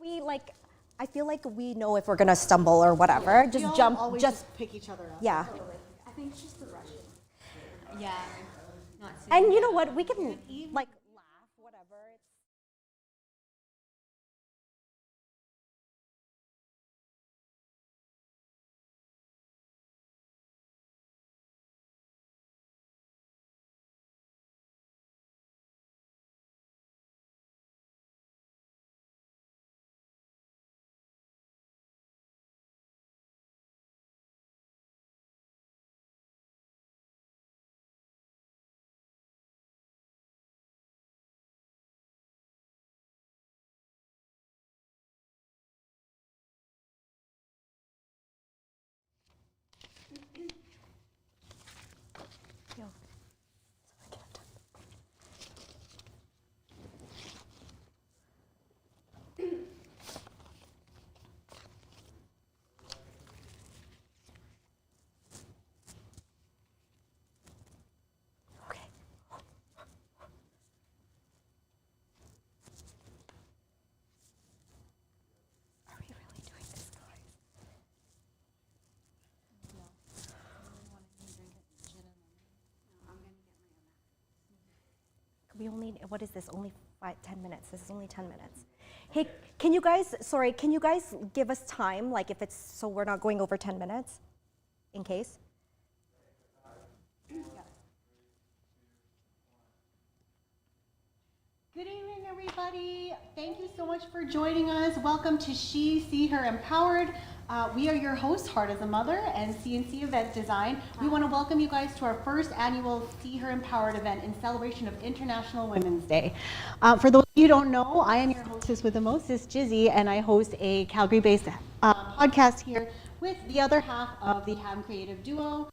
we like, I feel like we know if we're gonna stumble or whatever. Yeah. Just jump, always just pick each other up. yeah. Totally. I think it's just the rushing. Yeah. Not And you know what? We can like laugh, whatever. It's okay. Are we really doing this, guys? We only, what is this? Only 10 minutes. This is only 10 minutes. Hey, can you guys give us time, like if it's, so we're not going over 10 minutes, in case? Good evening, everybody. Thank you so much for joining us. Welcome to She, See Her Empowered. We are your hosts, Heart as a Mother and CNC Event Design. We want to welcome you guys to our first annual See Her Empowered event in celebration of International Women's Day. For those of you who don't know, I am your hostess with the mostest, Jizzy, and I host a Calgary-based podcast here with the other half of the Ham Creative Duo.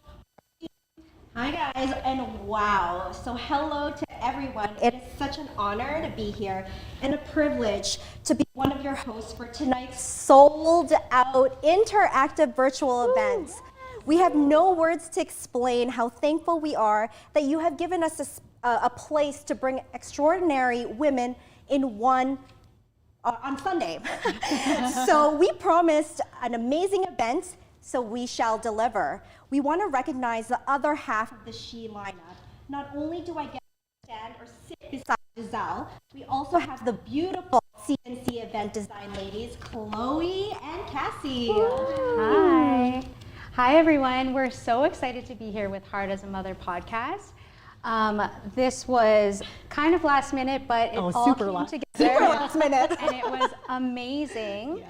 Hi guys, and wow, so hello to everyone. It is such an honor to be here and a privilege to be one of your hosts for tonight's sold out interactive virtual event. We have no words to explain how thankful we are that you have given us a place to bring extraordinary women in one on Sunday. So we promised an amazing event, so we shall deliver. We want to recognize the other half of the She lineup. Not only do I get to stand or sit beside Giselle, we also have the beautiful CNC event design ladies, Chloe and Cassie. Hi. Hi, everyone. We're so excited to be here with Heart as a Mother podcast. This was kind of last minute, but it all came together. Super last minute. And it was amazing. Yes.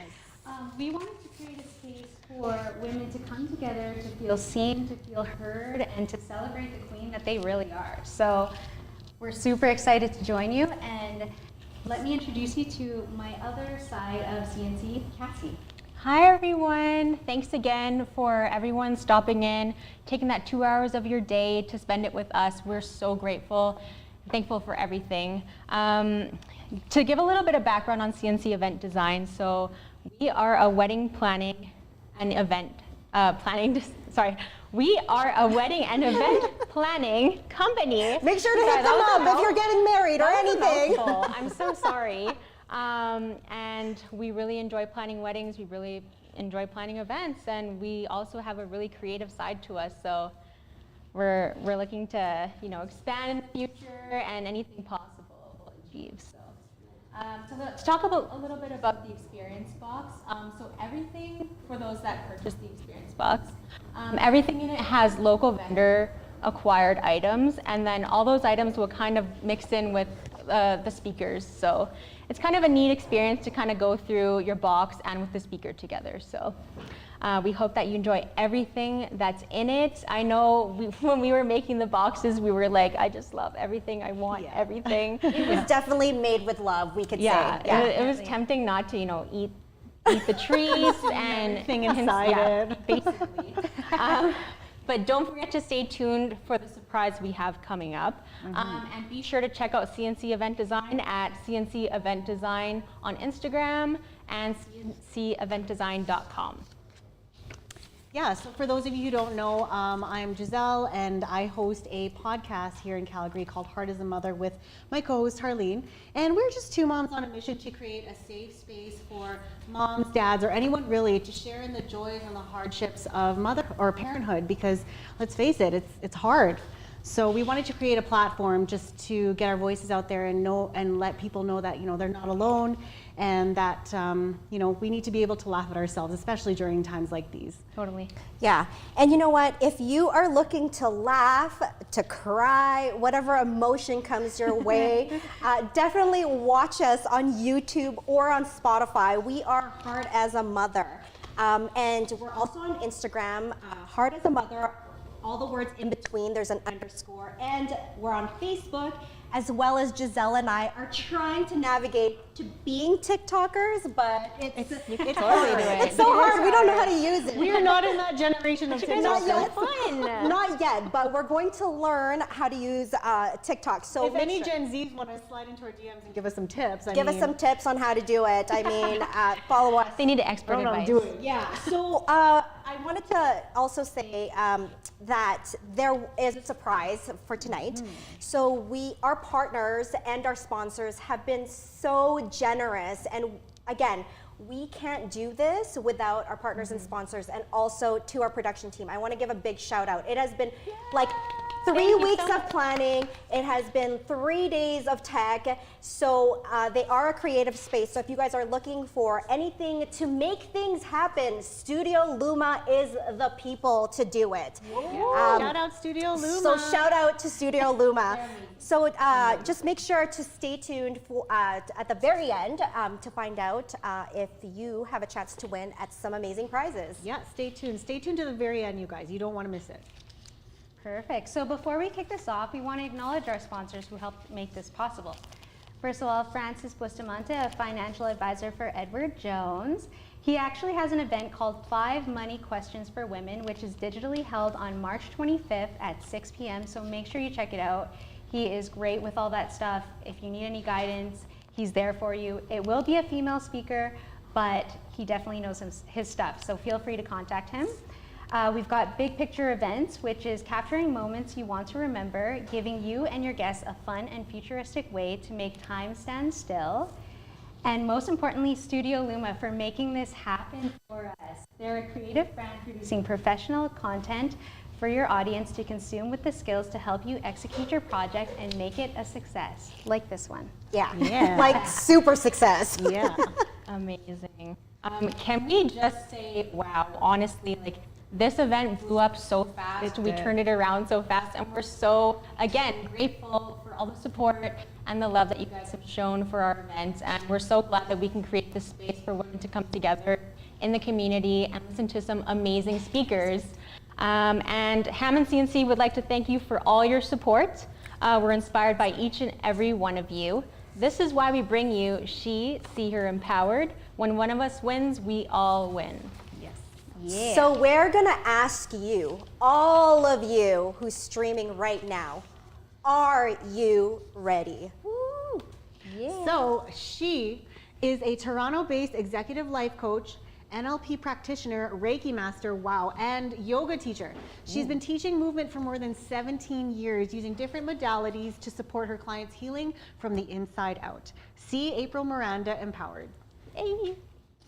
We wanted to create a space for women to come together, to feel seen, to feel heard, and to celebrate the queen that they really are. So we're super excited to join you, and let me introduce you to my other side of CNC, Cassie. Hi everyone, thanks again for everyone stopping in, taking that 2 hours of your day to spend it with us. We're so grateful, thankful for everything. To give a little bit of background on CNC Event Design, so we are a wedding planning and event we are a wedding and event planning company. Make sure to hit them up if you're getting married or anything. I'm so sorry. And we really enjoy planning weddings. We really enjoy planning events, and we also have a really creative side to us. So we're looking to expand in the future, and anything possible we'll achieve. So let's talk a little bit about the experience box. So everything, for those that purchase the experience box, everything in it has local vendor acquired items, and then all those items will kind of mix in with the speakers. So it's kind of a neat experience to kind of go through your box and with the speaker together. So we hope that you enjoy everything that's in it. I know when we were making the boxes, we were like, I just love everything. I want everything. It was definitely made with love, we could say. It was tempting not to, eat the treats and everything inside it. Basically. But don't forget to stay tuned for the surprise we have coming up. And be sure to check out CNC Event Design at CNC Event Design on Instagram and CNCEventDesign.com. Yeah, so for those of you who don't know, I'm Giselle, and I host a podcast here in Calgary called Heart as a Mother with my co-host Harleen. And we're just two moms on a mission to create a safe space for moms, dads, or anyone really to share in the joys and the hardships of mother or parenthood, because let's face it, it's hard. So we wanted to create a platform just to get our voices out there and let people know that, you know, they're not alone, and that, you know, we need to be able to laugh at ourselves, especially during times like these. Totally. Yeah, and you know what? If you are looking to laugh, to cry, whatever emotion comes your way, definitely watch us on YouTube or on Spotify. We are Heart as a Mother. And we're also on Instagram, Heart as a Mother, all the words in between, there's an underscore. And we're on Facebook, as well as Giselle and I are trying to navigate to being TikTokers, but it's Totally do it. it's so hard. We don't know how to use it. We are not in that generation of Not TikTokers. yet. Not yet, but we're going to learn how to use TikTok. So If make any sure- Gen Zs want to slide into our DMs and give us some tips, give us some tips on how to do it. I mean, follow us. They need expert I don't know, advice. do it. Yeah, so I wanted to also say that there is a surprise for tonight. So our partners and our sponsors have been so generous, and again, we can't do this without our partners and sponsors, and also to our production team. I want to give a big shout out. It has been like 3 weeks of planning. It has been 3 days of tech. So they are a creative space. So if you guys are looking for anything to make things happen, Studio Luma is the people to do it. Shout out Studio Luma. So shout out to Studio Luma. So just make sure to stay tuned for, at the very end to find out if you have a chance to win at some amazing prizes. Yeah, stay tuned. Stay tuned to the very end, you guys. You don't want to miss it. Perfect. So before we kick this off, we want to acknowledge our sponsors who helped make this possible. First of all, Francis Bustamante, a financial advisor for Edward Jones. He actually has an event called 5 Money Questions for Women, which is digitally held on March 25th at 6 p.m. So make sure you check it out. He is great with all that stuff. If you need any guidance, he's there for you. It will be a female speaker, but he definitely knows his stuff. So feel free to contact him. We've got Big Picture Events, which is capturing moments you want to remember, giving you and your guests a fun and futuristic way to make time stand still. And most importantly, Studio Luma for making this happen for us. They're a creative brand producing professional content for your audience to consume with the skills to help you execute your project and make it a success, like this one. Yeah, Yeah. like super success. Yeah. Amazing. Can we just say, wow, honestly, like this event blew up so fast. We did. turned it around so fast, and we're so, again, grateful for all the support and the love that you guys have shown for our events. And we're so glad that we can create this space for women to come together in the community and listen to some amazing speakers. And Hammond CNC would like to thank you for all your support. We're inspired by each and every one of you. This is why we bring you She, See Her Empowered. When one of us wins, we all win. Yeah. So we're gonna ask you, all of you who's streaming right now, are you ready? Woo. Yeah. So she is a Toronto-based executive life coach, NLP practitioner, Reiki master, wow, and yoga teacher. She's been teaching movement for more than 17 years using different modalities to support her clients' healing from the inside out. See April Miranda Empowered. Hey.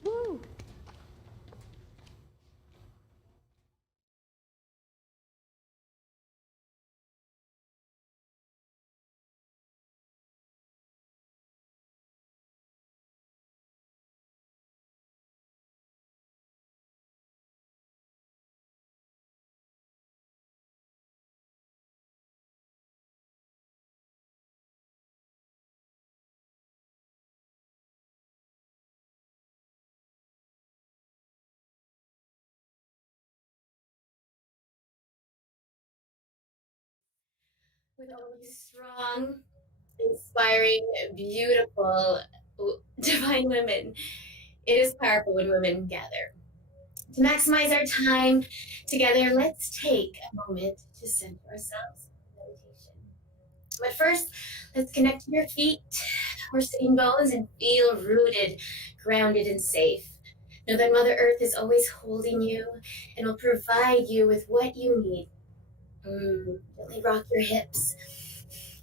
Woo. With only strong, inspiring, beautiful, divine women. It is powerful when women gather. To maximize our time together, let's take a moment to center ourselves in meditation. But first, let's connect to your feet or sitting bones and feel rooted, grounded, and safe. Know that Mother Earth is always holding you and will provide you with what you need. Gently rock your hips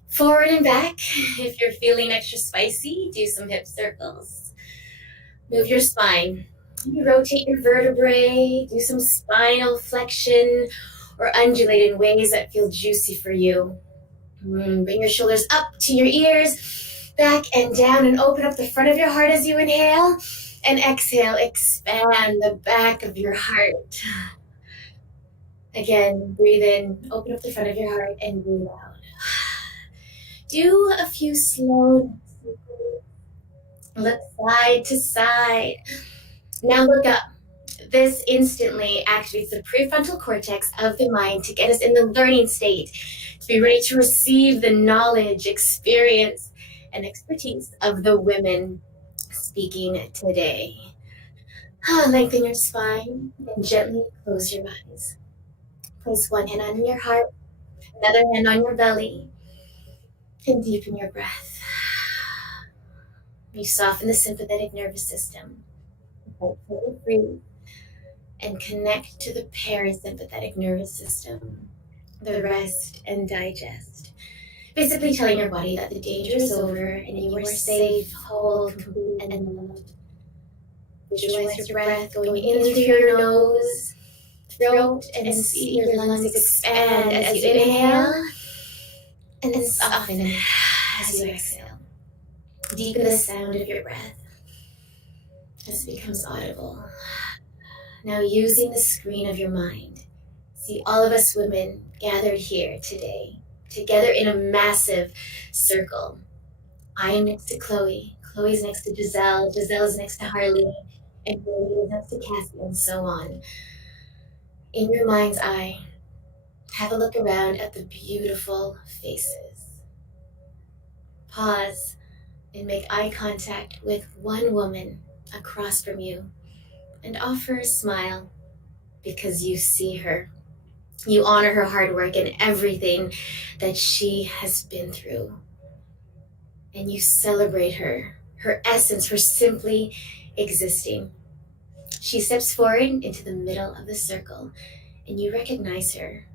forward and back. If you're feeling extra spicy, do some hip circles. Move your spine. Maybe rotate your vertebrae, do some spinal flexion, or undulate in ways that feel juicy for you. Bring your shoulders up to your ears, back and down, and open up the front of your heart as you inhale. And exhale, expand the back of your heart. Again, breathe in, open up the front of your heart, and breathe out. Do a few slow circles. Look side to side. Now look up. This instantly activates the prefrontal cortex of the mind to get us in the learning state, to be ready to receive the knowledge, experience, and expertise of the women speaking today. Lengthen your spine and gently close your eyes. Place one hand on your heart, another hand on your belly, and deepen your breath. You soften the sympathetic nervous system. Breathe and connect to the parasympathetic nervous system, the rest and digest. Basically telling your body that the danger is over and you are safe, whole, complete, and loved. Visualize your breath going in through your nose, throat, and see your lungs expand as you inhale, and then soften as you exhale. Deepen the sound of your breath as it becomes audible. Now, using the screen of your mind, see all of us women gathered here today, together in a massive circle. I am next to Chloe, Chloe's next to Giselle, Giselle's next to Harley, and Harley is next to Cassie, and so on. In your mind's eye, have a look around at the beautiful faces. Pause and make eye contact with one woman across from you and offer a smile because you see her. You honor her hard work and everything that she has been through. And you celebrate her essence, her simply existing. She steps forward into the middle of the circle and you recognize her.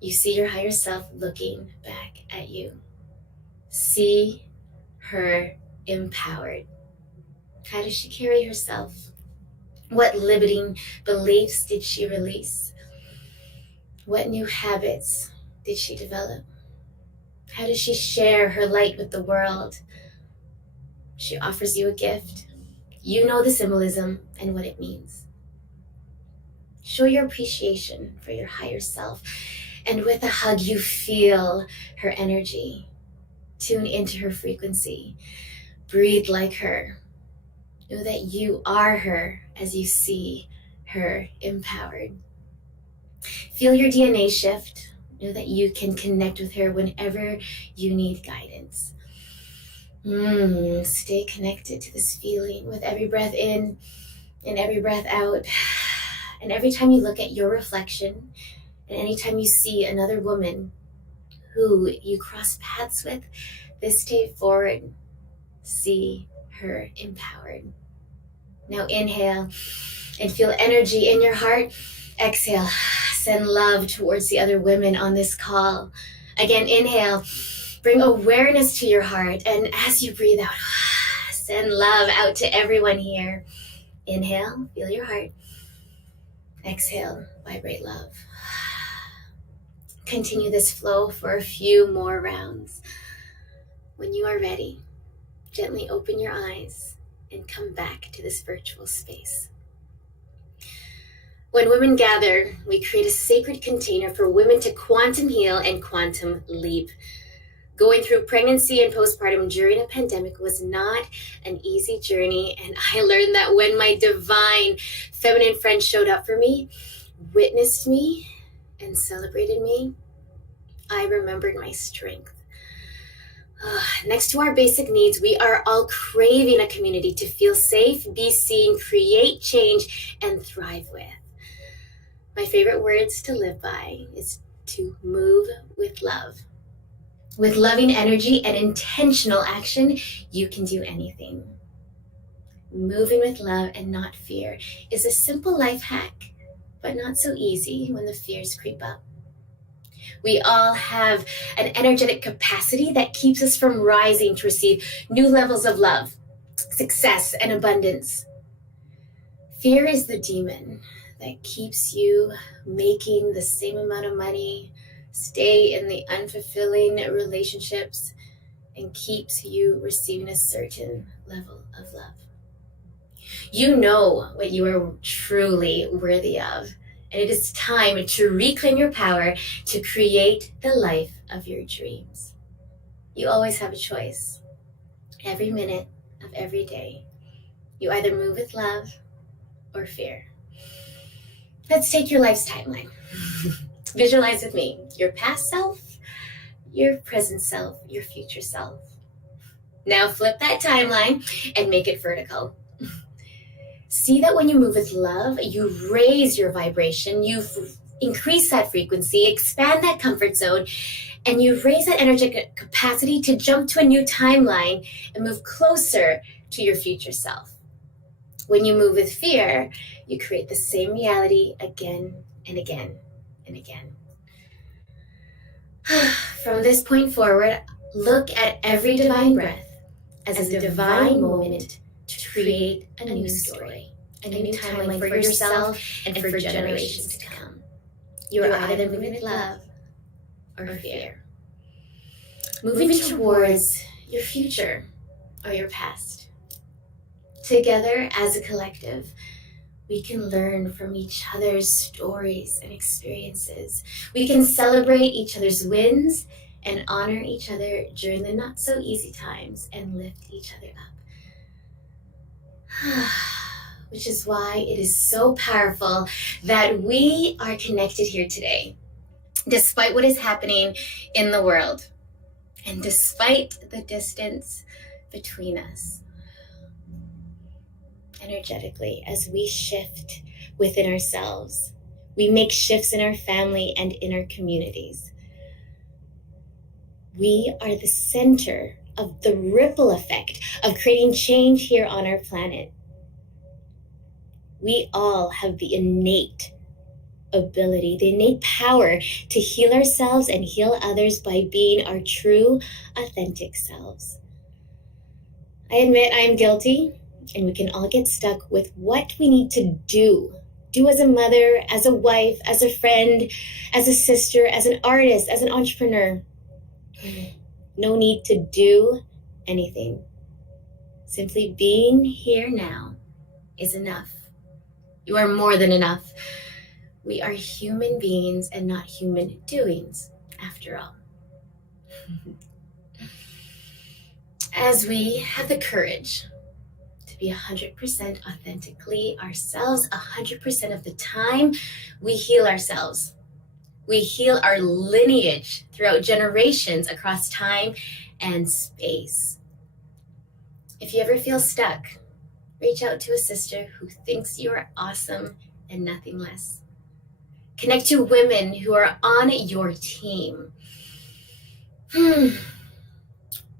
You see your higher self looking back at you. See her empowered. How does she carry herself? What limiting beliefs did she release? What new habits did she develop? How does she share her light with the world? She offers you a gift. You know the symbolism and what it means. Show your appreciation for your higher self. And with a hug, you feel her energy. Tune into her frequency. Breathe like her. Know that you are her as you see her empowered. Feel your DNA shift. Know that you can connect with her whenever you need guidance. Stay connected to this feeling with every breath in and every breath out. And every time you look at your reflection, and anytime you see another woman who you cross paths with, this day forward, see her empowered. Now inhale and feel energy in your heart. Exhale, send love towards the other women on this call. Again, inhale, bring awareness to your heart. And as you breathe out, send love out to everyone here. Inhale, feel your heart. Exhale, vibrate love. Continue this flow for a few more rounds. When you are ready, gently open your eyes and come back to this virtual space. When women gather, we create a sacred container for women to quantum heal and quantum leap. Going through pregnancy and postpartum during a pandemic was not an easy journey, and I learned that when my divine feminine friend showed up for me, witnessed me, and celebrated me, I remembered my strength. Next to our basic needs, we are all craving a community to feel safe, be seen, create change, and thrive with. My favorite words to live by is to move with love. With loving energy and intentional action, you can do anything. moving with love and not fear is a simple life hack, but not so easy when the fears creep up. We all have an energetic capacity that keeps us from rising to receive new levels of love, success, and abundance. Fear is the demon that keeps you making the same amount of money, stay in the unfulfilling relationships, and keeps you receiving a certain level of love. You know what you are truly worthy of, and it is time to reclaim your power to create the life of your dreams. You always have a choice. Every minute of every day, you either move with love or fear. Let's take your life's timeline. Visualize with me your past self, your present self, your future self. Now flip that timeline and make it vertical. See that when you move with love, you raise your vibration, you increase that frequency, expand that comfort zone, and you raise that energetic capacity to jump to a new timeline and move closer to your future self. When you move with fear, you create the same reality again and again and again. From this point forward, look at every divine breath as a divine moment to create a new story, a new timeline for yourself and for generations to come. You are either moving with love or fear. Moving towards your future or your past. Together as a collective, we can learn from each other's stories and experiences. We can celebrate each other's wins and honor each other during the not so easy times and lift each other up. Which is why it is so powerful that we are connected here today, despite what is happening in the world and despite the distance between us. Energetically, as we shift within ourselves, we make shifts in our family and in our communities. We are the center of the ripple effect of creating change here on our planet. We all have the innate ability, the innate power to heal ourselves and heal others by being our true, authentic selves. I admit I am guilty, and we can all get stuck with what we need to do. Do as a mother, as a wife, as a friend, as a sister, as an artist, as an entrepreneur. No need to do anything. Simply being here now is enough. You are more than enough. We are human beings and not human doings, after all. As we have the courage to be 100% authentically ourselves, 100% of the time, we heal ourselves. We heal our lineage throughout generations across time and space. If you ever feel stuck, reach out to a sister who thinks you are awesome and nothing less. Connect to women who are on your team.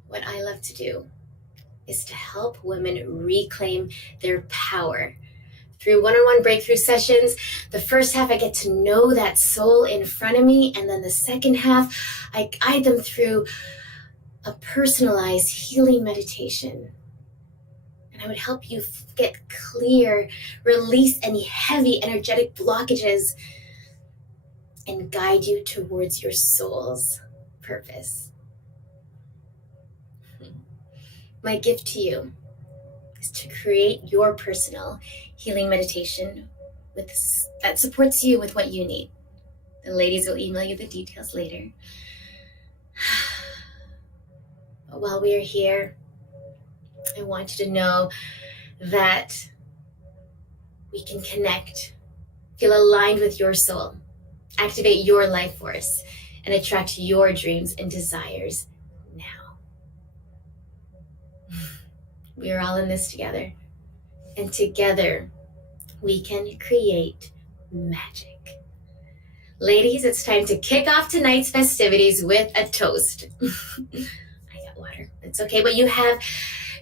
What I love to do is to help women reclaim their power. Through one-on-one breakthrough sessions, the first half I get to know that soul in front of me, and then the second half I guide them through a personalized healing meditation. And I would help you get clear, release any heavy energetic blockages, and guide you towards your soul's purpose. My gift to you is to create your personal healing meditation that supports you with what you need. The ladies will email you the details later. But while we are here, I want you to know that we can connect, feel aligned with your soul, activate your life force, and attract your dreams and desires now. We are all in this together, and together we can create magic. Ladies, it's time to kick off tonight's festivities with a toast. I got water. It's okay, but you have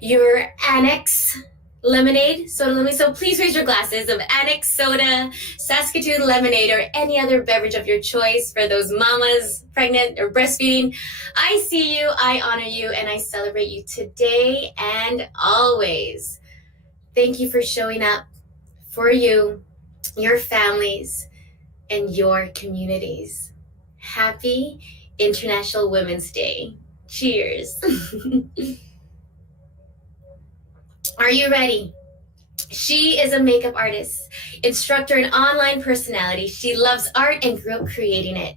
your annex lemonade, soda lemonade. So please raise your glasses of Annex soda, Saskatoon lemonade, or any other beverage of your choice for those mamas pregnant or breastfeeding. I see you, I honor you, and I celebrate you today and always. Thank you for showing up for you, your families, and your communities. Happy International Women's Day. Cheers. Are you ready? She is a makeup artist, instructor, and online personality. She loves art and grew up creating it.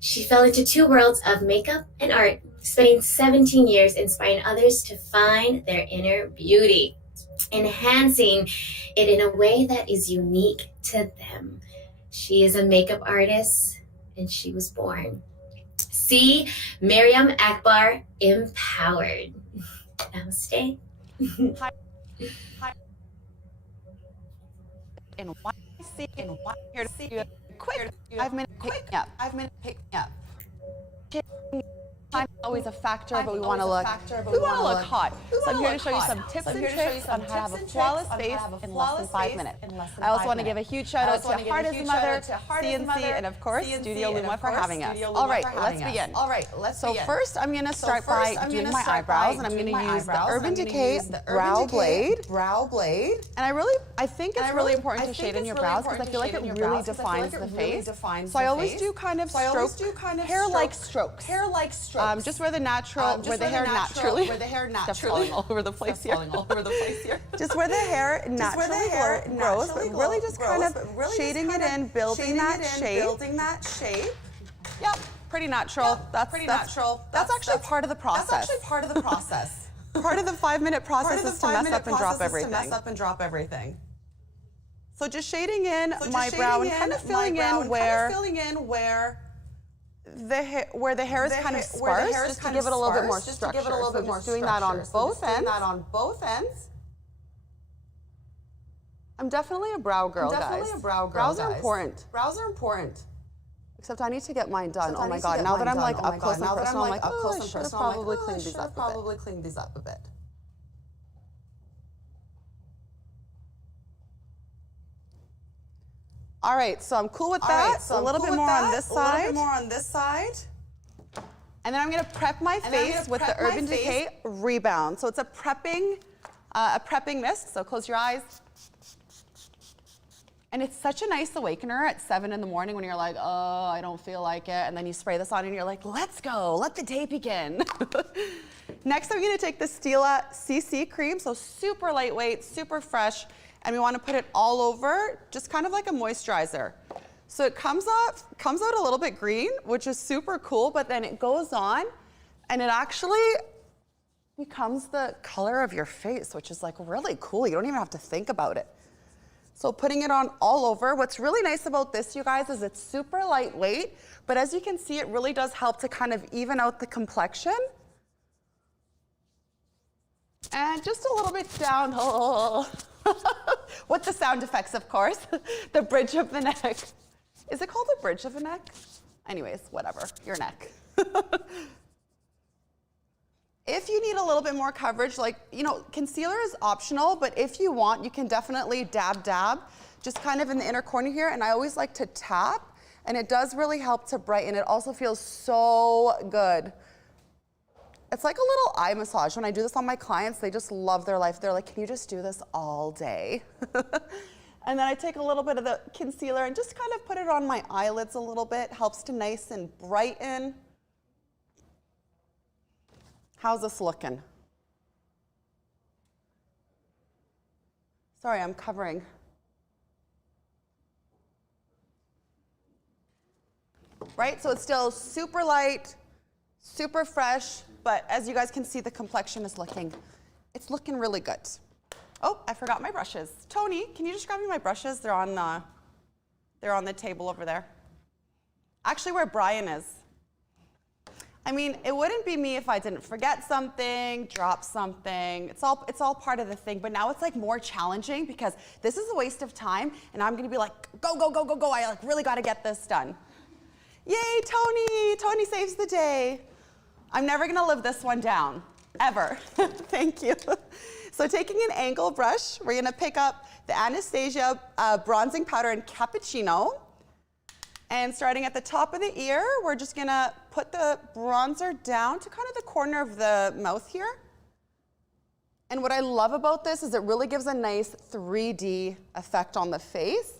She fell into two worlds of makeup and art, spending 17 years inspiring others to find their inner beauty, enhancing it in a way that is unique to them. She is a makeup artist, and she was born. See Miriam Akbar empowered. Namaste. And why see and why here to see you quick 5-minute pick me up. Time is always a factor, but we want to look hot. So I'm here to show you some tips and tricks on how to have a flawless face in less than 5 minutes. I also want to give a huge shout out to Heart as a Mother, CNC, and of course Studio Luma for having us. All right, let's begin. So first I'm going to start by doing my eyebrows, and I'm going to use the Urban Decay Brow Blade. And I think it's really important to shade in your brows because I feel like it really defines the face. So I always do kind of hair-like strokes. Just where the hair naturally falling all over the place here. Just where the hair naturally grows, but really just kind of shading it in, building that shape. Yep, pretty natural. That's actually part of the process. Part of the 5-minute process is to mess up and drop everything. So just shading in my brow and kind of filling in where the hair is kind of sparse, just to give it a little bit more structure. So just doing that on both ends. I'm definitely a brow girl, guys. Brows are important. Except I need to get mine done. Oh my God, now that I'm like up close and personal, I'm like, oh, I should have probably cleaned these up a bit. All right, so I'm cool with that. A little bit more on this side. And then I'm gonna prep my face with the Urban Decay Rebound. So it's a prepping mist, so close your eyes. And it's such a nice awakener at 7 in the morning when you're like, oh, I don't feel like it. And then you spray this on and you're like, let's go, let the day begin. Next, I'm gonna take the Stila CC cream, so super lightweight, super fresh. And we want to put it all over, just kind of like a moisturizer. So it comes out a little bit green, which is super cool, but then it goes on and it actually becomes the color of your face, which is like really cool. You don't even have to think about it. So putting it on all over. What's really nice about this, you guys, is it's super lightweight, but as you can see, it really does help to kind of even out the complexion. And just a little bit down. Oh. With the sound effects, of course. The bridge of the neck. Is it called the bridge of the neck? Anyways, whatever, your neck. If you need a little bit more coverage, like, concealer is optional, but if you want, you can definitely dab, just kind of in the inner corner here. And I always like to tap, and it does really help to brighten. It also feels so good. It's like a little eye massage. When I do this on my clients, they just love their life. They're like, can you just do this all day? And then I take a little bit of the concealer and just kind of put it on my eyelids a little bit. Helps to nice and brighten. How's this looking? Sorry, I'm covering. Right, so it's still super light, super fresh, but as you guys can see, the complexion is looking really good. Oh, I forgot my brushes. Tony, can you just grab me my brushes? They're on the table over there. Actually, where Brian is. I mean, it wouldn't be me if I didn't forget something, drop something. It's all part of the thing, but now it's like more challenging because this is a waste of time, and I'm gonna be like, go. I like really gotta get this done. Yay, Tony! Tony saves the day. I'm never gonna live this one down, ever. Thank you. So taking an angle brush, we're gonna pick up the Anastasia bronzing powder in Cappuccino. And starting at the top of the ear, we're just gonna put the bronzer down to kind of the corner of the mouth here. And what I love about this is it really gives a nice 3D effect on the face.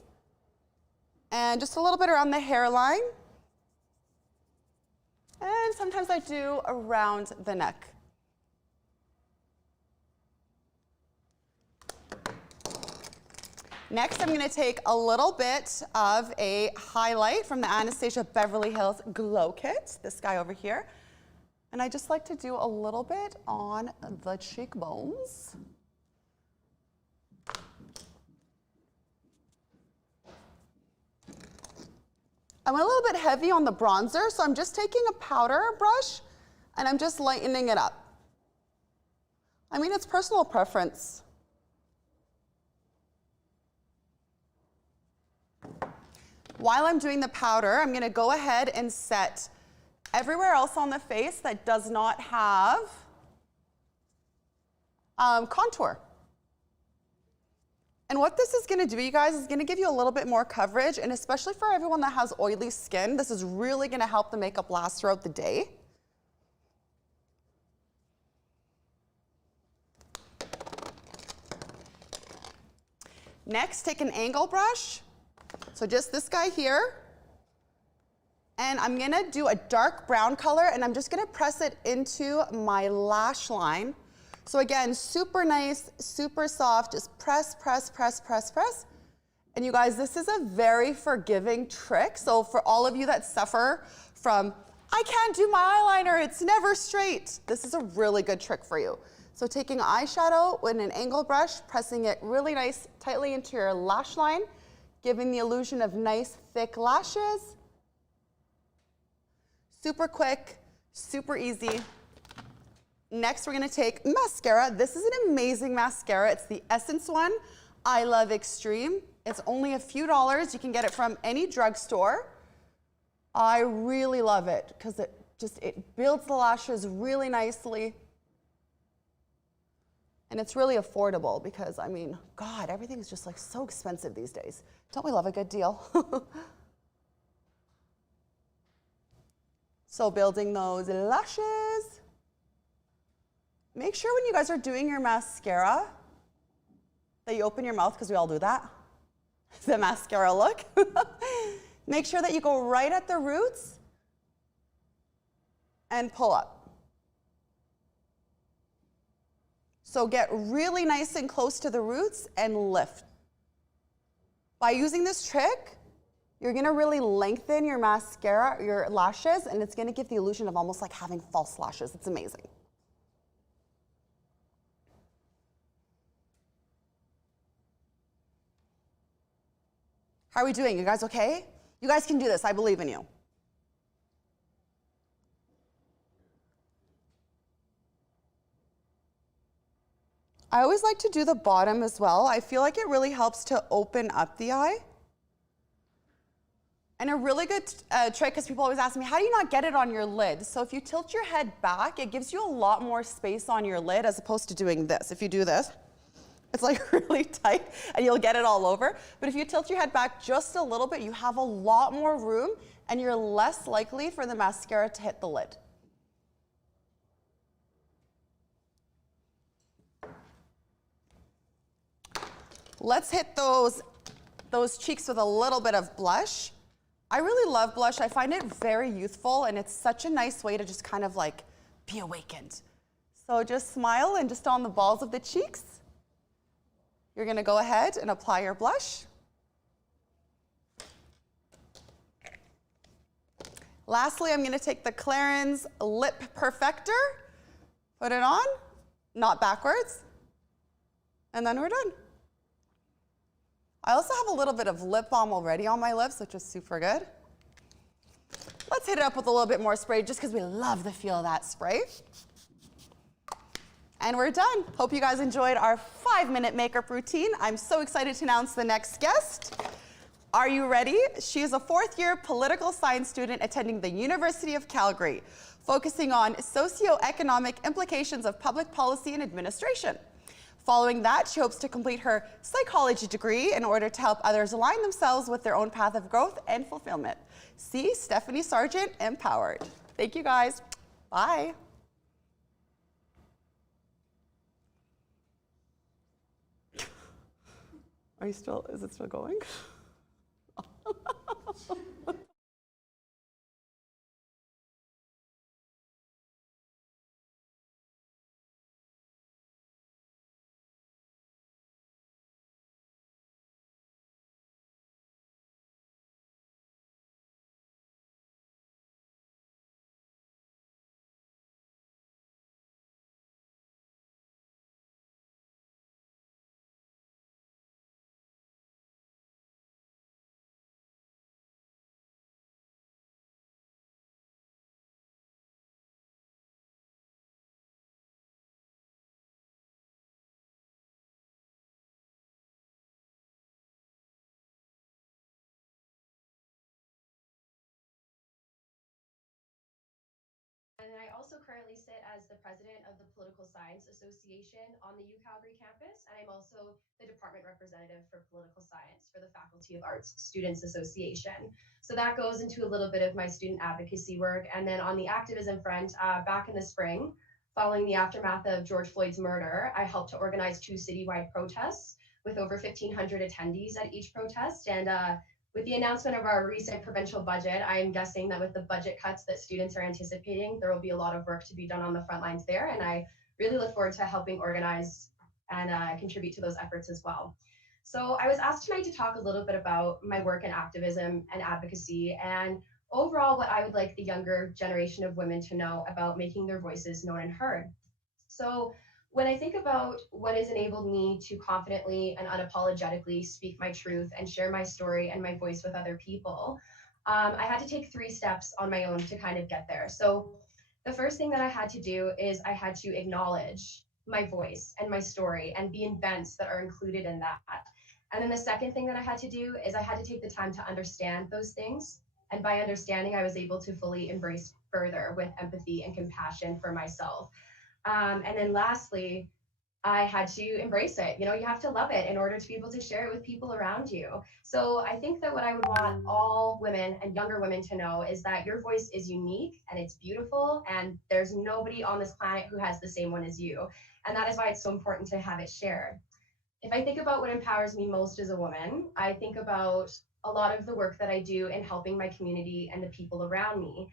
And just a little bit around the hairline. And sometimes I do around the neck. Next, I'm gonna take a little bit of a highlight from the Anastasia Beverly Hills Glow Kit, this guy over here. And I just like to do a little bit on the cheekbones. I went a little bit heavy on the bronzer, so I'm just taking a powder brush and I'm just lightening it up. I mean, it's personal preference. While I'm doing the powder, I'm gonna go ahead and set everywhere else on the face that does not have contour. And what this is gonna do, you guys, is gonna give you a little bit more coverage, and especially for everyone that has oily skin, this is really gonna help the makeup last throughout the day. Next, take an angle brush. So just this guy here. And I'm gonna do a dark brown color, and I'm just gonna press it into my lash line. So again, super nice, super soft, just press, press, press, press, press. And you guys, this is a very forgiving trick. So for all of you that suffer from, I can't do my eyeliner, it's never straight, this is a really good trick for you. So taking eyeshadow with an angle brush, pressing it really nice, tightly into your lash line, giving the illusion of nice, thick lashes. Super quick, super easy. Next, we're gonna take mascara. This is an amazing mascara. It's the Essence one, I Love Extreme. It's only a few dollars. You can get it from any drugstore. I really love it because it builds the lashes really nicely. And it's really affordable because, I mean, God, everything's just like so expensive these days. Don't we love a good deal? So building those lashes. Make sure when you guys are doing your mascara that you open your mouth, because we all do that. The mascara look. Make sure that you go right at the roots and pull up. So get really nice and close to the roots and lift. By using this trick, you're gonna really lengthen your mascara, your lashes, and it's gonna give the illusion of almost like having false lashes. It's amazing. How are we doing? You guys okay? You guys can do this. I believe in you. I always like to do the bottom as well. I feel like it really helps to open up the eye. And a really good trick, because people always ask me, how do you not get it on your lid? So if you tilt your head back, it gives you a lot more space on your lid as opposed to doing this. If you do this, it's like really tight and you'll get it all over. But if you tilt your head back just a little bit, you have a lot more room and you're less likely for the mascara to hit the lid. Let's hit those cheeks with a little bit of blush. I really love blush. I find it very youthful and it's such a nice way to just kind of like be awakened. So just smile and just on the balls of the cheeks, you're gonna go ahead and apply your blush. Lastly, I'm gonna take the Clarins Lip Perfector, put it on, not backwards, and then we're done. I also have a little bit of lip balm already on my lips, which is super good. Let's hit it up with a little bit more spray just because we love the feel of that spray. And we're done. Hope you guys enjoyed our 5-minute makeup routine. I'm so excited to announce the next guest. Are you ready? She is a 4th-year political science student attending the University of Calgary, focusing on socioeconomic implications of public policy and administration. Following that, she hopes to complete her psychology degree in order to help others align themselves with their own path of growth and fulfillment. See Stephanie Sargent, Empowered. Thank you guys. Bye. Is it still going? And I also currently sit as the president of the Political Science Association on the UCalgary campus, and I'm also the department representative for political science for the Faculty of Arts Students Association. So that goes into a little bit of my student advocacy work. And then on the activism front, back in the spring, following the aftermath of George Floyd's murder, I helped to organize 2 citywide protests with over 1,500 attendees at each protest. And with the announcement of our recent provincial budget, I am guessing that with the budget cuts that students are anticipating, there will be a lot of work to be done on the front lines there. And I really look forward to helping organize and contribute to those efforts as well. So I was asked tonight to talk a little bit about my work in activism and advocacy, and overall what I would like the younger generation of women to know about making their voices known and heard. So when I think about what has enabled me to confidently and unapologetically speak my truth and share my story and my voice with other people, I had to take 3 steps on my own to kind of get there. So the first thing that I had to do is I had to acknowledge my voice and my story and the events that are included in that. And then the second thing that I had to do is I had to take the time to understand those things. And by understanding, I was able to fully embrace further with empathy and compassion for myself. And then lastly, I had to embrace it. You know, you have to love it in order to be able to share it with people around you. So I think that what I would want all women and younger women to know is that your voice is unique and it's beautiful, and there's nobody on this planet who has the same one as you. And that is why it's so important to have it shared. If I think about what empowers me most as a woman, I think about a lot of the work that I do in helping my community and the people around me.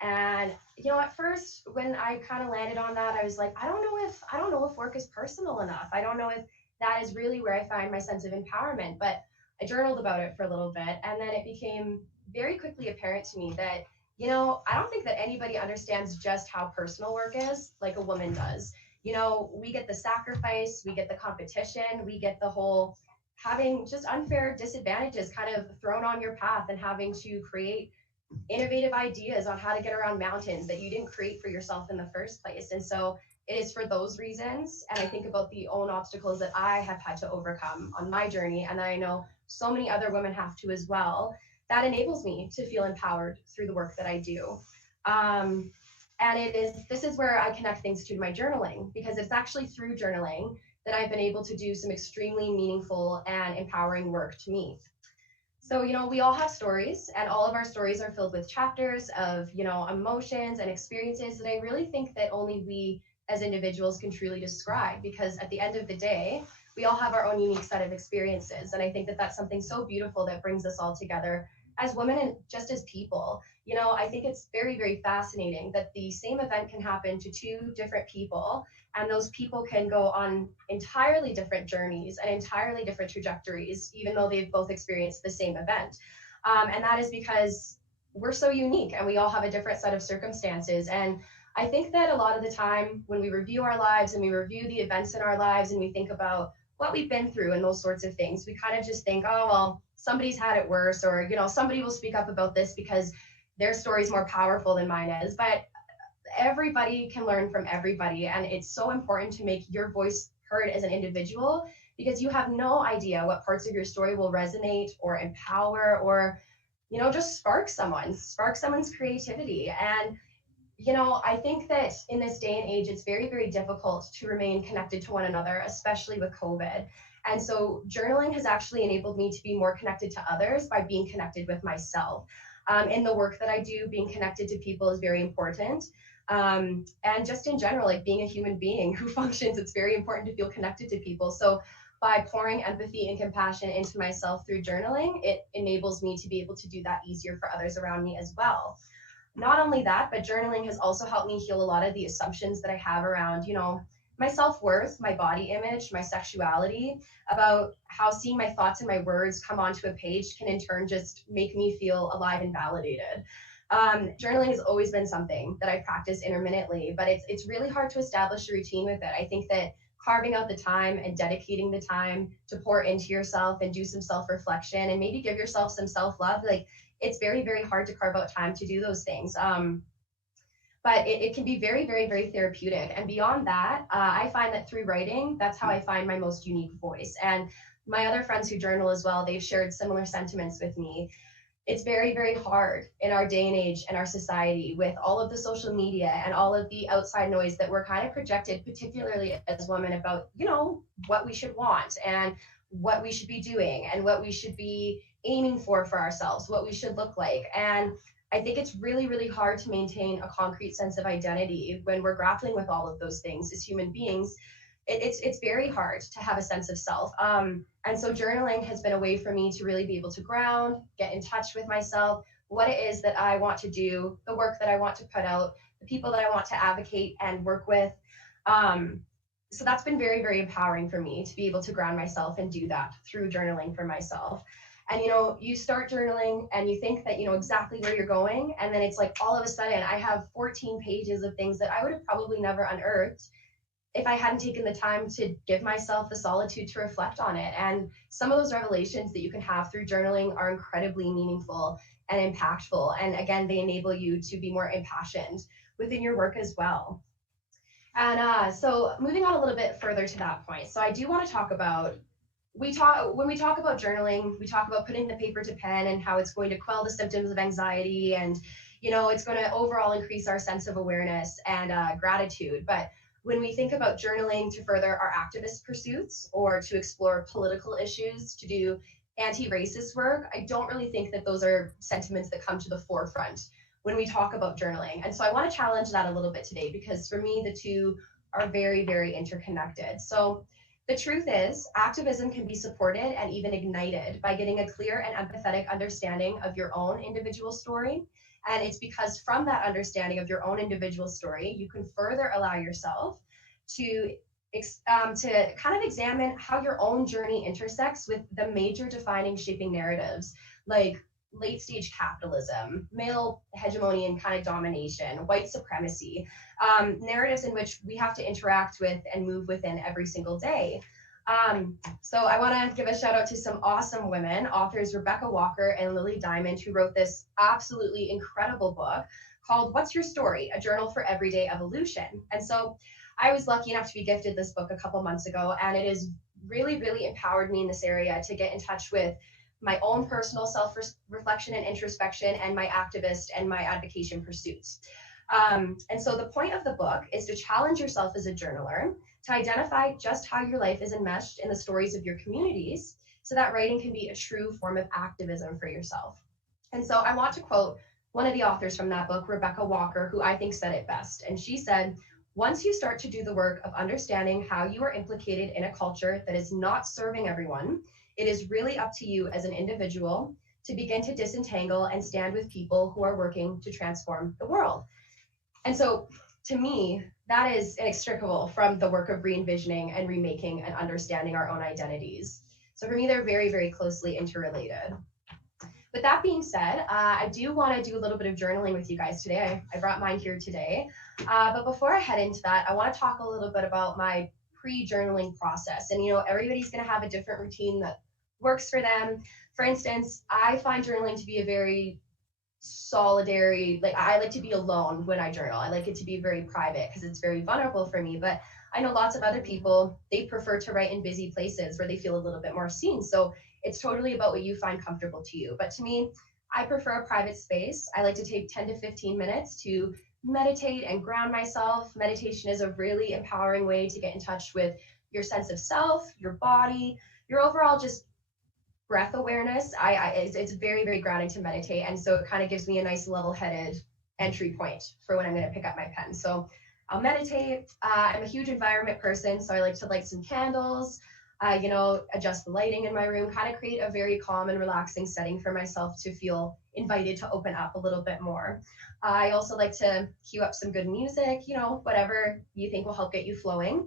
And you know, at first when I kind of landed on that, I was like, I don't know if work is personal enough. I don't know if that is really where I find my sense of empowerment. But I journaled about it for a little bit, and then it became very quickly apparent to me that, you know, I don't think that anybody understands just how personal work is like a woman does. You know, we get the sacrifice, we get the competition, we get the whole having just unfair disadvantages kind of thrown on your path and having to create innovative ideas on how to get around mountains that you didn't create for yourself in the first place. And so it is for those reasons. And I think about the own obstacles that I have had to overcome on my journey, and that I know so many other women have to as well, that enables me to feel empowered through the work that I do. And this is where I connect things to my journaling, because it's actually through journaling that I've been able to do some extremely meaningful and empowering work to me. So, you know, we all have stories, and all of our stories are filled with chapters of, you know, emotions and experiences that I really think that only we as individuals can truly describe, because at the end of the day, we all have our own unique set of experiences. And I think that that's something so beautiful that brings us all together as women and just as people. You know, I think it's very, very fascinating that the same event can happen to 2 different people, and those people can go on entirely different journeys and entirely different trajectories, even though they've both experienced the same event. And that is because we're so unique and we all have a different set of circumstances. And I think that a lot of the time when we review our lives and we review the events in our lives and we think about what we've been through and those sorts of things, we kind of just think, oh, well, somebody's had it worse, or, you know, somebody will speak up about this because their story is more powerful than mine is. But everybody can learn from everybody, and it's so important to make your voice heard as an individual, because you have no idea what parts of your story will resonate or empower or, you know, just spark someone's creativity. And I think that in this day and age, it's very, very difficult to remain connected to one another, especially with COVID. And so journaling has actually enabled me to be more connected to others by being connected with myself. In the work that I do, being connected to people is very important. And just in general, like being a human being who functions, it's very important to feel connected to people. So by pouring empathy and compassion into myself through journaling, it enables me to be able to do that easier for others around me as well. Not only that, but journaling has also helped me heal a lot of the assumptions that I have around, my self-worth, my body image, my sexuality, about how seeing my thoughts and my words come onto a page can in turn just make me feel alive and validated. Journaling has always been something that I practice intermittently, but it's really hard to establish a routine with it. I think that carving out the time and dedicating the time to pour into yourself and do some self-reflection and maybe give yourself some self-love, like it's very, very hard to carve out time to do those things. But it can be very, very, very therapeutic. And beyond that, I find that through writing, that's how I find my most unique voice. And my other friends who journal as well, they've shared similar sentiments with me. It's very, very hard in our day and age and our society with all of the social media and all of the outside noise that we're kind of projected, particularly as women, about, what we should want and what we should be doing and what we should be aiming for ourselves, what we should look like. And I think it's really, really hard to maintain a concrete sense of identity when we're grappling with all of those things as human beings. It's very hard to have a sense of self. And so journaling has been a way for me to really be able to ground, get in touch with myself, what it is that I want to do, the work that I want to put out, the people that I want to advocate and work with. So that's been very, very empowering for me to be able to ground myself and do that through journaling for myself. And, you start journaling and you think that you know exactly where you're going. And then it's like all of a sudden I have 14 pages of things that I would have probably never unearthed if I hadn't taken the time to give myself the solitude to reflect on it. And some of those revelations that you can have through journaling are incredibly meaningful and impactful. And again, they enable you to be more impassioned within your work as well. And so moving on a little bit further to that point. So I do want to talk about, when we talk about journaling, we talk about putting the paper to pen and how it's going to quell the symptoms of anxiety and, it's going to overall increase our sense of awareness and gratitude. But when we think about journaling to further our activist pursuits or to explore political issues, to do anti-racist work, I don't really think that those are sentiments that come to the forefront when we talk about journaling. And so I want to challenge that a little bit today, because for me, the two are very, very interconnected. So the truth is, activism can be supported and even ignited by getting a clear and empathetic understanding of your own individual story. And it's because from that understanding of your own individual story, you can further allow yourself to kind of examine how your own journey intersects with the major defining shaping narratives like late stage capitalism, male hegemony and kind of domination, white supremacy, narratives in which we have to interact with and move within every single day. So I want to give a shout out to some awesome women, authors Rebecca Walker and Lily Diamond, who wrote this absolutely incredible book called What's Your Story? A Journal for Everyday Evolution. And so I was lucky enough to be gifted this book a couple months ago, and it has really, really empowered me in this area to get in touch with my own personal self-reflection and introspection and my activist and my advocacy pursuits. And so the point of the book is to challenge yourself as a journaler to identify just how your life is enmeshed in the stories of your communities so that writing can be a true form of activism for yourself. And so I want to quote one of the authors from that book, Rebecca Walker, who I think said it best. And she said, "Once you start to do the work of understanding how you are implicated in a culture that is not serving everyone, it is really up to you as an individual to begin to disentangle and stand with people who are working to transform the world." And so to me, that is inextricable from the work of re-envisioning and remaking and understanding our own identities. So for me, they're very, very closely interrelated. With that being said, I do want to do a little bit of journaling with you guys today. I brought mine here today. But before I head into that, I want to talk a little bit about my pre-journaling process. And, everybody's going to have a different routine that works for them. For instance, I find journaling to be a very solitary, I like to be alone when I journal. I like it to be very private because it's very vulnerable for me. But I know lots of other people, they prefer to write in busy places where they feel a little bit more seen. So it's totally about what you find comfortable to you. But to me, I prefer a private space. I like to take 10 to 15 minutes to meditate and ground myself. Meditation is a really empowering way to get in touch with your sense of self, your body, your overall just breath awareness. It's very, very grounding to meditate. And so it kind of gives me a nice level-headed entry point for when I'm going to pick up my pen. So I'll meditate. I'm a huge environment person, so I like to light some candles, adjust the lighting in my room, kind of create a very calm and relaxing setting for myself to feel invited to open up a little bit more. I also like to cue up some good music, whatever you think will help get you flowing.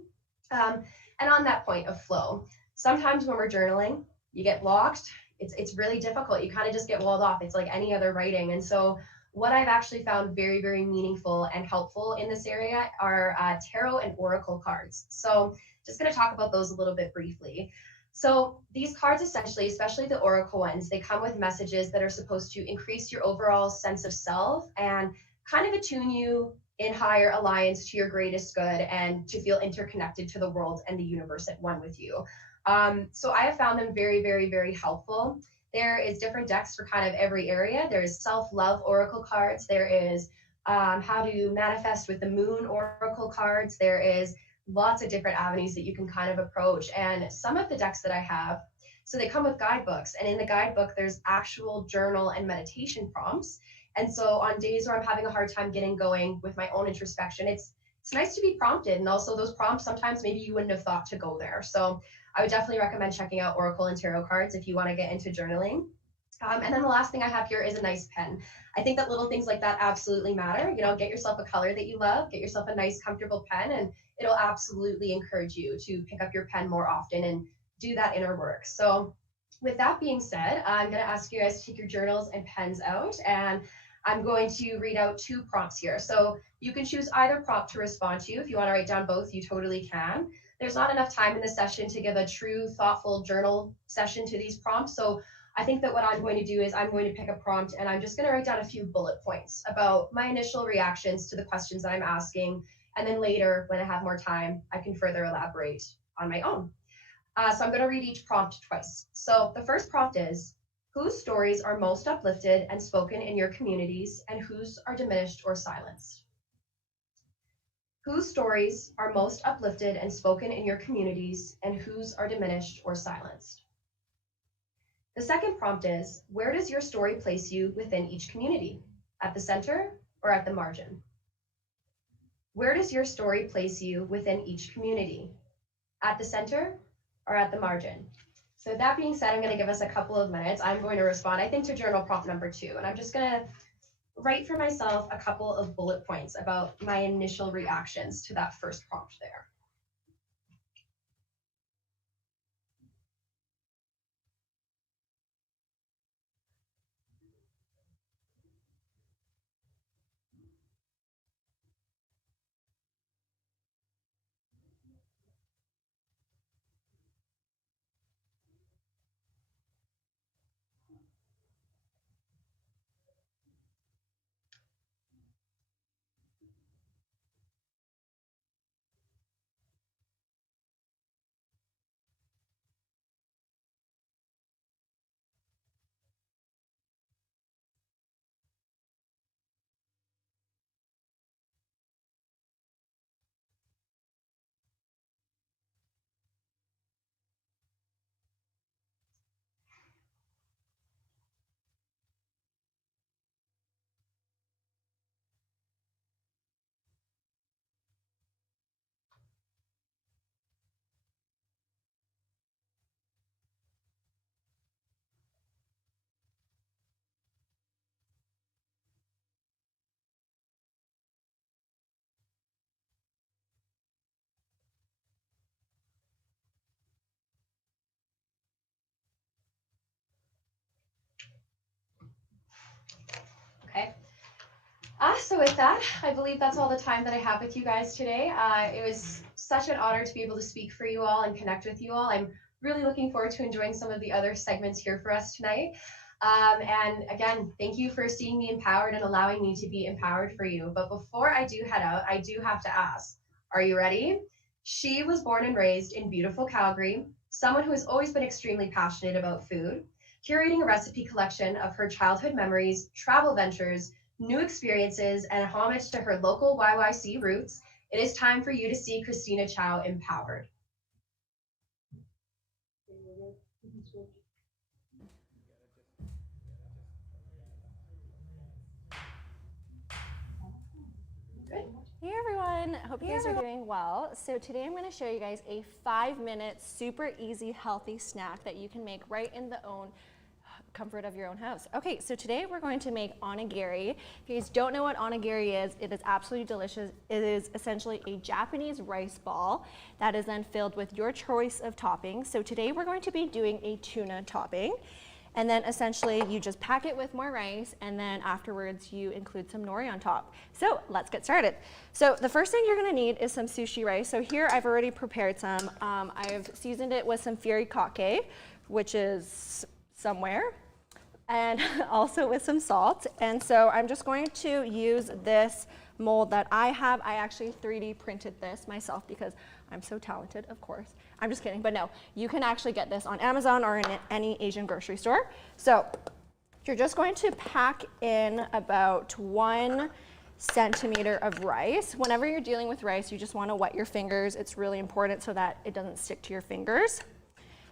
And on that point of flow, sometimes when we're journaling, you get blocked. It's really difficult. You kind of just get walled off. It's like any other writing. And so what I've actually found very, very meaningful and helpful in this area are tarot and oracle cards. So just going to talk about those a little bit briefly. So these cards essentially, especially the oracle ones, they come with messages that are supposed to increase your overall sense of self and kind of attune you in higher alliance to your greatest good and to feel interconnected to the world and the universe at one with you. So I have found them very, very, very helpful. There is different decks for kind of every area. There's self-love oracle cards. There is how to manifest with the moon oracle cards. There is lots of different avenues that you can kind of approach. And some of the decks that I have, so they come with guidebooks. And in the guidebook, there's actual journal and meditation prompts. And so on days where I'm having a hard time getting going with my own introspection, it's nice to be prompted. And also those prompts, sometimes maybe you wouldn't have thought to go there. So I would definitely recommend checking out Oracle and Tarot cards if you want to get into journaling. And then the last thing I have here is a nice pen. I think that little things like that absolutely matter. Get yourself a color that you love, get yourself a nice, comfortable pen, and it'll absolutely encourage you to pick up your pen more often and do that inner work. So with that being said, I'm going to ask you guys to take your journals and pens out, and I'm going to read out 2 prompts here. So you can choose either prompt to respond to. If you want to write down both, you totally can. There's not enough time in the session to give a true, thoughtful journal session to these prompts. So I think that what I'm going to do is I'm going to pick a prompt and I'm just going to write down a few bullet points about my initial reactions to the questions that I'm asking. And then later, when I have more time, I can further elaborate on my own. So I'm going to read each prompt twice. So the first prompt is, whose stories are most uplifted and spoken in your communities, and whose are diminished or silenced? Whose stories are most uplifted and spoken in your communities, and whose are diminished or silenced? The second prompt is, where does your story place you within each community? At the center or at the margin? Where does your story place you within each community? At the center or at the margin? So that being said, I'm going to give us a couple of minutes. I'm going to respond, I think, to journal prompt number 2, and I'm just going to write for myself a couple of bullet points about my initial reactions to that first prompt there. Okay. So with that, I believe that's all the time that I have with you guys today. It was such an honor to be able to speak for you all and connect with you all. I'm really looking forward to enjoying some of the other segments here for us tonight. And again, thank you for seeing me empowered and allowing me to be empowered for you. But before I do head out, I do have to ask, are you ready? She was born and raised in beautiful Calgary, someone who has always been extremely passionate about food, curating a recipe collection of her childhood memories, travel ventures, new experiences, and a homage to her local YYC roots, it is time for you to see Christina Chow empowered. Hey everyone, hope you guys are doing well. So today I'm going to show you guys a 5-minute, super easy, healthy snack that you can make right in the own comfort of your own house. Okay, so today we're going to make onigiri. If you guys don't know what onigiri is, it is absolutely delicious. It is essentially a Japanese rice ball that is then filled with your choice of toppings. So today we're going to be doing a tuna topping. And then essentially you just pack it with more rice, and then afterwards you include some nori on top. So let's get started. So the first thing you're gonna need is some sushi rice. So here I've already prepared some. I've seasoned it with some furikake, which is somewhere, and also with some salt. And so I'm just going to use this mold that I have. I actually 3D printed this myself because I'm so talented, of course. I'm just kidding, but no, you can actually get this on Amazon or in any Asian grocery store. So you're just going to pack in about 1 centimeter of rice. Whenever you're dealing with rice, you just want to wet your fingers. It's really important so that it doesn't stick to your fingers.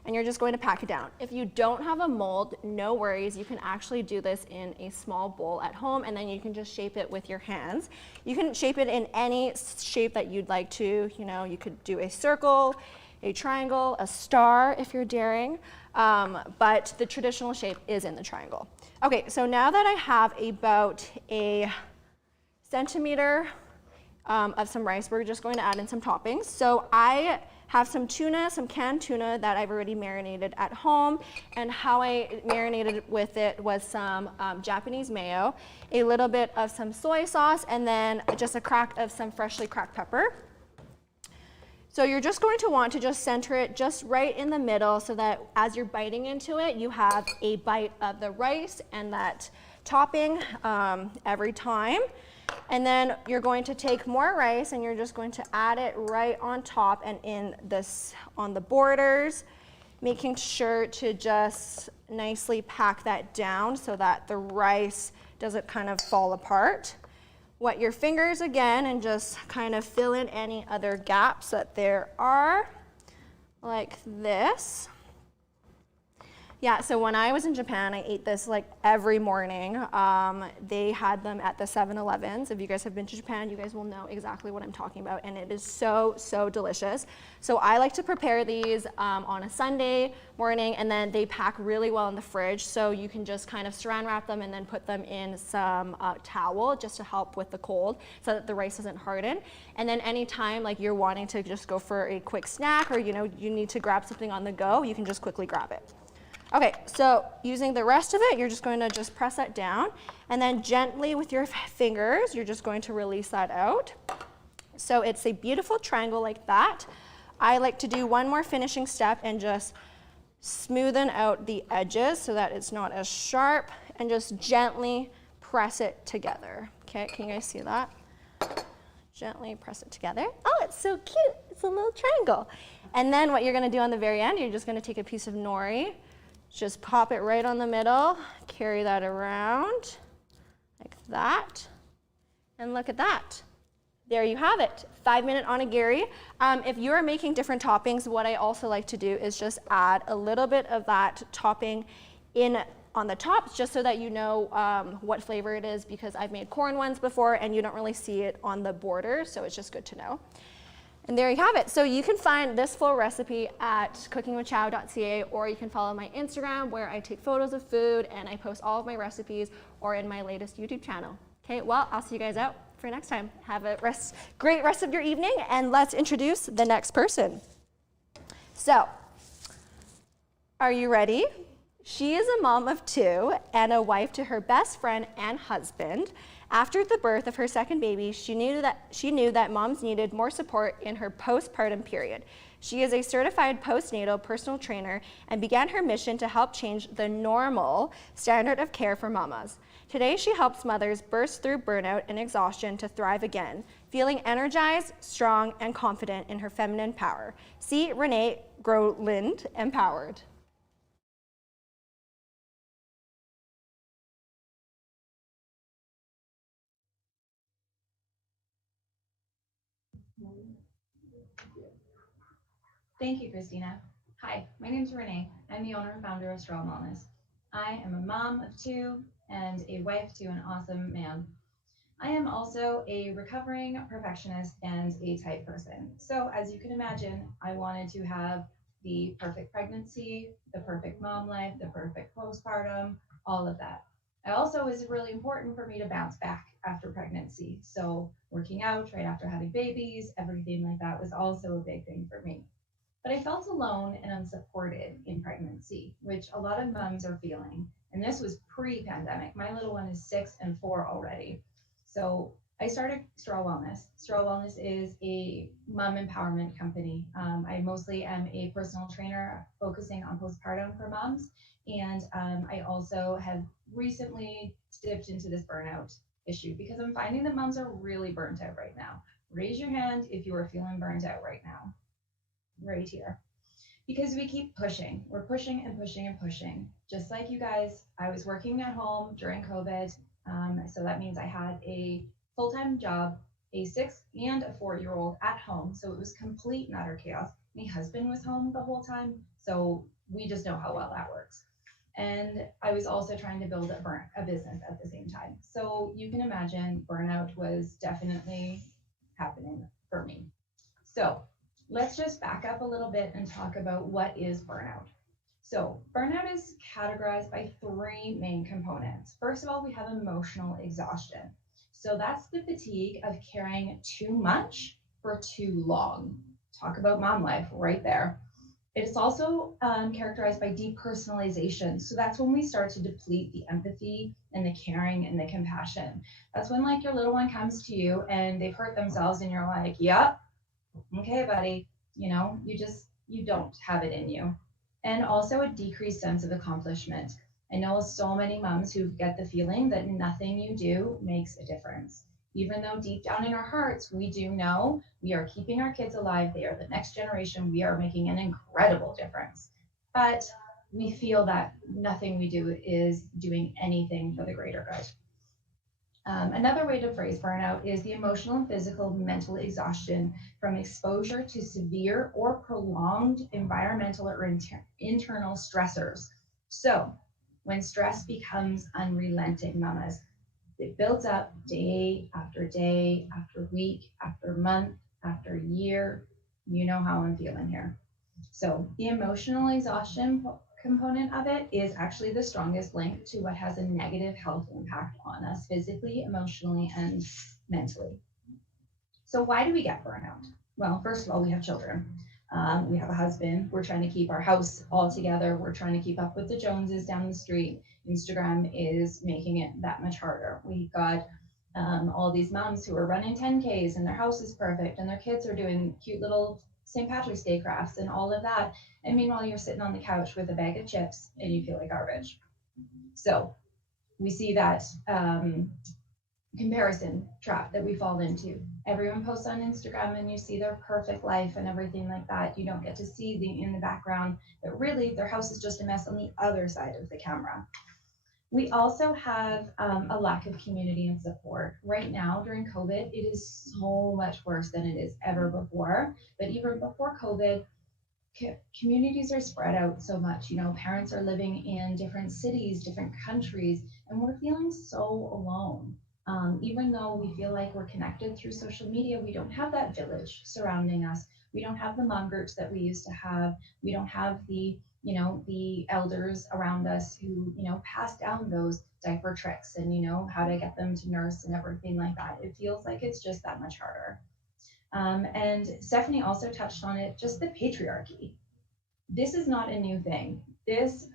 And you're just going to pack it down. If you don't have a mold, no worries. You can actually do this in a small bowl at home, and then you can just shape it with your hands. You can shape it in any shape that you'd like to. You know, you could do a circle, a triangle, a star if you're daring, but the traditional shape is in the triangle. Okay, so now that I have about a centimeter of some rice, we're just going to add in some toppings. So I have some tuna, some canned tuna that I've already marinated at home, and how I marinated with it was some Japanese mayo, a little bit of some soy sauce, and then just a crack of some freshly cracked pepper. So you're just going to want to just center it just right in the middle so that as you're biting into it, you have a bite of the rice and that topping every time. And then you're going to take more rice and you're just going to add it right on top and in this on the borders, making sure to just nicely pack that down so that the rice doesn't kind of fall apart. Wet your fingers again and just kind of fill in any other gaps that there are, like this. Yeah, so when I was in Japan, I ate this like every morning. They had them at the 7-Elevens. If you guys have been to Japan, you guys will know exactly what I'm talking about, and it is so, so delicious. So I like to prepare these on a Sunday morning, and then they pack really well in the fridge, so you can just kind of saran wrap them and then put them in some towel just to help with the cold so that the rice doesn't harden. And then anytime like you're wanting to just go for a quick snack, or you know you need to grab something on the go, you can just quickly grab it. Okay, so using the rest of it, you're just going to just press that down, and then gently with your fingers, you're just going to release that out. So it's a beautiful triangle like that. I like to do one more finishing step and just smoothen out the edges so that it's not as sharp, and just gently press it together. Okay, can you guys see that? Gently press it together. Oh, it's so cute. It's a little triangle. And then what you're going to do on the very end, you're just going to take a piece of nori, just pop it right on the middle, carry that around like that, and look at that. There you have it, 5-minute onigiri. If you are making different toppings, what I also like to do is just add a little bit of that topping in on the top, just so that you know what flavor it is, because I've made corn ones before and you don't really see it on the border, so it's just good to know. And there you have it. So you can find this full recipe at cookingwithchow.ca, or you can follow my Instagram where I take photos of food and I post all of my recipes, or in my latest YouTube channel. Okay, well, I'll see you guys out for next time. Have a great rest of your evening, and let's introduce the next person. So, are you ready? She is a mom of 2 and a wife to her best friend and husband. After the birth of her second baby, she knew that moms needed more support in her postpartum period. She is a certified postnatal personal trainer and began her mission to help change the normal standard of care for mamas. Today, she helps mothers burst through burnout and exhaustion to thrive again, feeling energized, strong, and confident in her feminine power. See Renee Grolind, Empowered. Thank you, Christina. Hi, my name is Renee. I'm the owner and founder of Strong Wellness. I am a mom of two and a wife to an awesome man. I am also a recovering perfectionist and a type person. So, as you can imagine, I wanted to have the perfect pregnancy, the perfect mom life, the perfect postpartum, all of that. I also, it was really important for me to bounce back after pregnancy. So, working out right after having babies, everything like that was also a big thing for me. But I felt alone and unsupported in pregnancy, which a lot of moms are feeling. And this was pre pandemic. My little one is 6 and 4 already. So I started Straw Wellness. Straw Wellness is a mom empowerment company. I mostly am a personal trainer focusing on postpartum for moms. And I also have recently dipped into this burnout issue because I'm finding that moms are really burnt out right now. Raise your hand if you are feeling burnt out right now, right here. Because we keep pushing. We're pushing and pushing and pushing. Just like you guys, I was working at home during COVID. So that means I had a full-time job, a 6 and a 4-year-old at home. So it was complete and utter chaos. My husband was home the whole time. So we just know how well that works. And I was also trying to build a business at the same time. So you can imagine burnout was definitely happening for me. So let's just back up a little bit and talk about what is burnout. So burnout is categorized by 3 main components. First of all, we have emotional exhaustion. So that's the fatigue of carrying too much for too long. Talk about mom life right there. It's also characterized by depersonalization. So that's when we start to deplete the empathy and the caring and the compassion. That's when like your little one comes to you and they've hurt themselves and you're like, yep, okay, buddy, you don't have it in you. And also a decreased sense of accomplishment. I know so many moms who get the feeling that nothing you do makes a difference. Even though deep down in our hearts, we do know we are keeping our kids alive. They are the next generation. We are making an incredible difference. But we feel that nothing we do is doing anything for the greater good. Another way to phrase burnout is the emotional and physical mental exhaustion from exposure to severe or prolonged environmental or internal stressors. So when stress becomes unrelenting, mamas, it builds up day after week, after month, after year. You know how I'm feeling here. So the emotional exhaustion component of it is actually the strongest link to what has a negative health impact on us physically, emotionally, and mentally. So why do we get burnout? Well, first of all, we have children. We have a husband. We're trying to keep our house all together. We're trying to keep up with the Joneses down the street. Instagram is making it that much harder. We've got all these moms who are running 10Ks and their house is perfect and their kids are doing cute little St. Patrick's Day crafts and all of that. And meanwhile, you're sitting on the couch with a bag of chips and you feel like garbage. So we see that comparison trap that we fall into. Everyone posts on Instagram and you see their perfect life and everything like that. You don't get to see in the background that really their house is just a mess on the other side of the camera. We also have a lack of community and support. Right now during COVID, it is so much worse than it is ever before. But even before COVID, communities are spread out so much. Parents are living in different cities, different countries, and we're feeling so alone. Even though we feel like we're connected through social media, we don't have that village surrounding us. We don't have the mom groups that we used to have. We don't have the elders around us who, pass down those diaper tricks and, how to get them to nurse and everything like that. It feels like it's just that much harder. And Stephanie also touched on it, just the patriarchy. This is not a new thing. This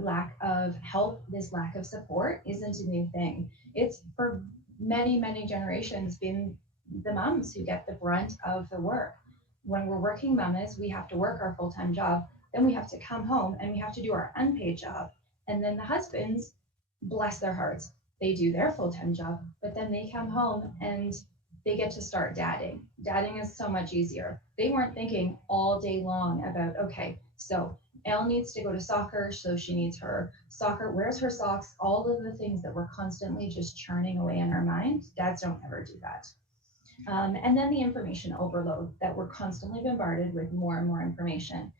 lack of help, this lack of support isn't a new thing. It's for many, many generations been the moms who get the brunt of the work. When we're working mamas, we have to work our full-time job, then we have to come home and we have to do our unpaid job. And then the husbands, bless their hearts, they do their full-time job, but then they come home and they get to start dadding. Dadding is so much easier. They weren't thinking all day long about, okay, so Elle needs to go to soccer, so she needs her soccer, where's her socks, all of the things that we're constantly just churning away in our mind. Dads don't ever do that. And then the information overload that we're constantly bombarded with more and more information.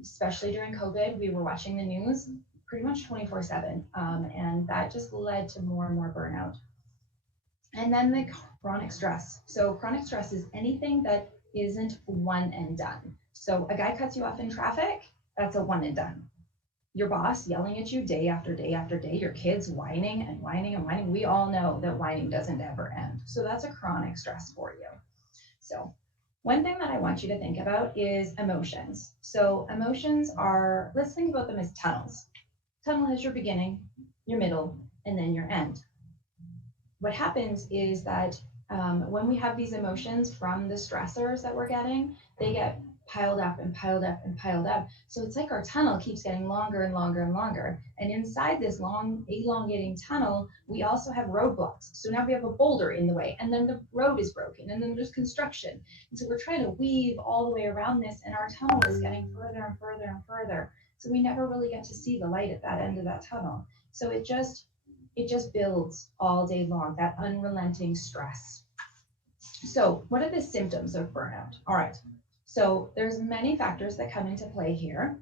Especially during COVID, we were watching the news pretty much 24/7, and that just led to more and more burnout. And then the chronic stress. So chronic stress is anything that isn't one and done. So a guy cuts you off in traffic, that's a one and done. Your boss yelling at you day after day after day, your kids whining and whining and whining. We all know that whining doesn't ever end. So that's a chronic stress for you. So one thing that I want you to think about is emotions. So emotions are, let's think about them as tunnels. Tunnel has your beginning, your middle, and then your end. What happens is that when we have these emotions from the stressors that we're getting, they get piled up and piled up and piled up. So it's like our tunnel keeps getting longer and longer and longer. And inside this long, elongating tunnel, we also have roadblocks. So now we have a boulder in the way, and then the road is broken, and then there's construction. And so we're trying to weave all the way around this, and our tunnel is getting further and further and further. So we never really get to see the light at that end of that tunnel. So it just builds all day long, that unrelenting stress. So what are the symptoms of burnout? All right, so there's many factors that come into play here.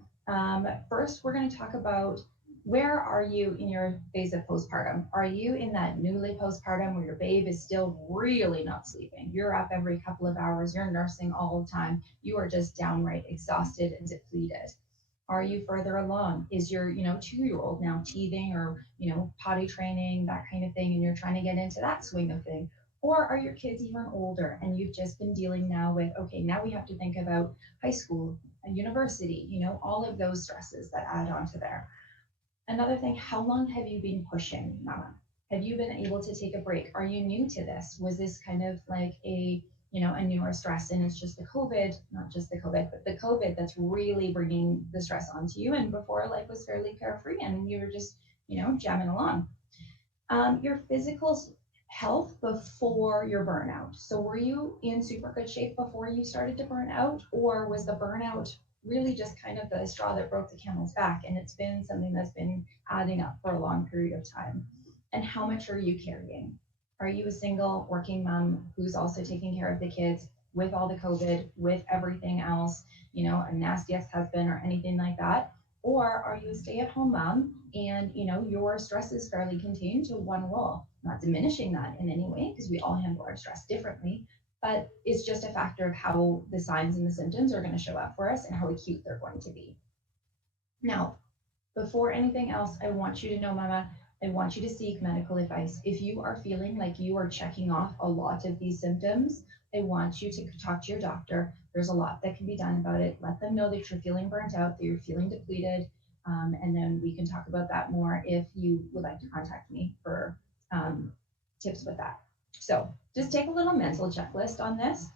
First, we're going to talk about where are you in your phase of postpartum? Are you in that newly postpartum where your babe is still really not sleeping? You're up every couple of hours, you're nursing all the time, you are just downright exhausted and depleted. Are you further along? Is your 2-year-old now teething or potty training, that kind of thing, and you're trying to get into that swing of thing? Or are your kids even older and you've just been dealing now with, okay, now we have to think about high school, university, all of those stresses that add on to there. Another thing, how long have you been pushing, Mama? Have you been able to take a break? Are you new to this? Was this kind of like a newer stress, and it's just the COVID, not just the COVID, but the COVID that's really bringing the stress onto you, and before life was fairly carefree and you were just, jamming along. Your physical health before your burnout. So were you in super good shape before you started to burn out, or was the burnout really just kind of the straw that broke the camel's back, and it's been something that's been adding up for a long period of time? And how much are you carrying? Are you a single working mom who's also taking care of the kids with all the COVID, with everything else, a nasty ex-husband or anything like that? Or are you a stay-at-home mom and, your stress is fairly contained to one role? Not diminishing that in any way, because we all handle our stress differently, but it's just a factor of how the signs and the symptoms are going to show up for us and how acute they're going to be. Now, before anything else, I want you to know, Mama, I want you to seek medical advice. If you are feeling like you are checking off a lot of these symptoms, I want you to talk to your doctor. There's a lot that can be done about it. Let them know that you're feeling burnt out, that you're feeling depleted, and then we can talk about that more if you would like to contact me for tips with that. So just take a little mental checklist on this.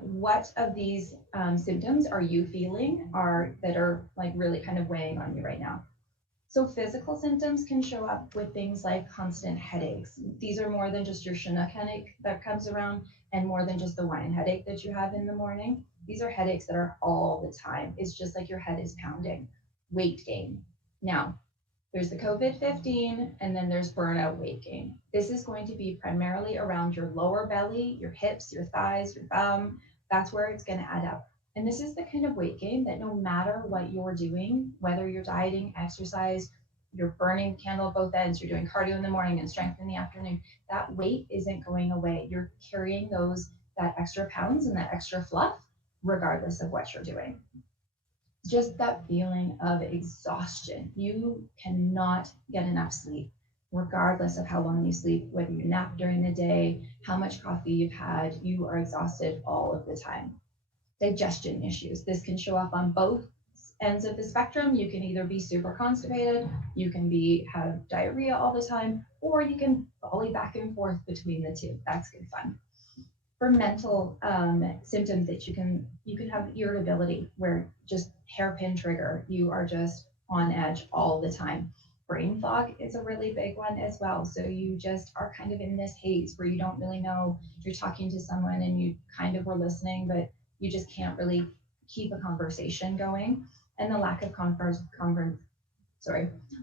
What of these symptoms are you feeling that are like really kind of weighing on you right now? So physical symptoms can show up with things like constant headaches. These are more than just your Chinook headache that comes around, and more than just the wine headache that you have in the morning. These are headaches that are all the time. It's just like your head is pounding. Weight gain. Now, there's the COVID-15, and then there's burnout weight gain. This is going to be primarily around your lower belly, your hips, your thighs, your bum. That's where it's going to add up. And this is the kind of weight gain that no matter what you're doing, whether you're dieting, exercise, you're burning candle at both ends, you're doing cardio in the morning and strength in the afternoon, that weight isn't going away. You're carrying that extra pounds and that extra fluff, regardless of what you're doing. Just that feeling of exhaustion. You cannot get enough sleep, regardless of how long you sleep, whether you nap during the day, how much coffee you've had, you are exhausted all of the time. Digestion issues. This can show up on both ends of the spectrum. You can either be super constipated, you can have diarrhea all the time, or you can volley back and forth between the two. That's good fun. For mental symptoms, that you can have irritability, where just hairpin trigger, you are just on edge all the time. Brain fog is a really big one as well. So you just are kind of in this haze where you don't really know, you're talking to someone and you kind of were listening, but you just can't really keep a conversation going. And the lack of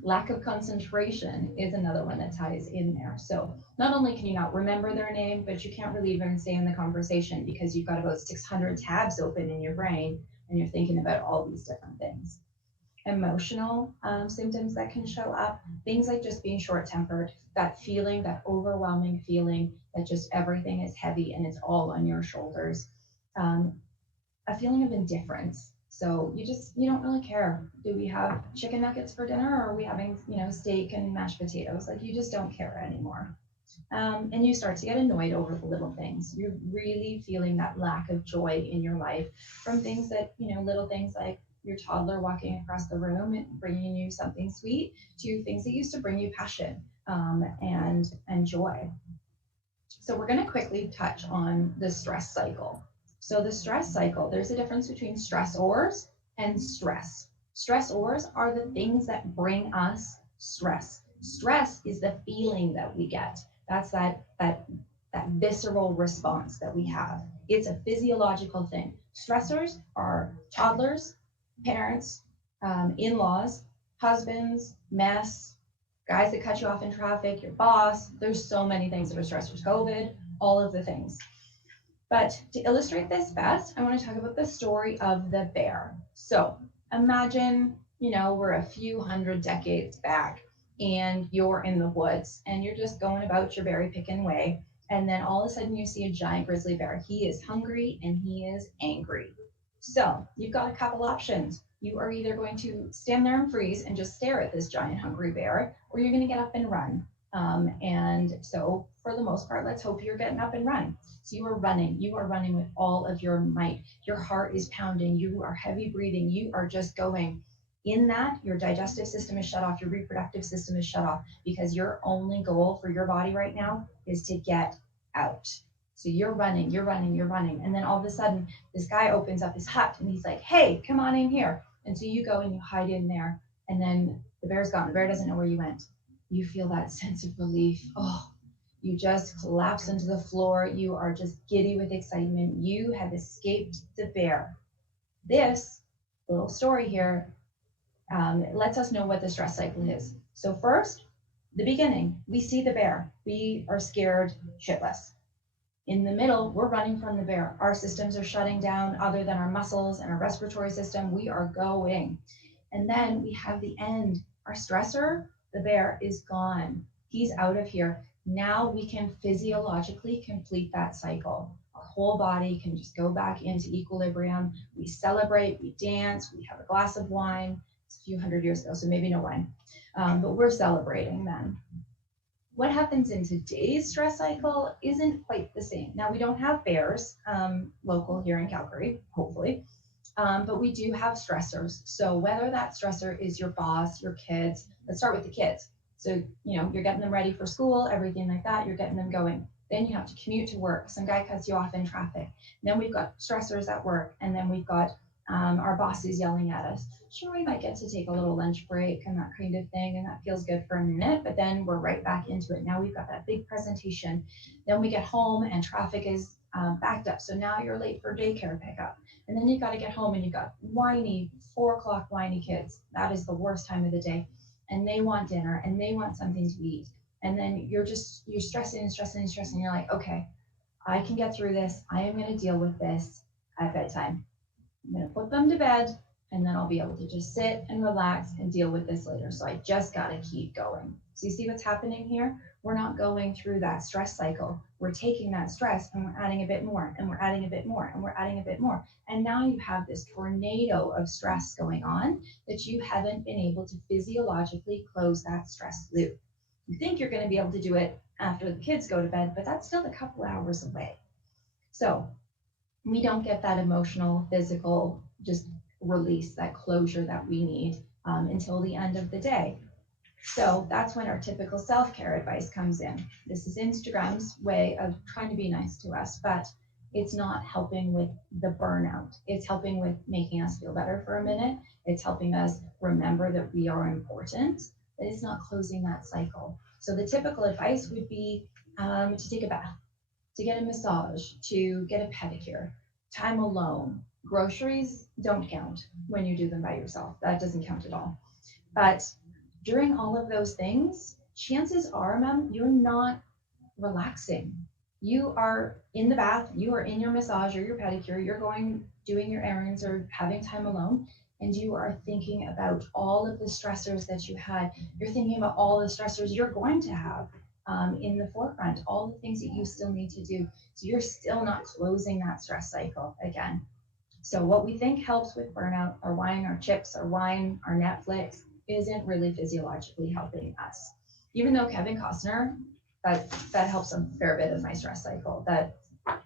Lack of concentration is another one that ties in there. So not only can you not remember their name, but you can't really even stay in the conversation because you've got about 600 tabs open in your brain and you're thinking about all these different things. Emotional symptoms that can show up, things like just being short-tempered, that feeling, that overwhelming feeling that just everything is heavy and it's all on your shoulders. A feeling of indifference. So you don't really care. Do we have chicken nuggets for dinner or are we having, steak and mashed potatoes? Like you just don't care anymore. And you start to get annoyed over the little things. You're really feeling that lack of joy in your life from things that, little things like your toddler walking across the room and bringing you something sweet to things that used to bring you passion and joy. So we're going to quickly touch on the stress cycle. So the stress cycle, there's a difference between stressors and stress. Stressors are the things that bring us stress. Stress is the feeling that we get. That's that visceral response that we have. It's a physiological thing. Stressors are toddlers, parents, in-laws, husbands, mess, guys that cut you off in traffic, your boss. There's so many things that are stressors. COVID, all of the things. But to illustrate this best, I want to talk about the story of the bear. So imagine, we're a few hundred decades back and you're in the woods and you're just going about your berry picking way. And then all of a sudden you see a giant grizzly bear. He is hungry and he is angry. So you've got a couple options. You are either going to stand there and freeze and just stare at this giant hungry bear, or you're going to get up and run. And so for the most part, let's hope you're getting up and running. So you are running with all of your might. Your heart is pounding, you are heavy breathing, you are just going. In that, your digestive system is shut off, your reproductive system is shut off because your only goal for your body right now is to get out. So you're running. And then all of a sudden, this guy opens up his hut and he's like, hey, come on in here. And so you go and you hide in there and then the bear's gone. The bear doesn't know where you went. You feel that sense of relief. Oh, you just collapse into the floor. You are just giddy with excitement. You have escaped the bear. This little story here lets us know what the stress cycle is. So first, the beginning, we see the bear. We are scared shitless. In the middle, we're running from the bear. Our systems are shutting down other than our muscles and our respiratory system. We are going. And then we have the end. Our stressor, the bear, is gone. He's out of here. Now we can physiologically complete that cycle. Our whole body can just go back into equilibrium. We celebrate, we dance, we have a glass of wine. It's a few hundred years ago, so maybe no wine. But we're celebrating then. What happens in today's stress cycle isn't quite the same. Now, we don't have bears local here in Calgary, hopefully, but we do have stressors. So whether that stressor is your boss, your kids, let's start with the kids. So, you're getting them ready for school, everything like that, you're getting them going. Then you have to commute to work. Some guy cuts you off in traffic. Then we've got stressors at work, and then we've got our bosses yelling at us. Sure, we might get to take a little lunch break and that kind of thing, and that feels good for a minute, but then we're right back into it. Now we've got that big presentation. Then we get home and traffic is backed up. So now you're late for daycare pickup. And then you've got to get home and you've got whiny, 4 o'clock whiny kids. That is the worst time of the day. And they want dinner and they want something to eat. And then you're stressing. You're like, okay, I can get through this. I am going to deal with this at bedtime. I'm going to put them to bed, and then I'll be able to just sit and relax and deal with this later. So I just got to keep going. So you see what's happening here? We're not going through that stress cycle. We're taking that stress and we're adding a bit more, and we're adding a bit more, and we're adding a bit more. And now you have this tornado of stress going on that you haven't been able to physiologically close that stress loop. You think you're going to be able to do it after the kids go to bed, but that's still a couple hours away. So we don't get that emotional, physical, just release, that closure that we need until the end of the day. So that's when our typical self-care advice comes in. This is Instagram's way of trying to be nice to us, but it's not helping with the burnout. It's helping with making us feel better for a minute. It's helping us remember that we are important, but it's not closing that cycle. So the typical advice would be to take a bath, to get a massage, to get a pedicure, time alone. Groceries don't count when you do them by yourself. That doesn't count at all. But During all of those things, chances are, ma'am, you're not relaxing. You are in the bath, you are in your massage or your pedicure, you're doing your errands or having time alone, and you are thinking about all of the stressors that you had. You're thinking about all the stressors you're going to have in the forefront, all the things that you still need to do. So you're still not closing that stress cycle again. So what we think helps with burnout, our wine, our chips, our wine, our Netflix, isn't really physiologically helping us. Even though Kevin Costner, that helps a fair bit of my stress cycle. That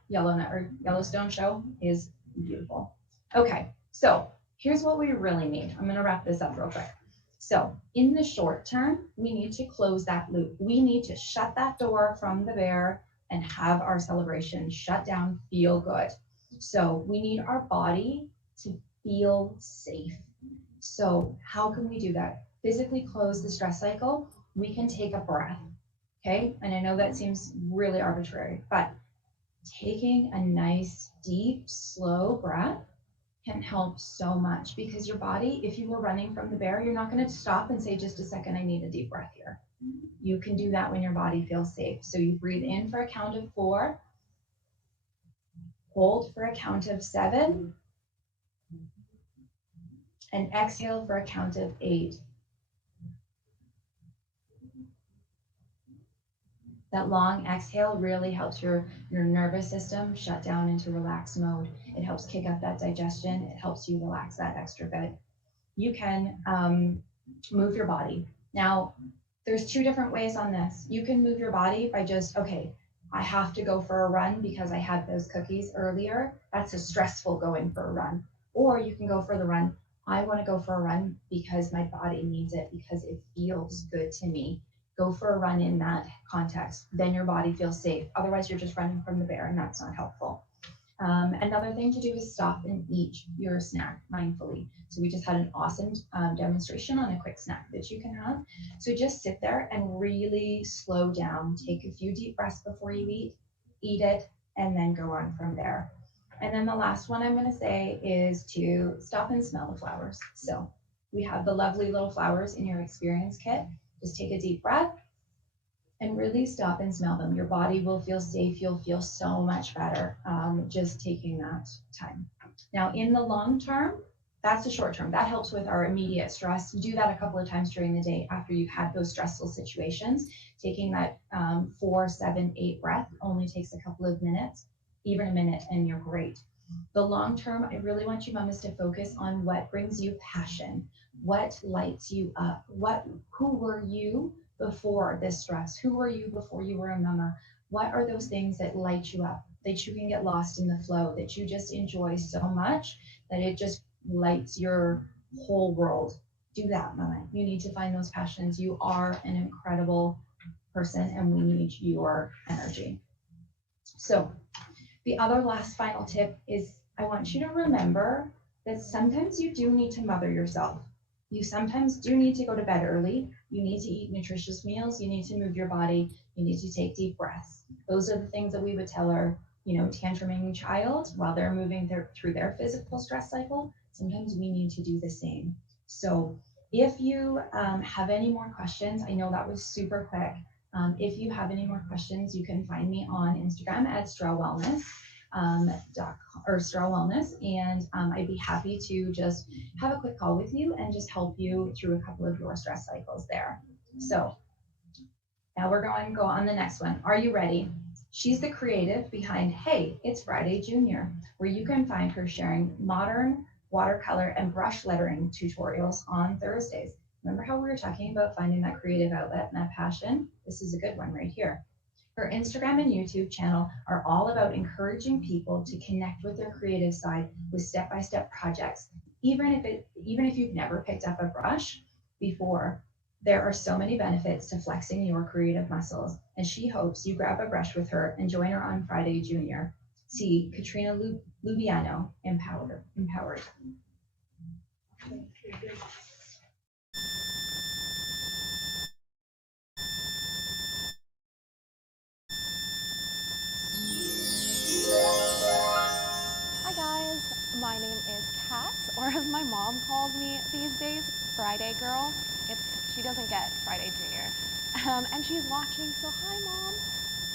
Yellowstone show is beautiful. Okay, so here's what we really need. I'm gonna wrap this up real quick. So in the short term, we need to close that loop. We need to shut that door from the bear and have our celebration shut down, feel good. So we need our body to feel safe. So how can we do that? Physically close the stress cycle. We can take a breath, okay? And I know that seems really arbitrary, but taking a nice, deep, slow breath can help so much, because your body, if you were running from the bear, you're not going to stop and say, just a second, I need a deep breath here. You can do that when your body feels safe. So you breathe in for a count of 4, hold for a count of 7, and exhale for a count of 8. That long exhale really helps your nervous system shut down into relaxed mode. It helps kick up that digestion. It helps you relax that extra bit. You can move your body. Now, there's 2 different ways on this. You can move your body by just, okay, I have to go for a run because I had those cookies earlier. That's a stressful going for a run. Or you can go for the run. I want to go for a run because my body needs it, because it feels good to me. Go for a run in that context. Then your body feels safe. Otherwise, you're just running from the bear, and that's not helpful. Another thing to do is stop and eat your snack mindfully. So we just had an awesome demonstration on a quick snack that you can have. So just sit there and really slow down. Take a few deep breaths before you eat it, and then go on from there. And then the last one I'm going to say is to stop and smell the flowers. So we have the lovely little flowers in your experience kit. Just take a deep breath and really stop and smell them. Your body will feel safe. You'll feel so much better just taking that time. Now, in the long term, that's the short term. That helps with our immediate stress. Do that a couple of times during the day after you've had those stressful situations. Taking that 4, 7, 8 breath only takes a couple of minutes, even a minute, and you're great. The long term, I really want you mamas to focus on what brings you passion, what lights you up, who were you before this stress? Who were you before you were a mama? What are those things that light you up, that you can get lost in the flow, that you just enjoy so much that it just lights your whole world? Do that, mama. You need to find those passions. You are an incredible person, and we need your energy. So the other last final tip is, I want you to remember that sometimes you do need to mother yourself. You sometimes do need to go to bed early. You need to eat nutritious meals. You need to move your body. You need to take deep breaths. Those are the things that we would tell our, tantruming child while they're moving through their physical stress cycle. Sometimes we need to do the same. So if you have any more questions, I know that was super quick. If you have any more questions, you can find me on Instagram at Straw Wellness. Straw Wellness, and I'd be happy to just have a quick call with you and just help you through a couple of your stress cycles there. So now we're going to go on the next one. Are you ready? She's the creative behind Hey, It's Friday Junior, where you can find her sharing modern watercolor and brush lettering tutorials on Thursdays. Remember how we were talking about finding that creative outlet and that passion? This is a good one right here. Her Instagram and YouTube channel are all about encouraging people to connect with their creative side with step-by-step projects. Even if you've never picked up a brush before, there are so many benefits to flexing your creative muscles, and she hopes you grab a brush with her and join her on Friday Junior. See Katrina Lubiano, Empowered. Hi guys, my name is Kat, or as my mom calls me these days, Friday Girl. It's She doesn't get Friday Junior. And she's watching, so hi Mom.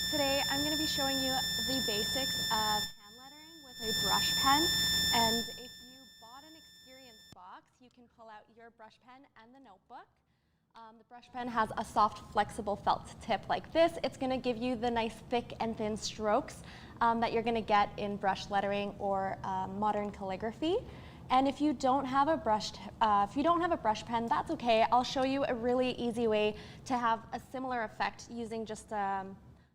Today I'm going to be showing you the basics of hand lettering with a brush pen. And if you bought an experience box, you can pull out your brush pen and the notebook. The brush pen has a soft, flexible felt tip like this. It's going to give you the nice thick and thin strokes that you're going to get in brush lettering or modern calligraphy. And if you don't have a brush pen, that's okay. I'll show you a really easy way to have a similar effect using just a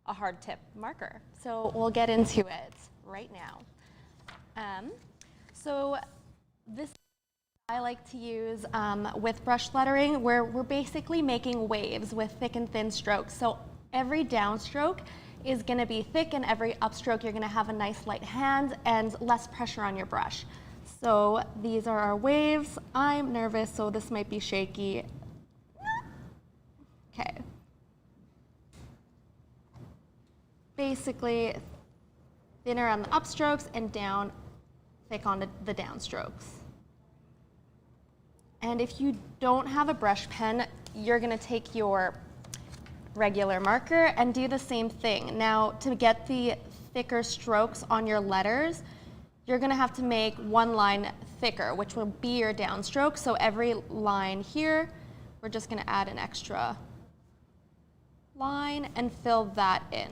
hard tip marker. So we'll get into it right now. So this I like to use with brush lettering, where we're basically making waves with thick and thin strokes. So every downstroke is going to be thick, and every upstroke you're going to have a nice light hand and less pressure on your brush. So these are our waves. I'm nervous, so this might be shaky. Okay. Basically, thinner on the upstrokes and down, thick on the downstrokes. And if you don't have a brush pen, you're going to take your regular marker and do the same thing. Now, to get the thicker strokes on your letters, you're going to have to make one line thicker, which will be your downstroke. So every line here, we're just going to add an extra line and fill that in.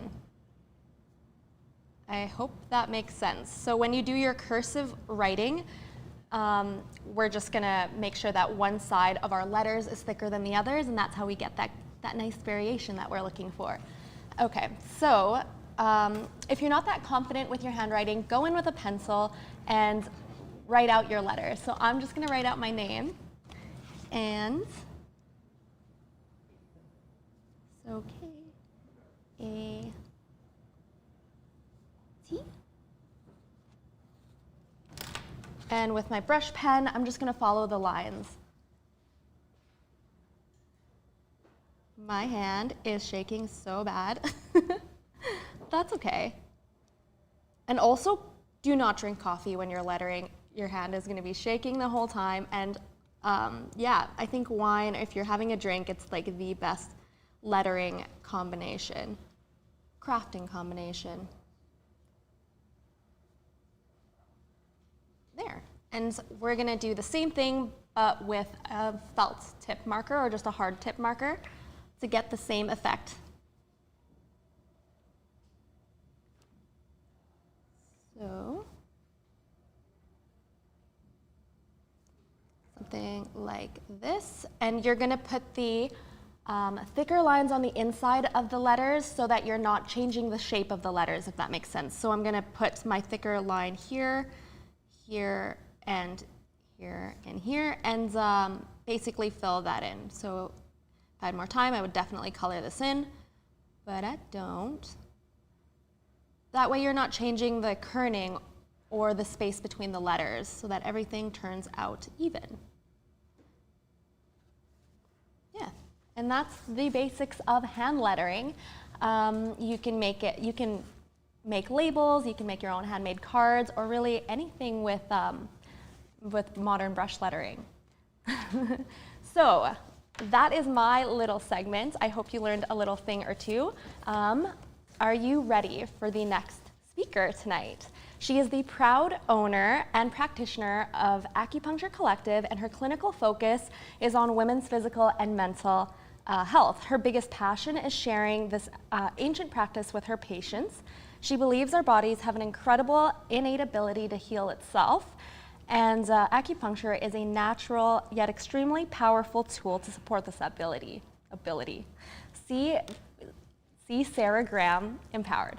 I hope that makes sense. So when you do your cursive writing, we're just going to make sure that one side of our letters is thicker than the others, and that's how we get that nice variation that we're looking for. Okay, so if you're not that confident with your handwriting, go in with a pencil and write out your letters. So I'm just going to write out my name, and so K-A-T. And with my brush pen, I'm just going to follow the lines. My hand is shaking so bad. That's okay. And also, do not drink coffee when you're lettering. Your hand is going to be shaking the whole time. And yeah, I think wine, if you're having a drink, it's like the best lettering combination, crafting combination. There. And we're going to do the same thing but with a felt tip marker or just a hard tip marker to get the same effect. So something like this. And you're going to put the thicker lines on the inside of the letters so that you're not changing the shape of the letters, if that makes sense. So I'm going to put my thicker line here, here, and here, and here, and basically fill that in. So if I had more time, I would definitely color this in, but I don't. That way you're not changing the kerning or the space between the letters so that everything turns out even. Yeah, and that's the basics of hand lettering. You can make labels, you can make your own handmade cards, or really anything with modern brush lettering. So that is my little segment. I hope you learned a little thing or two. Are you ready for the next speaker tonight? She is the proud owner and practitioner of Acupuncture Collective, and her clinical focus is on women's physical and mental health. Her biggest passion is sharing this ancient practice with her patients. She believes our bodies have an incredible innate ability to heal itself, and acupuncture is a natural yet extremely powerful tool to support this ability. See Sarah Graham, Empowered.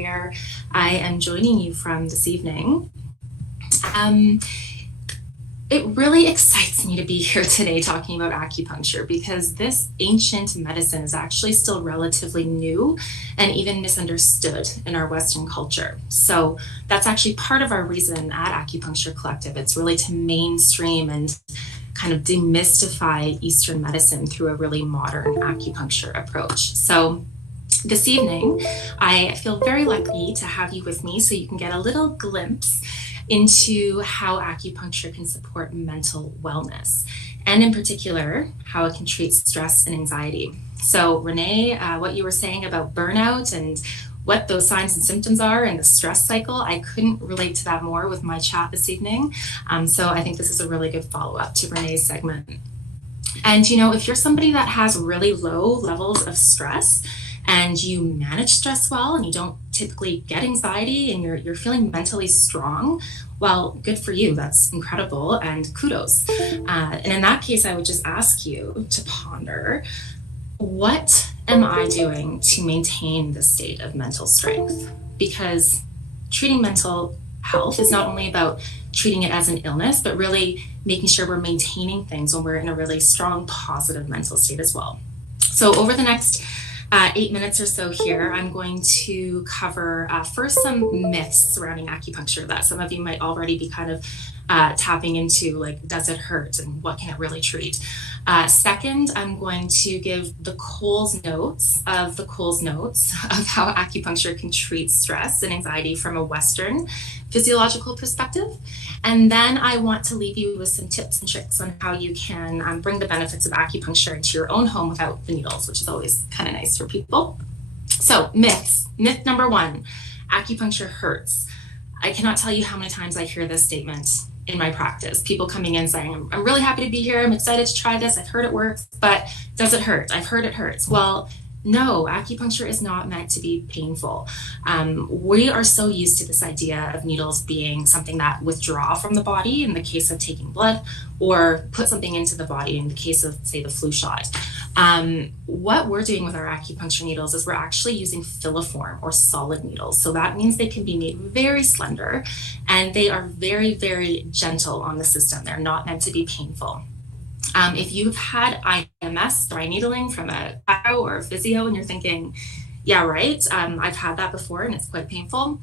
where I am joining you from this evening. It really excites me to be here today talking about acupuncture because this ancient medicine is actually still relatively new and even misunderstood in our Western culture. So that's actually part of our reason at Acupuncture Collective. It's really to mainstream and kind of demystify Eastern medicine through a really modern acupuncture approach. So this evening, I feel very lucky to have you with me so you can get a little glimpse into how acupuncture can support mental wellness, and in particular, how it can treat stress and anxiety. So Renee, what you were saying about burnout and what those signs and symptoms are in the stress cycle, I couldn't relate to that more with my chat this evening. So I think this is a really good follow-up to Renee's segment. And if you're somebody that has really low levels of stress, and you manage stress well and you don't typically get anxiety and you're feeling mentally strong, well, good for you. That's incredible and kudos. And in that case, I would just ask you to ponder, what am I doing to maintain the state of mental strength? Because treating mental health is not only about treating it as an illness, but really making sure we're maintaining things when we're in a really strong, positive mental state as well. So over the next 8 minutes or so here, I'm going to cover first some myths surrounding acupuncture that some of you might already be kind of tapping into, like, does it hurt and what can it really treat? Second, I'm going to give the Coles notes of how acupuncture can treat stress and anxiety from a Western physiological perspective. And then I want to leave you with some tips and tricks on how you can bring the benefits of acupuncture into your own home without the needles, which is always kind of nice for people. So myths. Myth number 1, acupuncture hurts. I cannot tell you how many times I hear this statement in my practice. People coming in saying, I'm really happy to be here. I'm excited to try this. I've heard it works, but does it hurt? I've heard it hurts. Well, no, acupuncture is not meant to be painful. We are so used to this idea of needles being something that withdraw from the body in the case of taking blood, or put something into the body in the case of, say, the flu shot. What we're doing with our acupuncture needles is we're actually using filiform or solid needles. So that means they can be made very slender and they are very, very gentle on the system. They're not meant to be painful. If you've had IMS, dry needling from a chiro or a physio, and you're thinking, yeah, right, I've had that before and it's quite painful.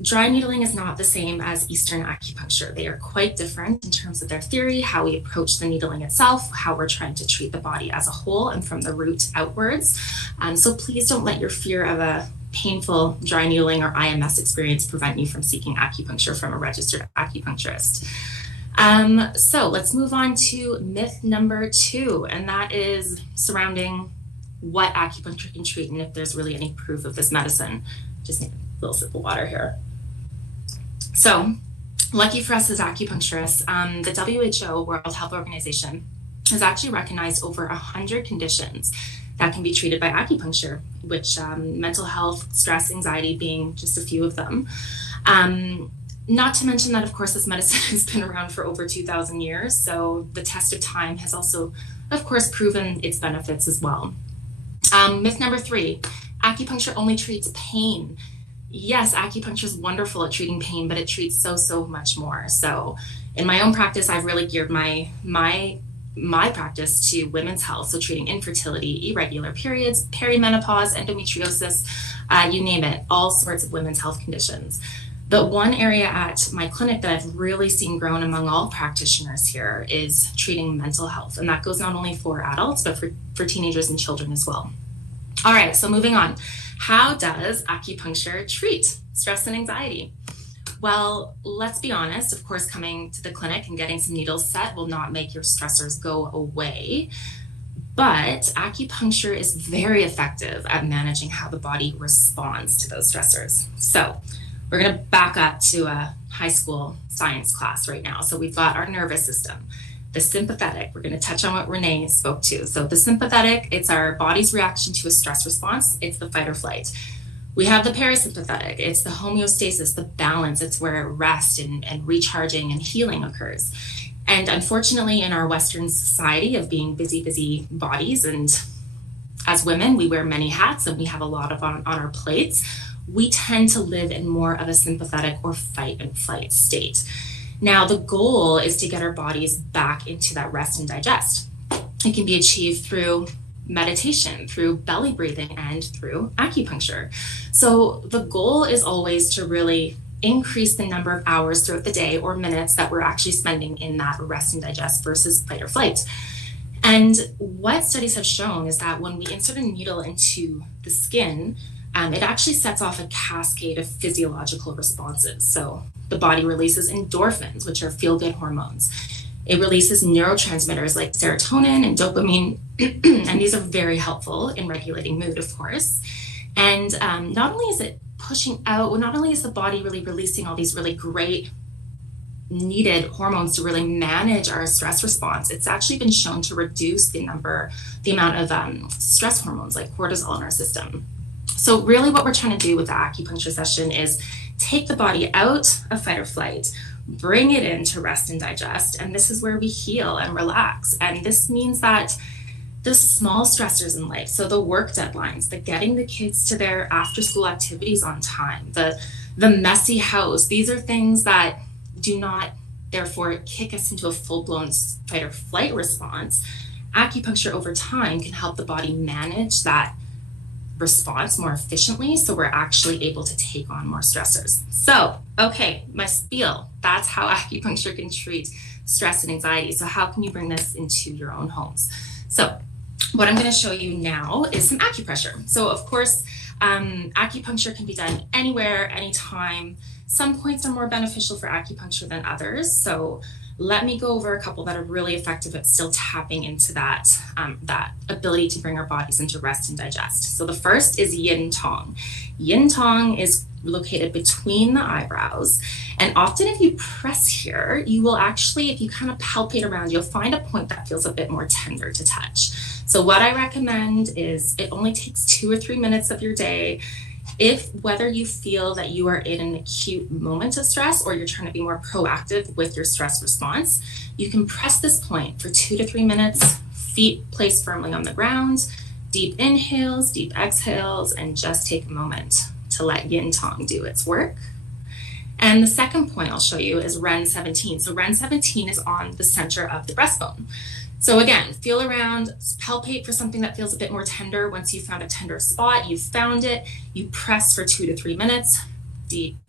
Dry needling is not the same as Eastern acupuncture. They are quite different in terms of their theory, how we approach the needling itself, how we're trying to treat the body as a whole and from the root outwards. So please don't let your fear of a painful dry needling or IMS experience prevent you from seeking acupuncture from a registered acupuncturist. So let's move on to myth number 2, and that is surrounding what acupuncture can treat and if there's really any proof of this medicine. Just need a little sip of water here. So lucky for us as acupuncturists, the WHO, World Health Organization, has actually recognized over 100 conditions that can be treated by acupuncture, which mental health, stress, anxiety being just a few of them. Not to mention that, of course, this medicine has been around for over 2,000 years, so the test of time has also, of course, proven its benefits as well. Myth number 3, acupuncture only treats pain. Yes, acupuncture is wonderful at treating pain, but it treats so much more. So in my own practice, I've really geared my practice to women's health, so treating infertility, irregular periods, perimenopause, endometriosis, you name it, all sorts of women's health conditions. But one area at my clinic that I've really seen grown among all practitioners here is treating mental health. And that goes not only for adults, but for teenagers and children as well. All right, so moving on. How does acupuncture treat stress and anxiety? Well, let's be honest, of course, coming to the clinic and getting some needles set will not make your stressors go away. But acupuncture is very effective at managing how the body responds to those stressors. So we're going to back up to a high school science class right now. So we've got our nervous system, the sympathetic. We're going to touch on what Renee spoke to. So the sympathetic, it's our body's reaction to a stress response. It's the fight or flight. We have the parasympathetic. It's the homeostasis, the balance. It's where rest and recharging and healing occurs. And unfortunately, in our Western society of being busy bodies, and as women, we wear many hats and we have a lot on our plates, we tend to live in more of a sympathetic or fight and flight state. Now, the goal is to get our bodies back into that rest and digest. It can be achieved through meditation, through belly breathing, and through acupuncture. So the goal is always to really increase the number of hours throughout the day or minutes that we're actually spending in that rest and digest versus fight or flight. And what studies have shown is that when we insert a needle into the skin, it actually sets off a cascade of physiological responses. So the body releases endorphins, which are feel-good hormones. It releases neurotransmitters like serotonin and dopamine, and these are very helpful in regulating mood, of course. And not only is it pushing out, not only is the body really releasing all these really great needed hormones to really manage our stress response, it's actually been shown to reduce the amount of stress hormones like cortisol in our system. So really what we're trying to do with the acupuncture session is take the body out of fight or flight, bring it into rest and digest, and this is where we heal and relax. And this means that the small stressors in life, so the work deadlines, the getting the kids to their after school activities on time, the messy house, these are things that do not therefore kick us into a full-blown fight or flight response. Acupuncture over time can help the body manage that response more efficiently, so we're actually able to take on more stressors. So, okay, my spiel, that's how acupuncture can treat stress and anxiety. So how can you bring this into your own homes? So what I'm going to show you now is some acupressure. So of course, acupuncture can be done anywhere, anytime. Some points are more beneficial for acupuncture than others. So let me go over a couple that are really effective at still tapping into that, that ability to bring our bodies into rest and digest. So the first is yin tong. Yin tong is located between the eyebrows. And often if you press here, you will actually, if you kind of palpate around, you'll find a point that feels a bit more tender to touch. So what I recommend is it only takes 2 or 3 minutes of your day. Whether you feel that you are in an acute moment of stress or you're trying to be more proactive with your stress response, you can press this point for 2 to 3 minutes, feet placed firmly on the ground, deep inhales, deep exhales, and just take a moment to let yin tong do its work. And the second point I'll show you is Ren 17. So Ren 17 is on the center of the breastbone. So again, feel around, palpate for something that feels a bit more tender. Once you've found a tender spot, you've found it, you press for 2 to 3 minutes,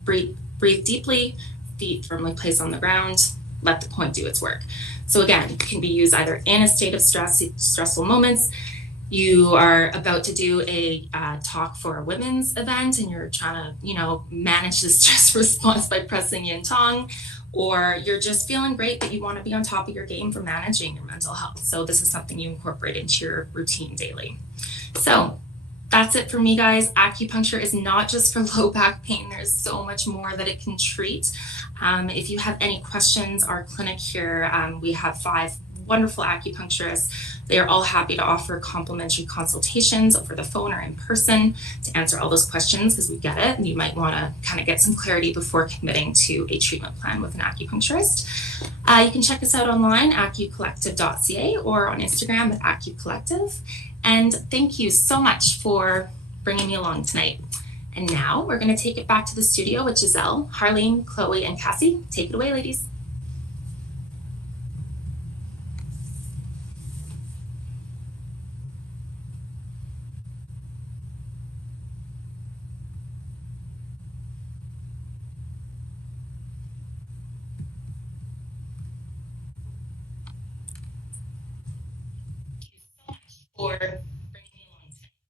breathe deeply, feet firmly placed on the ground, let the point do its work. So again, it can be used either in a state of stressful moments. You are about to do a talk for a women's event and you're trying to, manage the stress response by pressing yin tong, or you're just feeling great but you want to be on top of your game for managing your mental health. So this is something you incorporate into your routine daily. So that's it for me, guys. Acupuncture is not just for low back pain. There's so much more that it can treat. If you have any questions, our clinic here, we have 5 wonderful acupuncturists. They are all happy to offer complimentary consultations over the phone or in person to answer all those questions, because we get it and you might want to kind of get some clarity before committing to a treatment plan with an acupuncturist. You can check us out online, acucollective.ca, or on Instagram at acucollective. And thank you so much for bringing me along tonight. And now we're going to take it back to the studio with Giselle, Harleen, Chloe, and Cassie. Take it away, ladies. For bringing me along tonight.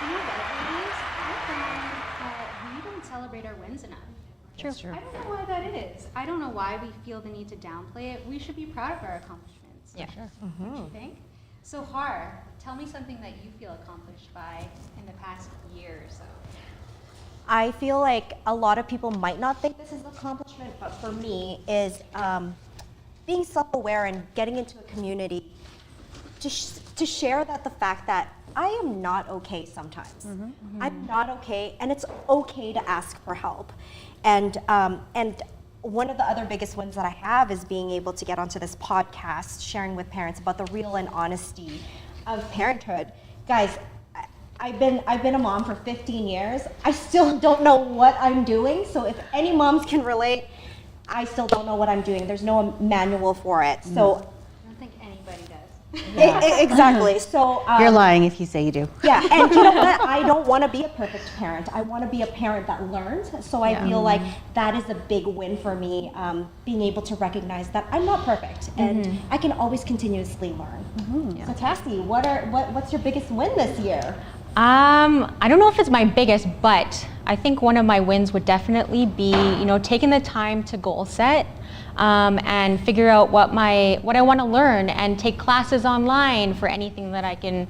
You know what, ladies? I found that we don't celebrate our wins enough. True. I don't know why that is. I don't know why we feel the need to downplay it. We should be proud of our accomplishments. Yeah. Sure. Don't you think? So Har, tell me something that you feel accomplished by in the past year or so. I feel like a lot of people might not think this is an accomplishment, but for me is being self-aware and getting into a community to share that the fact that I am not okay sometimes. I'm not okay, and it's okay to ask for help. And one of the other biggest wins that I have is being able to get onto this podcast, sharing with parents about the real and honesty of parenthood. Guys, I've been a mom for 15 years. I still don't know what I'm doing. So if any moms can relate, I still don't know what I'm doing. There's no manual for it. So I don't think anybody does. exactly. So You're lying if you say you do. yeah, and you know what? I don't want to be a perfect parent. I want to be a parent that learns. So I feel like that is a big win for me, being able to recognize that I'm not perfect and I can always continuously learn. So Cassie, what's your biggest win this year? I don't know if it's my biggest, but I think one of my wins would definitely be, taking the time to goal set and figure out what I want to learn and take classes online for anything that I can,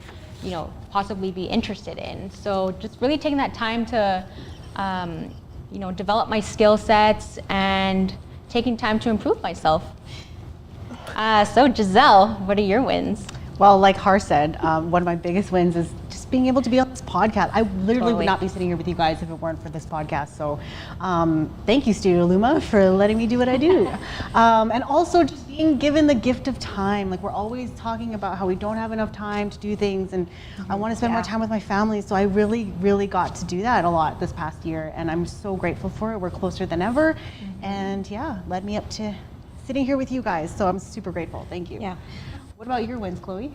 possibly be interested in. So just really taking that time to, develop my skill sets and taking time to improve myself. So Giselle, what are your wins? Well, like Har said, one of my biggest wins is just being able to be on this podcast. I literally would not be sitting here with you guys if it weren't for this podcast. So thank you, Studio Luma, for letting me do what I do. And also just being given the gift of time. Like, we're always talking about how we don't have enough time to do things, and I want to spend more time with my family. So I really, really got to do that a lot this past year, and I'm so grateful for it. We're closer than ever, and led me up to sitting here with you guys. So I'm super grateful. Thank you. Yeah. What about your wins, Chloe?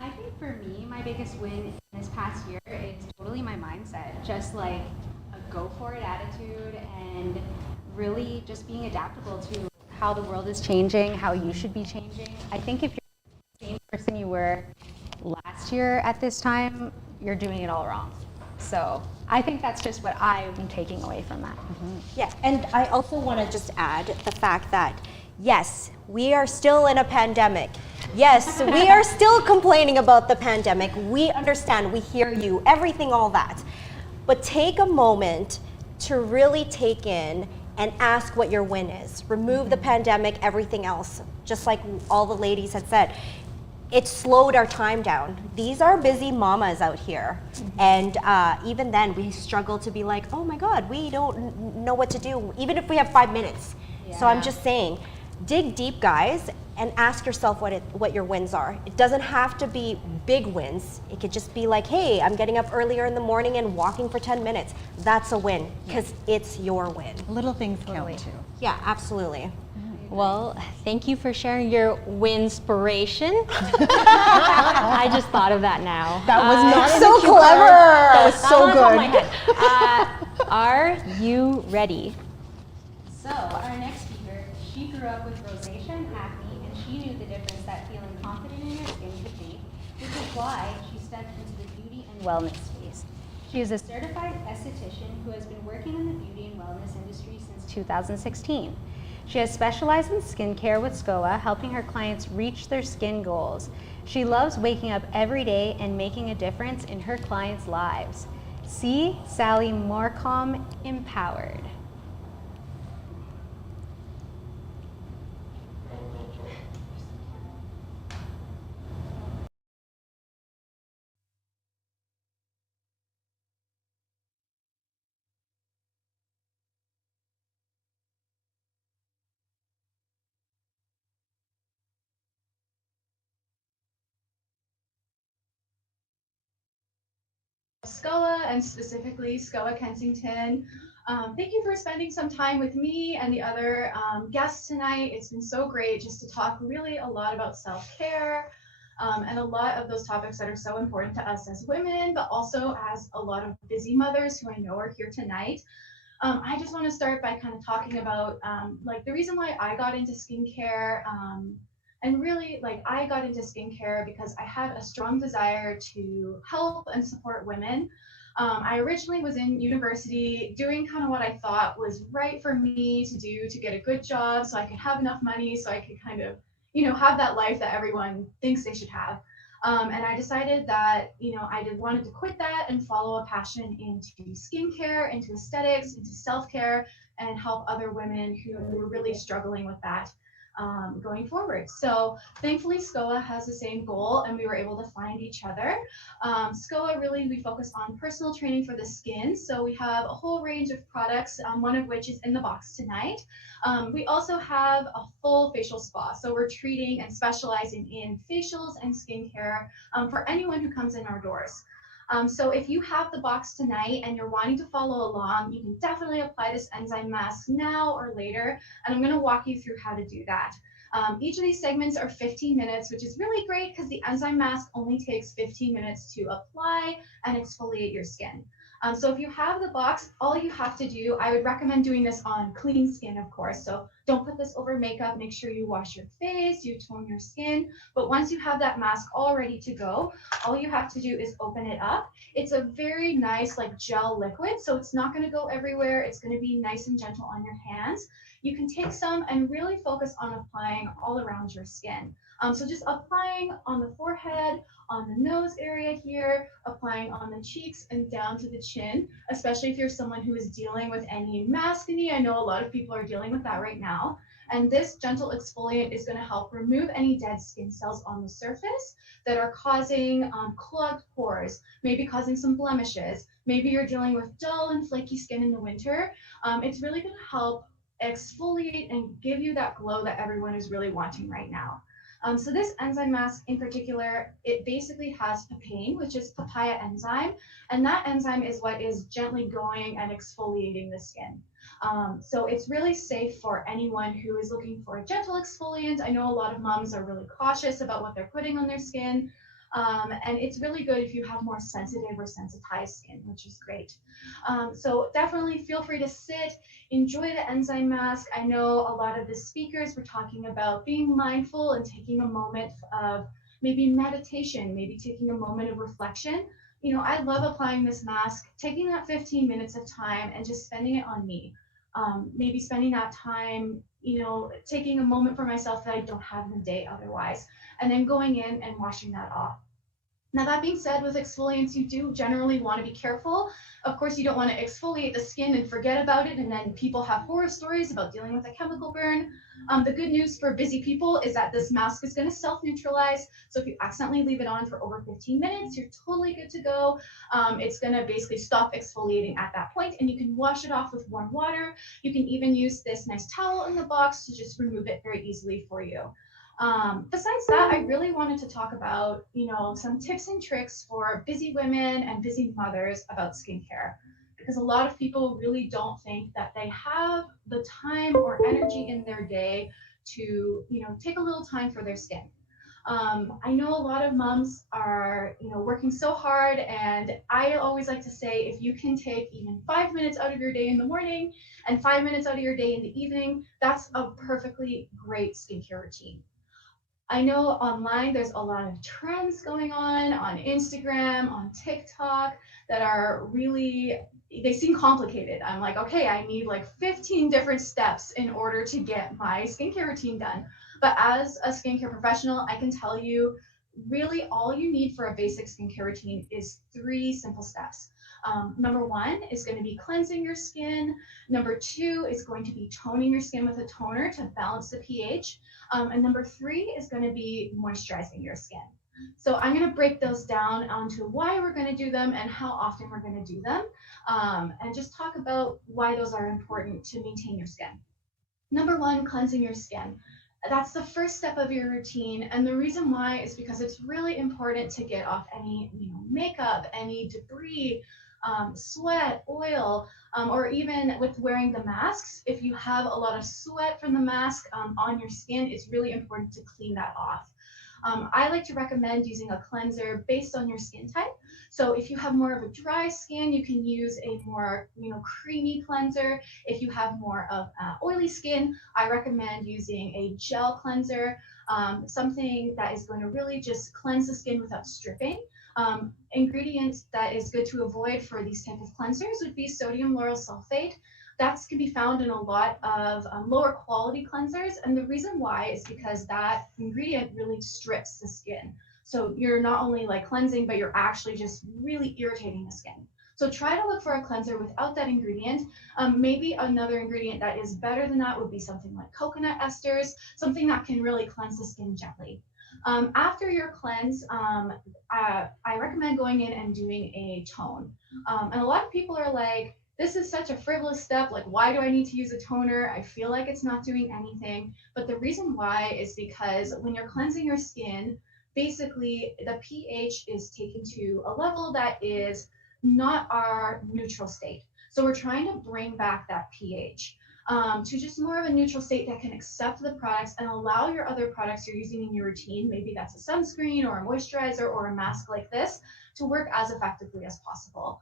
I think for me, my biggest win this past year is totally my mindset. Just like a go for it attitude and really just being adaptable to how the world is changing, how you should be changing. I think if you're the same person you were last year at this time, you're doing it all wrong. So I think that's just what I'm taking away from that. Yeah, and I also want to just add the fact that, yes, we are still in a pandemic. Yes, we are still complaining about the pandemic. We understand, we hear you, everything, all that. But take a moment to really take in and ask what your win is. Remove the pandemic, everything else. Just like all the ladies had said, it slowed our time down. These are busy mamas out here. And even then, we struggle to be like, oh my God, we don't know what to do, even if we have 5 minutes. So I'm just saying, dig deep, guys, and ask yourself what your wins are. It doesn't have to be big wins. It could just be like, hey, I'm getting up earlier in the morning and walking for 10 minutes. That's a win, because it's your win. Little things count too. Yeah, absolutely. Well, thank you for sharing your winspiration. I just thought of that now. That was not so clever. That was so good. Are you ready? So our next speaker, she grew up with rosacea and acne, and she knew the difference that feeling confident in her skin could make, which is why she stepped into the beauty and wellness space. She is a certified esthetician who has been working in the beauty and wellness industry since 2016. She has specialized in skincare with SCOA, helping her clients reach their skin goals. She loves waking up every day and making a difference in her clients' lives. See Sally Morcom Empowered. SCOA and specifically SCOA Kensington. Thank you for spending some time with me and the other guests tonight. It's been so great just to talk really a lot about self-care and a lot of those topics that are so important to us as women, but also as a lot of busy mothers who I know are here tonight. I just want to start by kind of talking about like the reason why I got into skincare. And really, like, I got into skincare because I had a strong desire to help and support women. I originally was in university doing kind of what I thought was right for me to do to get a good job so I could have enough money so I could kind of, have that life that everyone thinks they should have. And I decided that, I wanted to quit that and follow a passion into skincare, into aesthetics, into self-care, and help other women who were really struggling with that. going forward. So thankfully SCOA has the same goal and we were able to find each other. SCOA really, we focus on personal training for the skin. So we have a whole range of products, one of which is in the box tonight. We also have a full facial spa. So we're treating and specializing in facials and skincare for anyone who comes in our doors. So if you have the box tonight and you're wanting to follow along, you can definitely apply this enzyme mask now or later, and I'm going to walk you through how to do that. Each of these segments are 15 minutes, which is really great because the enzyme mask only takes 15 minutes to apply and exfoliate your skin. So if you have the box, all you have to do, I would recommend doing this on clean skin, of course. So don't put this over makeup. Make sure you wash your face, you tone your skin. But once you have that mask all ready to go, all you have to do is open it up. It's a very nice like gel liquid, so it's not going to go everywhere. It's going to be nice and gentle on your hands. You can take some and really focus on applying all around your skin. So just applying on the forehead, on the nose area here, applying on the cheeks and down to the chin, especially if you're someone who is dealing with any maskne. I know a lot of people are dealing with that right now. And this gentle exfoliant is going to help remove any dead skin cells on the surface that are causing clogged pores, maybe causing some blemishes. Maybe you're dealing with dull and flaky skin in the winter. It's really going to help exfoliate and give you that glow that everyone is really wanting right now. So this enzyme mask in particular, it basically has papain, which is papaya enzyme, and that enzyme is what is gently going and exfoliating the skin. So it's really safe for anyone who is looking for a gentle exfoliant. I know a lot of moms are really cautious about what they're putting on their skin. And it's really good if you have more sensitive or sensitized skin, which is great. So definitely feel free to sit, enjoy the enzyme mask. I know a lot of the speakers were talking about being mindful and taking a moment of maybe meditation, maybe taking a moment of reflection. You know, I love applying this mask, taking that 15 minutes of time and just spending it on me. Maybe spending that time, you know, taking a moment for myself that I don't have in the day otherwise, and then going in and washing that off. Now, that being said, with exfoliants, you do generally want to be careful. Of course, you don't want to exfoliate the skin and forget about it, and then people have horror stories about dealing with a chemical burn. The good news for busy people is that this mask is going to self-neutralize. So if you accidentally leave it on for over 15 minutes, you're totally good to go. It's going to basically stop exfoliating at that point, and you can wash it off with warm water. You can even use this nice towel in the box to just remove it very easily for you. Besides that, I really wanted to talk about, you know, some tips and tricks for busy women and busy mothers about skincare, because a lot of people really don't think that they have the time or energy in their day to, you know, take a little time for their skin. I know a lot of moms are, you know, working so hard, and I always like to say, if you can take even 5 minutes out of your day in the morning and 5 minutes out of your day in the evening, that's a perfectly great skincare routine. I know online there's a lot of trends going on Instagram, on TikTok, that are really, they seem complicated. I'm like, okay, I need like 15 different steps in order to get my skincare routine done. But as a skincare professional, I can tell you, really all you need for a basic skincare routine is 3 simple steps. Number 1 is going to be cleansing your skin. Number 2 is going to be toning your skin with a toner to balance the pH. And number 3 is going to be moisturizing your skin. So I'm going to break those down onto why we're going to do them and how often we're going to do them, and just talk about why those are important to maintain your skin. Number 1, cleansing your skin. That's the first step of your routine, and the reason why is because it's really important to get off any, you know, makeup, any debris, sweat, oil, or even with wearing the masks. If you have a lot of sweat from the mask on your skin, it's really important to clean that off. I like to recommend using a cleanser based on your skin type. So if you have more of a dry skin, you can use a more, you know, creamy cleanser. If you have more of oily skin, I recommend using a gel cleanser, something that is going to really just cleanse the skin without stripping. Ingredients that is good to avoid for these type of cleansers would be sodium lauryl sulfate. That can be found in a lot of lower quality cleansers, and the reason why is because that ingredient really strips the skin. So you're not only like cleansing, but you're actually just really irritating the skin. So try to look for a cleanser without that ingredient. Maybe another ingredient that is better than that would be something like coconut esters, something that can really cleanse the skin gently. After your cleanse, I recommend going in and doing a tone. And a lot of people are like, this is such a frivolous step. Like, why do I need to use a toner? I feel like it's not doing anything. But the reason why is because when you're cleansing your skin, basically the pH is taken to a level that is not our neutral state. So we're trying to bring back that pH to just more of a neutral state that can accept the products and allow your other products you're using in your routine, maybe that's a sunscreen or a moisturizer or a mask like this, to work as effectively as possible.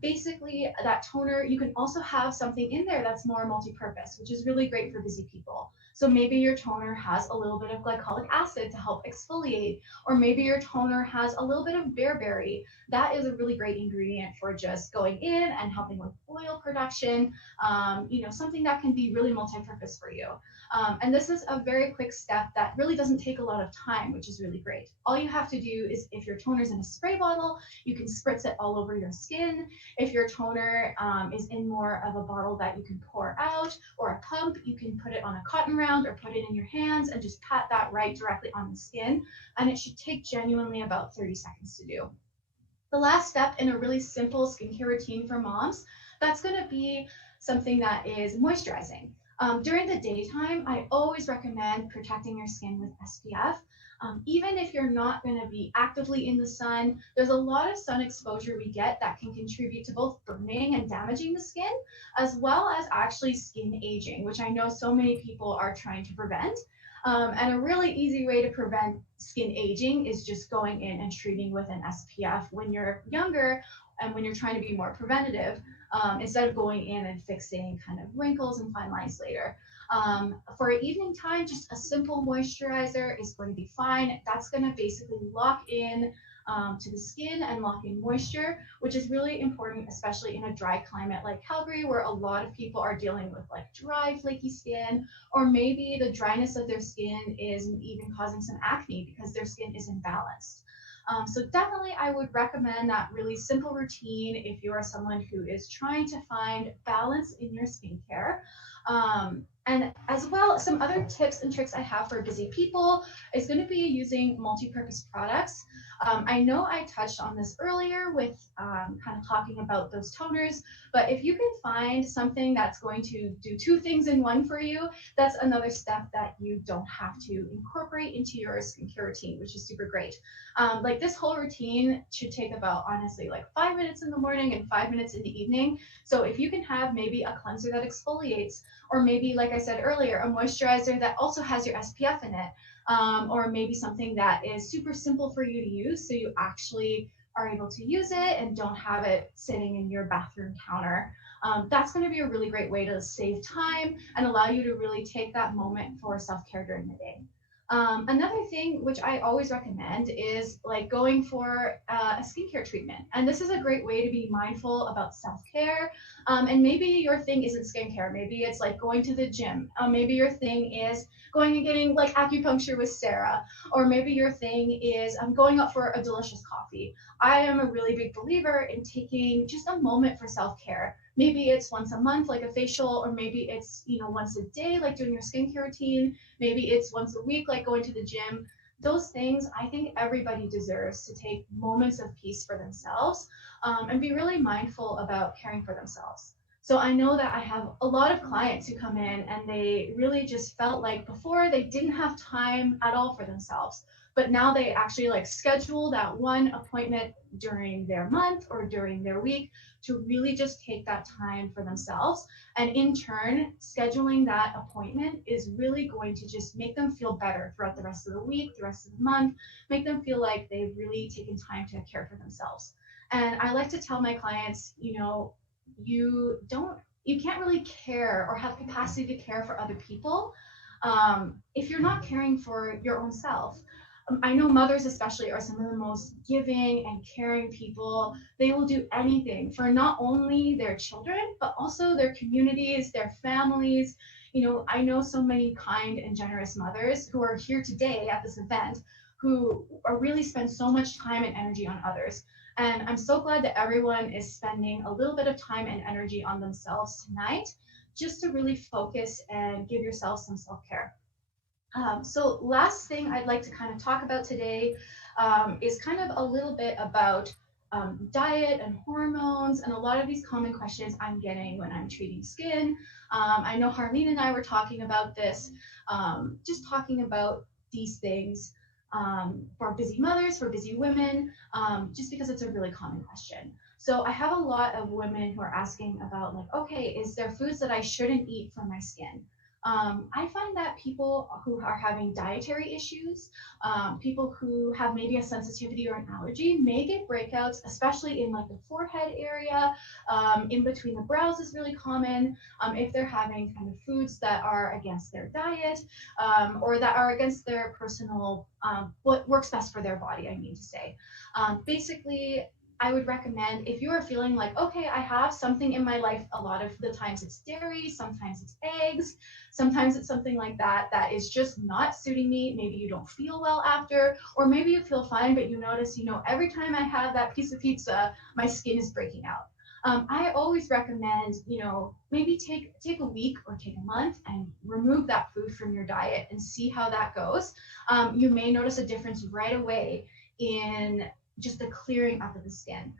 Basically, that toner, you can also have something in there that's more multi-purpose, which is really great for busy people. So maybe your toner has a little bit of glycolic acid to help exfoliate, or maybe your toner has a little bit of bearberry. That is a really great ingredient for just going in and helping with oil production, something that can be really multi-purpose for you. And this is a very quick step that really doesn't take a lot of time, which is really great. All you have to do is, if your toner's in a spray bottle, you can spritz it all over your skin. If your toner is in more of a bottle that you can pour out, or a pump, you can put it on a cotton round or put it in your hands and just pat that right directly on the skin. And it should take genuinely about 30 seconds to do. The last step in a really simple skincare routine for moms, that's going to be something that is moisturizing. During the daytime, I always recommend protecting your skin with SPF. Even if you're not going to be actively in the sun, there's a lot of sun exposure we get that can contribute to both burning and damaging the skin, as well as actually skin aging, which I know so many people are trying to prevent. And a really easy way to prevent skin aging is just going in and treating with an SPF when you're younger and when you're trying to be more preventative, instead of going in and fixing kind of wrinkles and fine lines later. For evening time, just a simple moisturizer is going to be fine. That's going to basically lock in to the skin and lock in moisture, which is really important, especially in a dry climate like Calgary, where a lot of people are dealing with like dry, flaky skin, or maybe the dryness of their skin is even causing some acne because their skin is imbalanced. So definitely I would recommend that really simple routine if you are someone who is trying to find balance in your skincare. And as well, some other tips and tricks I have for busy people is going to be using multi-purpose products. I know I touched on this earlier with kind of talking about those toners, but if you can find something that's going to do two things in one for you, that's another step that you don't have to incorporate into your skincare routine, which is super great. Like this whole routine should take about, honestly, like 5 minutes in the morning and 5 minutes in the evening. So if you can have maybe a cleanser that exfoliates, or maybe, like I said earlier, a moisturizer that also has your SPF in it, or maybe something that is super simple for you to use, so you actually are able to use it and don't have it sitting in your bathroom counter. That's going to be a really great way to save time and allow you to really take that moment for self-care during the day. Another thing which I always recommend is like going for a skincare treatment. And this is a great way to be mindful about self-care. And maybe your thing isn't skincare. Maybe it's like going to the gym. Maybe your thing is going and getting like acupuncture with Sarah. Or maybe your thing is going out for a delicious coffee. I am a really big believer in taking just a moment for self-care. Maybe it's once a month, like a facial, or maybe it's, once a day, like doing your skincare routine. Maybe it's once a week, like going to the gym. Those things, I think everybody deserves to take moments of peace for themselves, and be really mindful about caring for themselves. So I know that I have a lot of clients who come in and they really just felt like before they didn't have time at all for themselves, but now they actually like schedule that one appointment during their month or during their week to really just take that time for themselves. And in turn, scheduling that appointment is really going to just make them feel better throughout the rest of the week, the rest of the month, make them feel like they've really taken time to care for themselves. And I like to tell my clients, you can't really care or have capacity to care for other people if you're not caring for your own self. I know mothers especially are some of the most giving and caring people. They will do anything for not only their children, but also their communities, their families. I know so many kind and generous mothers who are here today at this event who are really spend so much time and energy on others. And I'm so glad that everyone is spending a little bit of time and energy on themselves tonight, just to really focus and give yourself some self-care. So last thing I'd like to kind of talk about today is kind of a little bit about diet and hormones and a lot of these common questions I'm getting when I'm treating skin. I know Harleen and I were talking about this, just talking about these things for busy mothers, for busy women, just because it's a really common question. So I have a lot of women who are asking about like, okay, is there foods that I shouldn't eat for my skin? I find that people who are having dietary issues, people who have maybe a sensitivity or an allergy may get breakouts, especially in like the forehead area, in between the brows is really common, if they're having kind of foods that are against their diet, or that are against their personal, what works best for their body, I mean to say. Basically, I would recommend if you are feeling like, okay, I have something in my life, a lot of the times it's dairy, sometimes it's eggs, sometimes it's something like that that is just not suiting me. Maybe you don't feel well after, or maybe you feel fine, but you notice, you know, every time I have that piece of pizza, my skin is breaking out. I always recommend, you know, maybe take a week or take a month and remove that food from your diet and see how that goes. You may notice a difference right away in just the clearing up of the skin.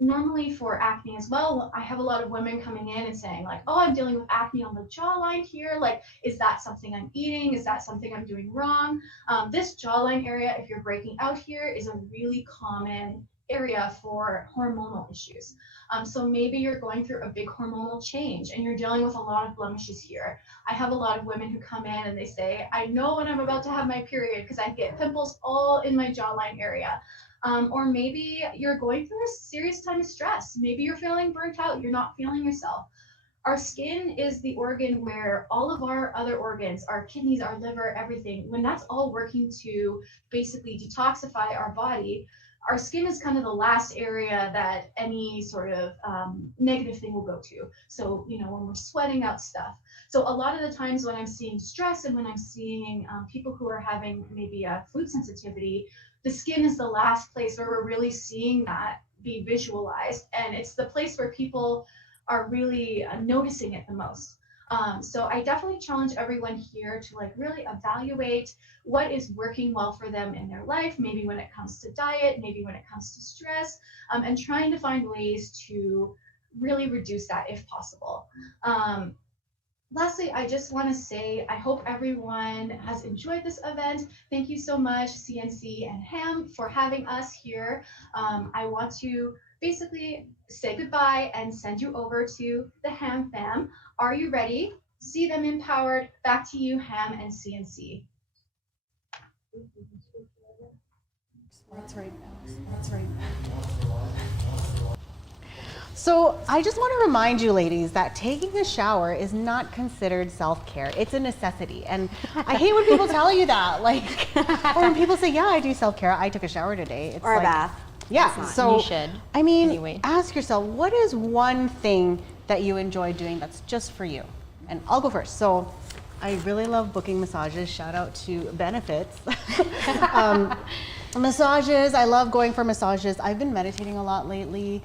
Normally for acne as well, I have a lot of women coming in and saying like, oh, I'm dealing with acne on the jawline here. Like, is that something I'm eating? Is that something I'm doing wrong? This jawline area, if you're breaking out here, is a really common area for hormonal issues. So maybe you're going through a big hormonal change and you're dealing with a lot of blemishes here. I have a lot of women who come in and they say, I know when I'm about to have my period because I get pimples all in my jawline area. Or maybe you're going through a serious time of stress. Maybe you're feeling burnt out, you're not feeling yourself. Our skin is the organ where all of our other organs, our kidneys, our liver, everything, when that's all working to basically detoxify our body, our skin is kind of the last area that any sort of negative thing will go to. So, you know, when we're sweating out stuff. So a lot of the times when I'm seeing stress and when I'm seeing people who are having maybe a food sensitivity, the skin is the last place where we're really seeing that be visualized. And it's the place where people are really noticing it the most. So I definitely challenge everyone here to like really evaluate what is working well for them in their life, maybe when it comes to diet, maybe when it comes to stress, and trying to find ways to really reduce that if possible. Lastly, I just want to say, I hope everyone has enjoyed this event. Thank you so much, CNC and Ham, for having us here. I want to basically say goodbye and send you over to the Ham fam. Are you ready? See them empowered. Back to you, Ham and CNC. That's right. That's right. So I just want to remind you ladies that taking a shower is not considered self-care. It's a necessity. And I hate when people tell you that, like, or when people say, yeah, I do self-care. I took a shower today. It's Or like, a bath. Yeah, so You should, I mean, anyway. ask yourself, what is one thing that you enjoy doing that's just for you? And I'll go first. So I really love booking massages. Shout out to Benefits. Massages, I love going for massages. I've been meditating a lot lately.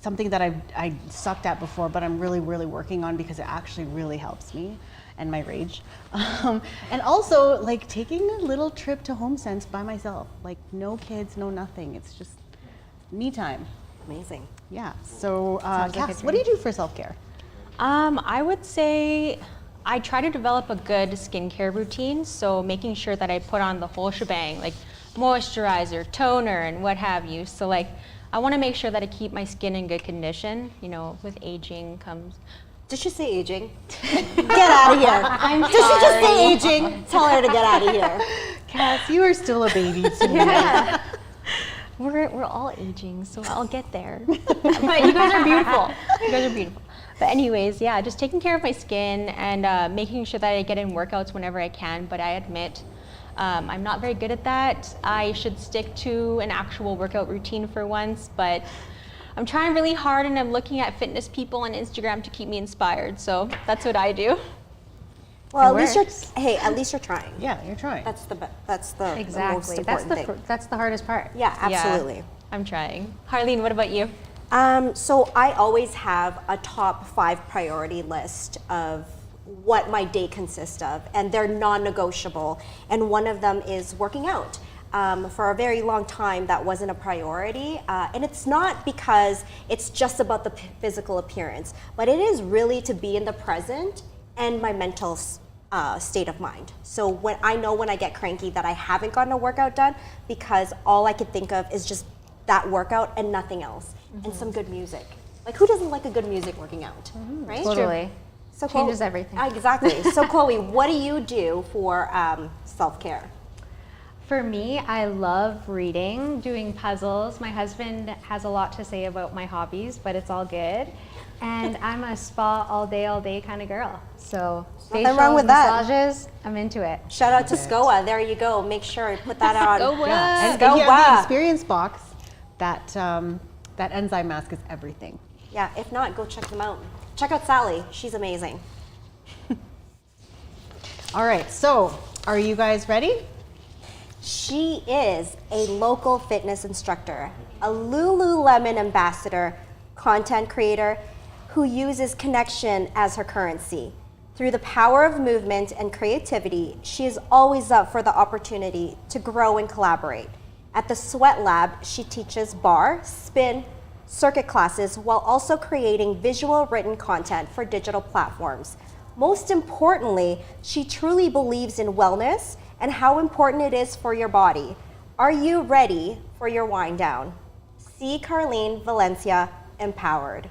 Something that I sucked at before, but I'm really, really working on because it actually really helps me and my rage. And also like taking a little trip to HomeSense by myself, like no kids, no nothing. It's just me time. Amazing. Yeah, so Sounds like a Cass, what do you do for self-care? I would say I try to develop a good skincare routine, so making sure that I put on the whole shebang, like moisturizer, toner, and what have you. So like, I want to make sure that I keep my skin in good condition. You know, with aging comes. Did she say aging? Get out of here. Did she just say aging? Tell her to get out of here. Cass, you are still a baby to me. Yeah. We're all aging, so I'll get there. But you guys are beautiful. You guys are beautiful. But anyways, yeah, just taking care of my skin and making sure that I get in workouts whenever I can. But I admit, I'm not very good at that. I should stick to an actual workout routine for once, but I'm trying really hard and I'm looking at fitness people on Instagram to keep me inspired. So that's what I do. Well, It at least you're, works. hey, at least you're trying. Yeah, you're trying. That's the most Exactly. important thing. That's the hardest part. Yeah, absolutely. I'm trying. Harleen, what about you? So I always have a top 5 priority list of what my day consists of, and they're non-negotiable. And one of them is working out. For a very long time, that wasn't a priority. And it's not because it's just about the physical appearance, but it is really to be in the present and my mental state of mind. So when I get cranky that I haven't gotten a workout done, because all I could think of is just that workout and nothing else, and some good music. Like, who doesn't like a good music working out, right? Totally. So Changes Chloe, everything. Exactly. So Chloe, what do you do for self-care? For me, I love reading, doing puzzles. My husband has a lot to say about my hobbies, but it's all good. And I'm a spa all day kind of girl. So Nothing wrong with that. massages, I'm into it. Shout out to SCOA. There you go. Make sure you put that on. SCOA. And SCOA. if you have the experience box, that that enzyme mask is everything. Yeah, if not, go check them out. Check out Sally. She's amazing. All right, so are you guys ready? She is a local fitness instructor, a Lululemon ambassador, content creator who uses connection as her currency. Through the power of movement and creativity, she is always up for the opportunity to grow and collaborate. At the Sweat Lab, she teaches bar, spin, circuit classes while also creating visual written content for digital platforms. Most importantly, she truly believes in wellness and how important it is for your body. Are you ready for your wind down? See Carlene Valencia, Empowered.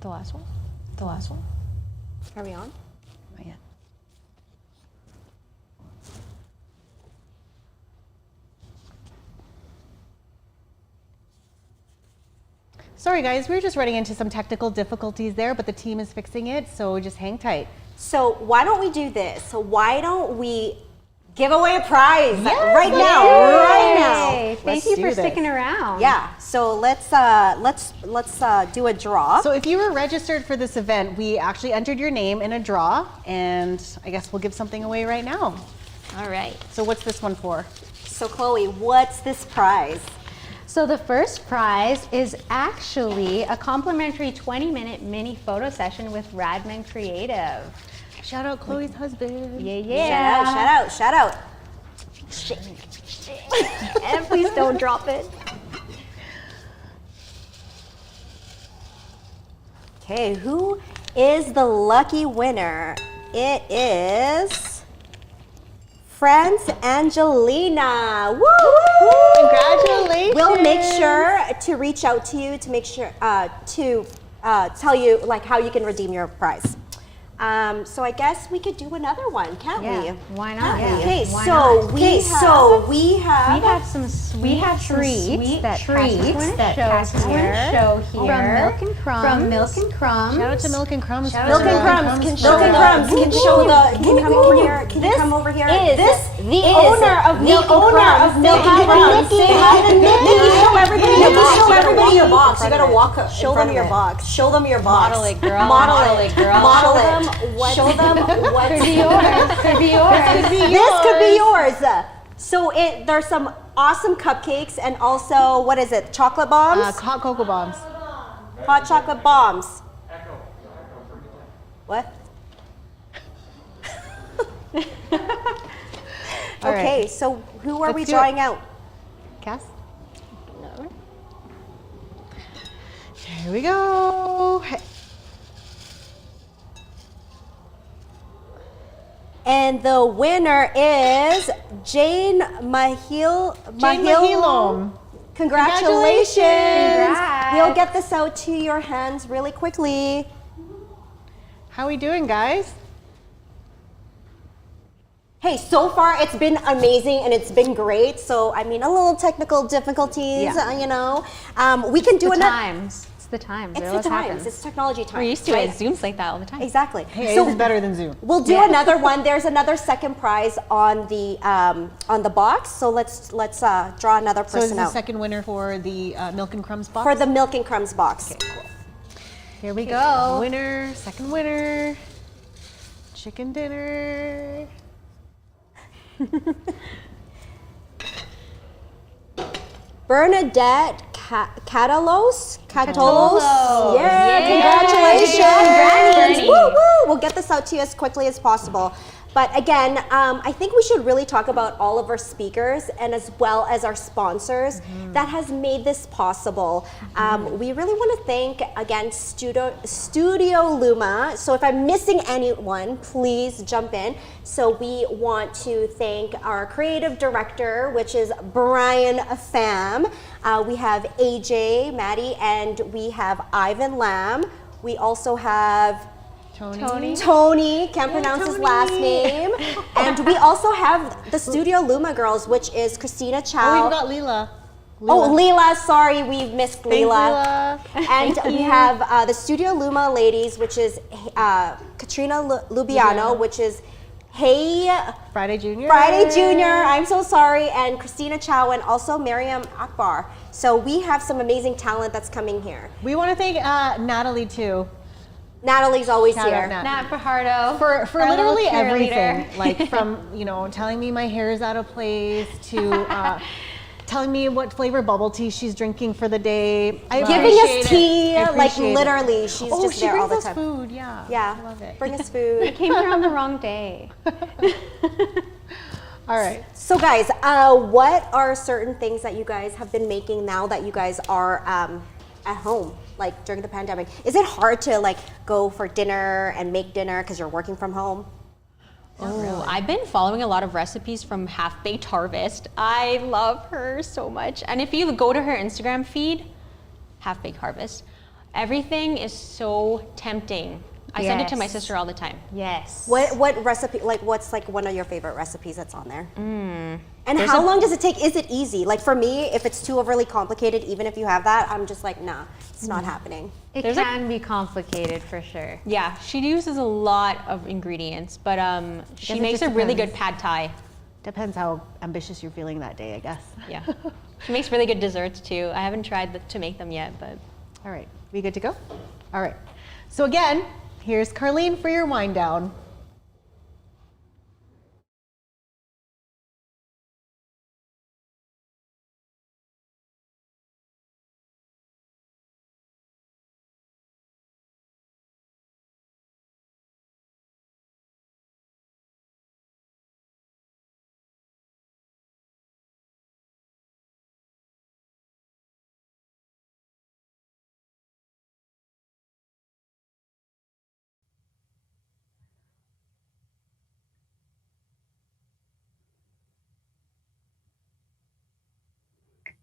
The last one? The last one? Are we on? Not yet. Sorry guys, we were just running into some technical difficulties there, but the team is fixing it, so just hang tight. So why don't we do this? So why don't we give away a prize Yes, right let's now? do it. Right now. Hey, thank Let's you do for this. sticking around. Yeah. So let's do a draw. So if you were registered for this event, we actually entered your name in a draw, and I guess we'll give something away right now. All right. So what's this one for? So Chloe, what's this prize? So the first prize is actually a complimentary 20-minute mini photo session with Radman Creative. Shout out Chloe's husband. Yeah. Shout out. And please don't drop it. Okay, who is the lucky winner? It is France Angelina. Woo! Congratulations. We'll make sure to reach out to you to make sure to tell you like how you can redeem your prize. So I guess we could do another one, can't we? Why not? Okay, Why so not? we have some sweet treats that Cassie's going to show here from Milk and Crumbs. Shout out to Milk and Crumbs. Milk and Crumbs can show the. Can you come over here? Can you come over here? This the owner of Milk and Crumbs. Say hi to Nikki. Show everybody your box. You gotta walk up. Show them your box. Show them your box. Model it, girl. Model it, girl. Model it. Show them what could be yours. Could be yours. This could be yours. So there's some awesome cupcakes and also what is it? Chocolate bombs? Hot cocoa bombs. Hot chocolate bombs. What? Okay, so who are we drawing out? Cass? No. Here we go. And the winner is Jane Mahilom. Congratulations. Congrats. We'll get this out to your hands really quickly. How are we doing, guys? Hey, so far it's been amazing and it's been great. So, I mean, a little technical difficulties, you know. We can do another. It's the times. It's the times. It's technology times. We're used to it. Zoom's like that all the time. Exactly. Hey, it's better than Zoom. We'll do another one. There's another second prize on the box. So let's draw another person So is the out. second winner for the Milk and Crumbs box? For the Milk and Crumbs box. Okay, cool. Here we go. Winner, second winner. Chicken dinner. Bernadette Catalos. Catalos. Yeah, congratulations. Congrats. Woo, woo. We'll get this out to you as quickly as possible. But again, I think we should really talk about all of our speakers and as well as our sponsors that has made this possible. We really want to thank, again, Studio Luma. So if I'm missing anyone, please jump in. So we want to thank our creative director, which is Brian Pham. We have AJ, Maddie, and we have Ivan Lam. We also have Tony, can't pronounce his last name. And we also have the Studio Luma girls, which is Christina Chow. Oh, we've got Leela. Oh, Leela, sorry, we've missed Leela. And we have the Studio Luma ladies, which is Katrina Lubiano, which is Friday Junior. I'm so sorry. And Christina Chow and also Miriam Akbar. So we have some amazing talent that's coming here. We want to thank Natalie too. Natalie's always Shout here. out, Nat. Nat Fajardo. For literally everything, like from telling me my hair is out of place to telling me what flavor bubble tea she's drinking for the day. Giving us tea, like literally, she's just there all the time. Food, yeah. I love it. Bring us food. It came here on the wrong day. All right. So guys, what are certain things that you guys have been making now that you guys are at home? Like during the pandemic, is it hard to like go for dinner and make dinner because you're working from home? Oh, I've been following a lot of recipes from Half Baked Harvest. I love her so much. And if you go to her Instagram feed, Half Baked Harvest, everything is so tempting. I send it to my sister all the time. Yes. What recipe, like what's like one of your favorite recipes that's on there? And how long does it take? Is it easy? Like for me, if it's too overly complicated, even if you have that, I'm just like, nah, it's not happening. It can be complicated for sure. Yeah, she uses a lot of ingredients, but she makes a really good pad thai. Depends how ambitious you're feeling that day, I guess. Yeah. She makes really good desserts too. I haven't tried to make them yet, but. All right, we good to go? All right. So again, here's Carlene for your wind down.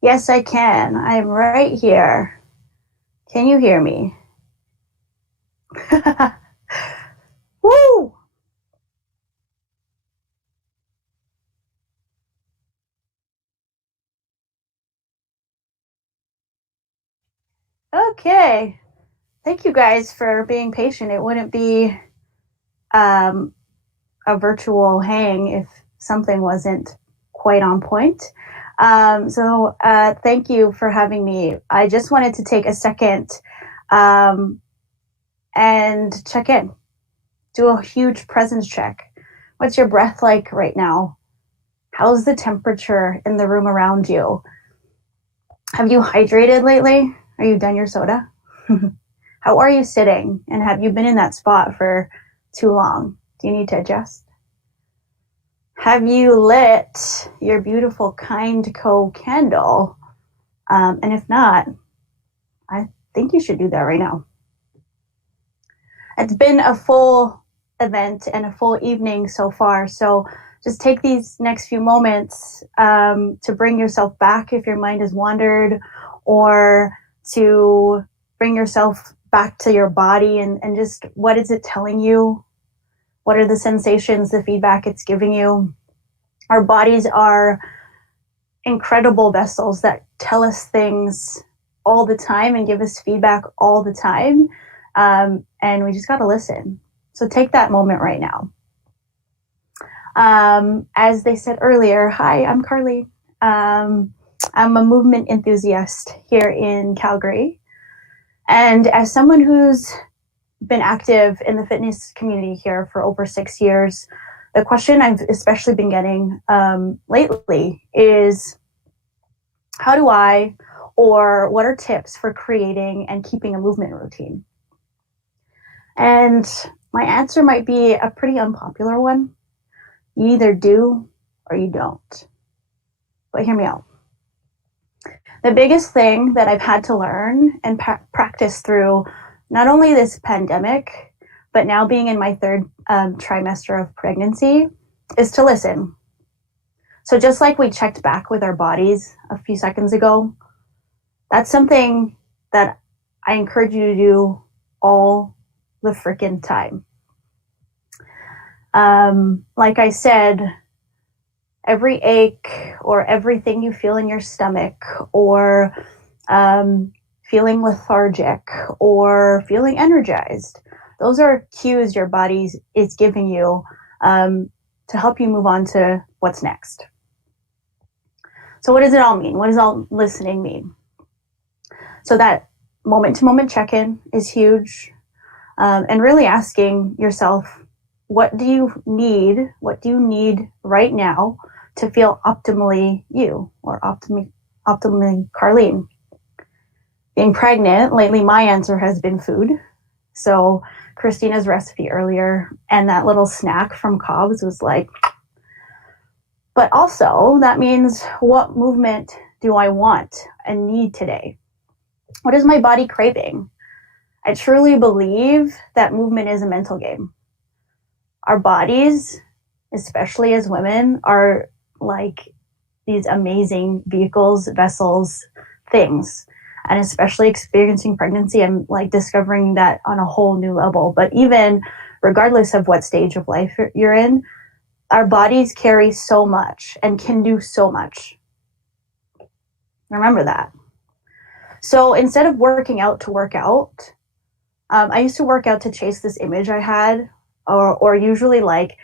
Yes, I can. I'm right here. Can you hear me? Woo! Okay. Thank you guys for being patient. It wouldn't be a virtual hang if something wasn't quite on point. Thank you for having me. I just wanted to take a second and check in. Do a huge presence check. What's your breath like right now? How's the temperature in the room around you? Have you hydrated lately? Are you done your soda? How are you sitting? And have you been in that spot for too long? Do you need to adjust? Have you lit your beautiful Kind Co candle? And if not, I think you should do that right now. It's been a full event and a full evening so far. So just take these next few moments to bring yourself back if your mind has wandered, or to bring yourself back to your body and just what is it telling you? What are the sensations, the feedback it's giving you? Our bodies are incredible vessels that tell us things all the time and give us feedback all the time. And we just got to listen. So take that moment right now. As they said earlier, hi, I'm Carly. I'm a movement enthusiast here in Calgary. And as someone who's been active in the fitness community here for over 6 years, the question I've especially been getting lately is, how do I, or what are tips for creating and keeping a movement routine? And my answer might be a pretty unpopular one. You either do or you don't. But hear me out. The biggest thing that I've had to learn and practice through not only this pandemic, but now being in my third trimester of pregnancy, is to listen. So just like we checked back with our bodies a few seconds ago, that's something that I encourage you to do all the freaking time. Like I said, every ache or everything you feel in your stomach, or feeling lethargic or feeling energized, those are cues your body is giving you to help you move on to what's next. So what does it all mean? What does all listening mean? So that moment-to-moment check-in is huge, and really asking yourself, what do you need? What do you need right now to feel optimally you, or optimally Carlene? Being pregnant, lately my answer has been food. So Christina's recipe earlier and that little snack from Cobb's was like, but also that means, what movement do I want and need today? What is my body craving? I truly believe that movement is a mental game. Our bodies, especially as women, are like these amazing vehicles, vessels, things. And especially experiencing pregnancy, I'm like discovering that on a whole new level. But even regardless of what stage of life you're in, our bodies carry so much and can do so much. Remember that. So instead of working out to work out, I used to work out to chase this image I had, or usually like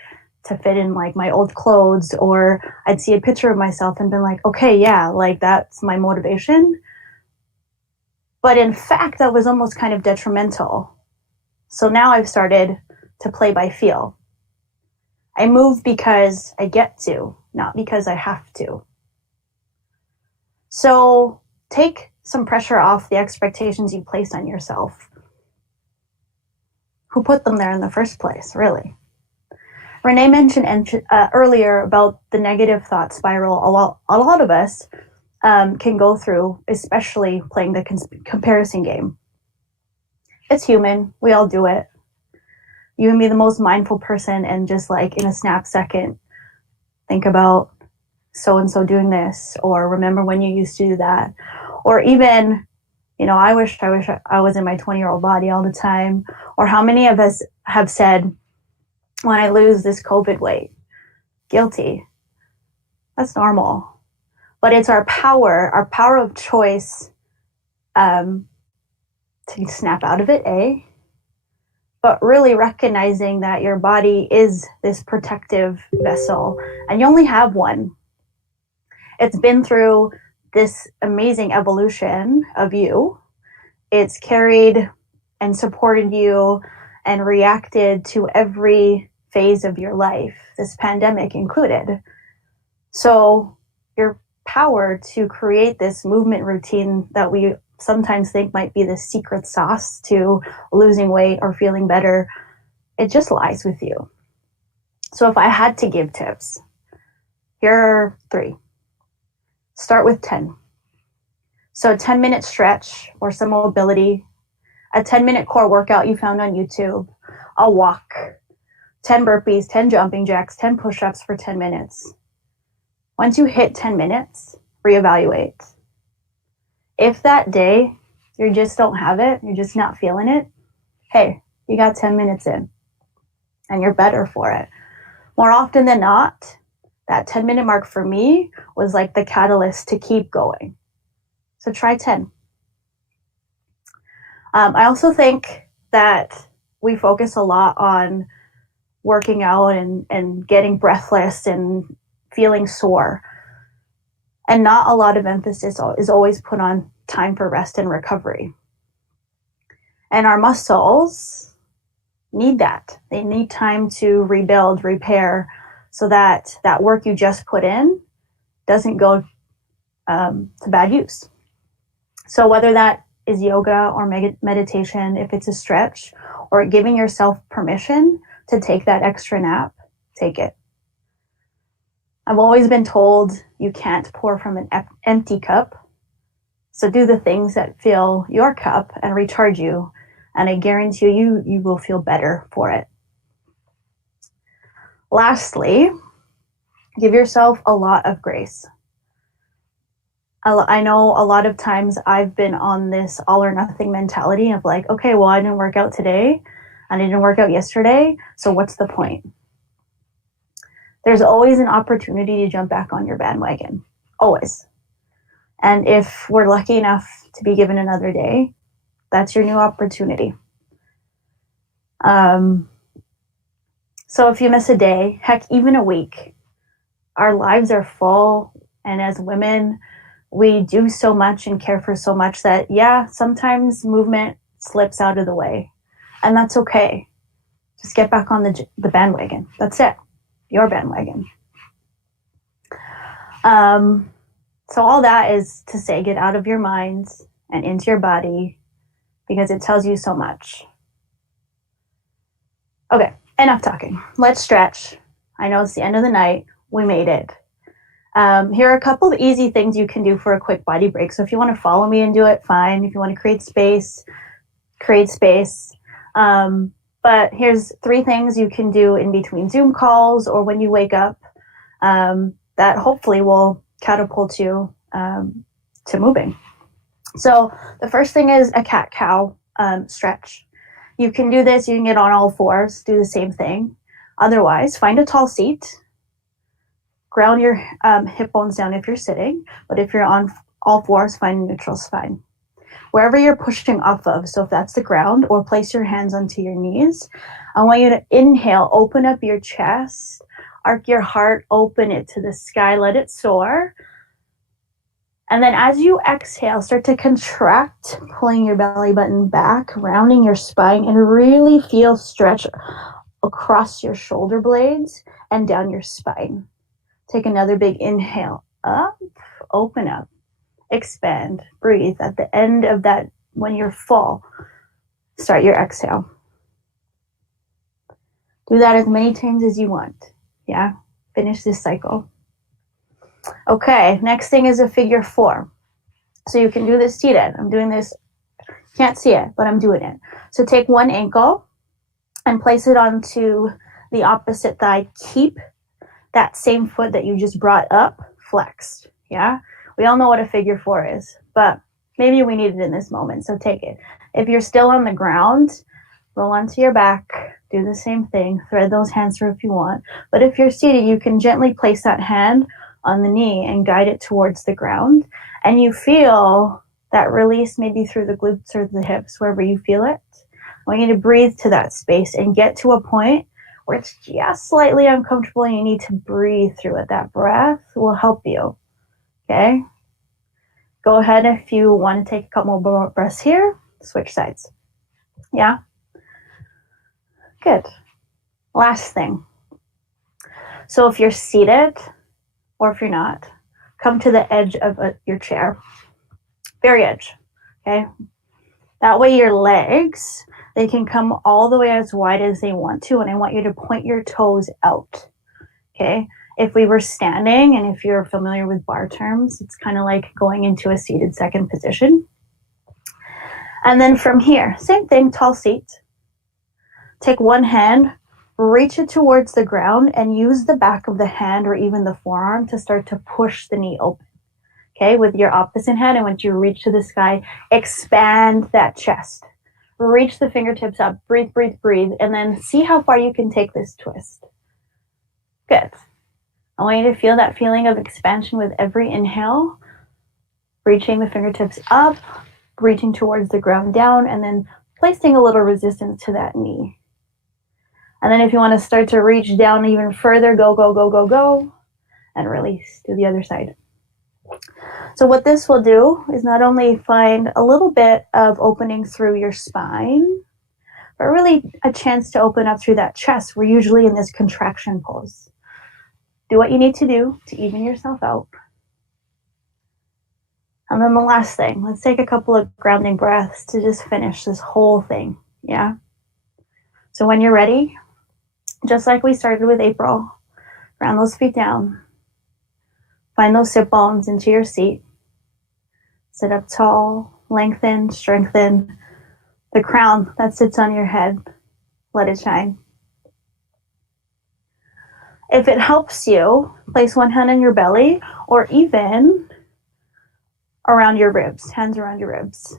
to fit in like my old clothes, or I'd see a picture of myself and been like, okay, yeah, like that's my motivation. But in fact, that was almost kind of detrimental. So now I've started to play by feel. I move because I get to, not because I have to. So take some pressure off the expectations you place on yourself. Who put them there in the first place, really? Renee mentioned earlier about the negative thought spiral a lot of us can go through, especially playing the comparison game. It's human. We all do it. You can be the most mindful person and just like in a snap second, think about so and so doing this, or remember when you used to do that, or even, I wish I was in my 20-year-old body all the time. Or how many of us have said, when I lose this COVID weight, guilty. That's normal. But it's our power of choice to snap out of it, but really recognizing that your body is this protective vessel, and you only have one. It's been through this amazing evolution of you. It's carried and supported you and reacted to every phase of your life, this pandemic included. So your power to create this movement routine that we sometimes think might be the secret sauce to losing weight or feeling better, it just lies with you. So if I had to give tips, here are 3. Start with 10. So a 10-minute stretch or some mobility, a 10-minute core workout you found on YouTube, a walk, 10 burpees, 10 jumping jacks, 10 push-ups for 10 minutes. Once you hit 10 minutes, reevaluate. If that day you just don't have it, you're just not feeling it, hey, you got 10 minutes in and you're better for it. More often than not, that 10-minute mark for me was like the catalyst to keep going. So try 10. I also think that we focus a lot on working out and getting breathless and feeling sore. And not a lot of emphasis is always put on time for rest and recovery. And our muscles need that. They need time to rebuild, repair, so that that work you just put in doesn't go to bad use. So whether that is yoga or meditation, if it's a stretch, or giving yourself permission to take that extra nap, take it. I've always been told you can't pour from an empty cup. So do the things that fill your cup and recharge you. And I guarantee you will feel better for it. Lastly, give yourself a lot of grace. I know a lot of times I've been on this all or nothing mentality of like, okay, well, I didn't work out today and I didn't work out yesterday, so what's the point? There's always an opportunity to jump back on your bandwagon, always. And if we're lucky enough to be given another day, that's your new opportunity. So if you miss a day, heck, even a week, our lives are full. And as women, we do so much and care for so much that, yeah, sometimes movement slips out of the way. And that's okay. Just get back on the bandwagon. That's it. Your bandwagon. So all that is to say, get out of your mind and into your body, because it tells you so much. Okay, enough talking. Let's stretch. I know it's the end of the night. We made it. Here are a couple of easy things you can do for a quick body break. So if you want to follow me and do it, fine. If you want to create space, create space. But here's 3 things you can do in between Zoom calls or when you wake up that hopefully will catapult you to moving. So the first thing is a cat-cow stretch. You can do this, you can get on all fours, do the same thing. Otherwise, find a tall seat, ground your hip bones down if you're sitting, but if you're on all fours, find neutral spine. Wherever you're pushing off of, so if that's the ground, or place your hands onto your knees, I want you to inhale, open up your chest, arc your heart, open it to the sky, let it soar. And then as you exhale, start to contract, pulling your belly button back, rounding your spine, and really feel stretch across your shoulder blades and down your spine. Take another big inhale, up, open up, expand, breathe. At the end of that, when you're full, start your exhale. Do that as many times as you want. Yeah, finish this cycle. Okay, next thing is a figure 4. So you can do this seated. I'm doing this, can't see it, but I'm doing it. So take one ankle and place it onto the opposite thigh. Keep that same foot that you just brought up flexed. Yeah, we all know what a figure 4 is, but maybe we need it in this moment, so take it. If you're still on the ground, roll onto your back, do the same thing, thread those hands through if you want. But if you're seated, you can gently place that hand on the knee and guide it towards the ground. And you feel that release maybe through the glutes or the hips, wherever you feel it. I want you to breathe to that space and get to a point where it's just slightly uncomfortable and you need to breathe through it. That breath will help you. Okay? Go ahead if you want to take a couple more breaths here. Switch sides. Yeah? Good. Last thing. So if you're seated or if you're not, come to the edge of your chair. Very edge. Okay? That way your legs, they can come all the way as wide as they want to, and I want you to point your toes out. Okay? If we were standing, and if you're familiar with bar terms, it's kind of like going into a seated second position. And then from here, same thing, tall seat. Take one hand, reach it towards the ground, and use the back of the hand or even the forearm to start to push the knee open. Okay, with your opposite hand, I want you to reach to the sky, expand that chest. Reach the fingertips up, breathe, breathe, breathe, and then see how far you can take this twist. Good. I want you to feel that feeling of expansion with every inhale, reaching the fingertips up, reaching towards the ground down, and then placing a little resistance to that knee. And then if you want to start to reach down even further, go, go, go, go, go, and release to the other side. So what this will do is not only find a little bit of opening through your spine, but really a chance to open up through that chest. We're usually in this contraction pose. Do what you need to do to even yourself out. And then the last thing, let's take a couple of grounding breaths to just finish this whole thing. Yeah. So when you're ready, just like we started with April, ground those feet down. Find those sit bones into your seat. Sit up tall, lengthen, strengthen. The crown that sits on your head, let it shine. If it helps you, place one hand on your belly or even around your ribs, hands around your ribs.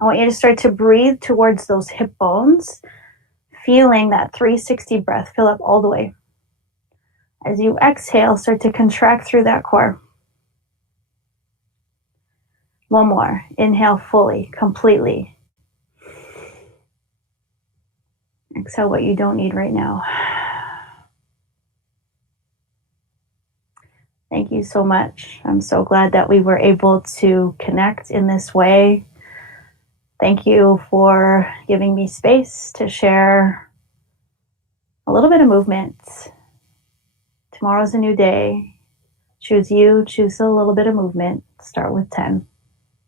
I want you to start to breathe towards those hip bones, feeling that 360 breath fill up all the way. As you exhale, start to contract through that core. One more. Inhale fully, completely. Exhale what you don't need right now. Thank you so much. I'm so glad that we were able to connect in this way. Thank you for giving me space to share a little bit of movement. Tomorrow's a new day. Choose you, choose a little bit of movement. Start with 10.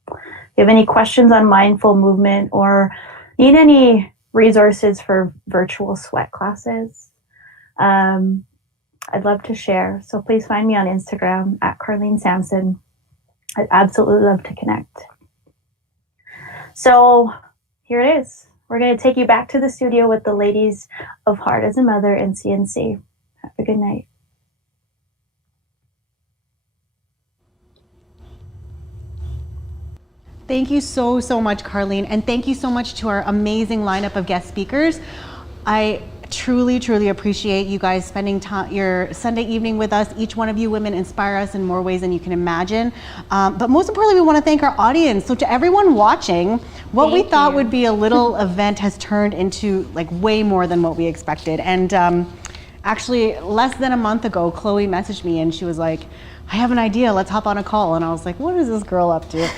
If you have any questions on mindful movement or need any resources for virtual sweat classes, I'd love to share. So please find me on Instagram at Carlene Sampson. I'd absolutely love to connect. So here it is. We're going to take you back to the studio with the ladies of Heart as a Mother and CNC. Have a good night. Thank you so, so much, Carlene. And thank you so much to our amazing lineup of guest speakers. I truly, truly appreciate you guys spending your Sunday evening with us. Each one of you women inspire us in more ways than you can imagine. But most importantly, we want to thank our audience. So to everyone watching, what we thought would be a little event has turned into like way more than what we expected. And actually, less than a month ago, Chloe messaged me and she was like, I have an idea, let's hop on a call. And I was like, what is this girl up to?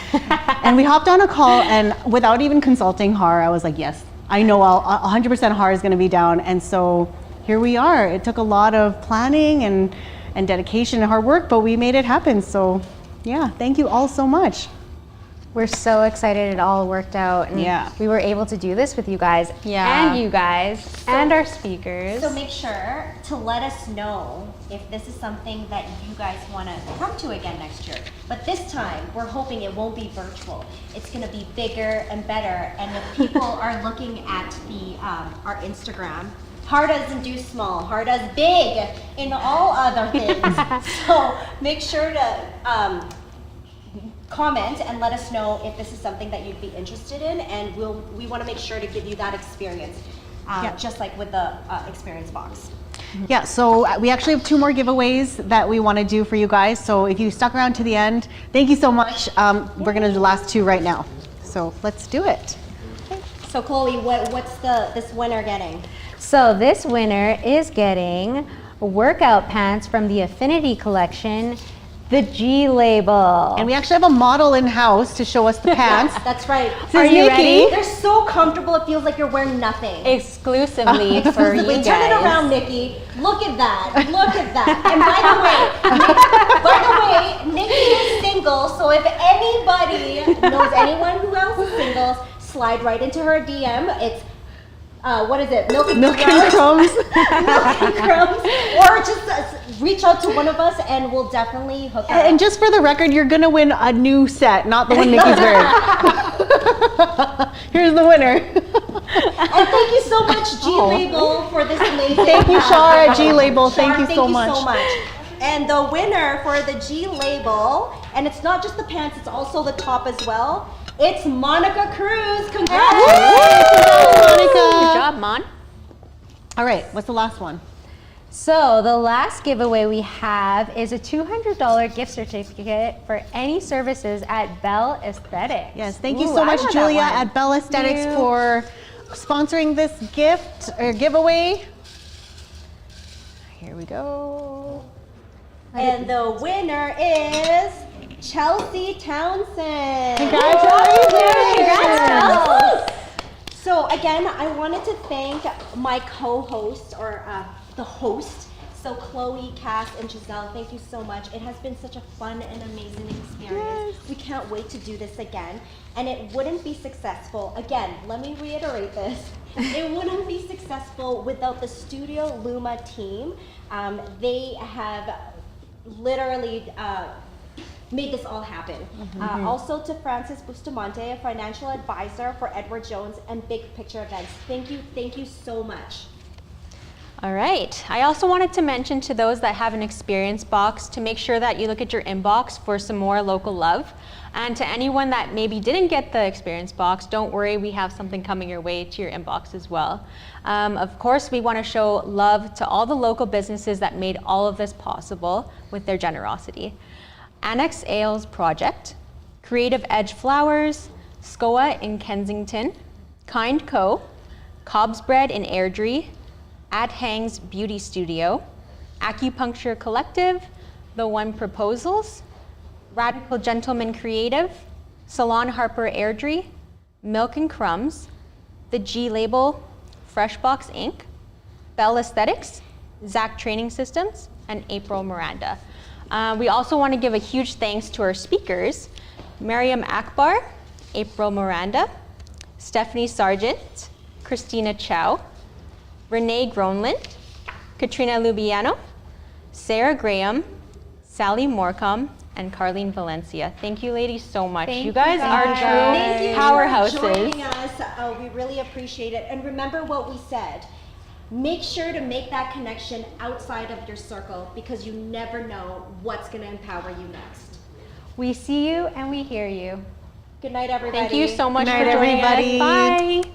And we hopped on a call, and without even consulting Har, I was like, yes, I know 100% Har is gonna be down. And so here we are. It took a lot of planning and dedication and hard work, but we made it happen. So yeah, thank you all so much. We're so excited it all worked out, and we were able to do this with you guys and you guys and our speakers. So make sure to let us know if this is something that you guys want to come to again next year. But this time, we're hoping it won't be virtual. It's going to be bigger and better. And if people are looking at the our Instagram, Hard doesn't do small. Hard does big in all other things. So make sure to comment and let us know if this is something that you'd be interested in, and we want to make sure to give you that experience, just like with the experience box. Yeah, so we actually have 2 more giveaways that we want to do for you guys. So if you stuck around to the end, thank you so much. We're going to do the last 2 right now. So let's do it. So Chloe, what's this winner getting? So this winner is getting workout pants from the Affinity Collection, the G label. And we actually have a model in-house to show us the pants. That's right. Are you ready? They're so comfortable, it feels like you're wearing nothing. Exclusively for you guys. Turn it around, Nikki. Look at that. Look at that. And by the way, Nikki is single, so if anybody knows anyone who else is single, slide right into her DM. It's what is it? Milk and crumbs. Milk and crumbs. Or just reach out to one of us and we'll definitely hook up. And just for the record, you're going to win a new set, not the one Nikki's wearing. Here's the winner. And thank you so much, G Label, for this amazing. Thank you, Shar at G Label. Thank you so much. And the winner for the G Label, and it's not just the pants, it's also the top as well. It's Monica Cruz. Congrats! Monica. Good job, Mon. All right, what's the last one? So the last giveaway we have is a $200 gift certificate for any services at Bell Aesthetics. Yes, thank you so much, Julia at Bell Aesthetics, for sponsoring this gift or giveaway. Here we go. And the winner is Chelsea Townsend. Congratulations! Congrats, So again, I wanted to thank my co-host, or the host, so Chloe, Cass, and Giselle, thank you so much. It has been such a fun and amazing experience. We can't wait to do this again. And it wouldn't be successful, again, let me reiterate this, it wouldn't be successful without the Studio Luma team. They have literally made this all happen. Also to Francis Bustamante, a financial advisor for Edward Jones and Big Picture Events. Thank you so much. All right. I also wanted to mention to those that have an experience box to make sure that you look at your inbox for some more local love. And to anyone that maybe didn't get the experience box, don't worry, we have something coming your way to your inbox as well. Of course, we want to show love to all the local businesses that made all of this possible with their generosity. Annex Ales Project, Creative Edge Flowers, SCOA in Kensington, Kind Co., Cobb's Bread in Airdrie, At Hang's Beauty Studio, Acupuncture Collective, The One Proposals, Radical Gentleman Creative, Salon Harper Airdrie, Milk and Crumbs, The G Label, Freshbox Inc., Bell Aesthetics, Zach Training Systems, and April Miranda. We also want to give a huge thanks to our speakers, Mariam Akbar, April Miranda, Stephanie Sargent, Christina Chow, Renee Gronlund, Katrina Lubiano, Sarah Graham, Sally Morecombe, and Carlene Valencia. Thank you ladies so much. You guys are true powerhouses. Thank you for joining us. We really appreciate it. And remember what we said. Make sure to make that connection outside of your circle because you never know what's going to empower you next. We see you and we hear you. Good night, everybody. Thank you so much for joining us. Bye.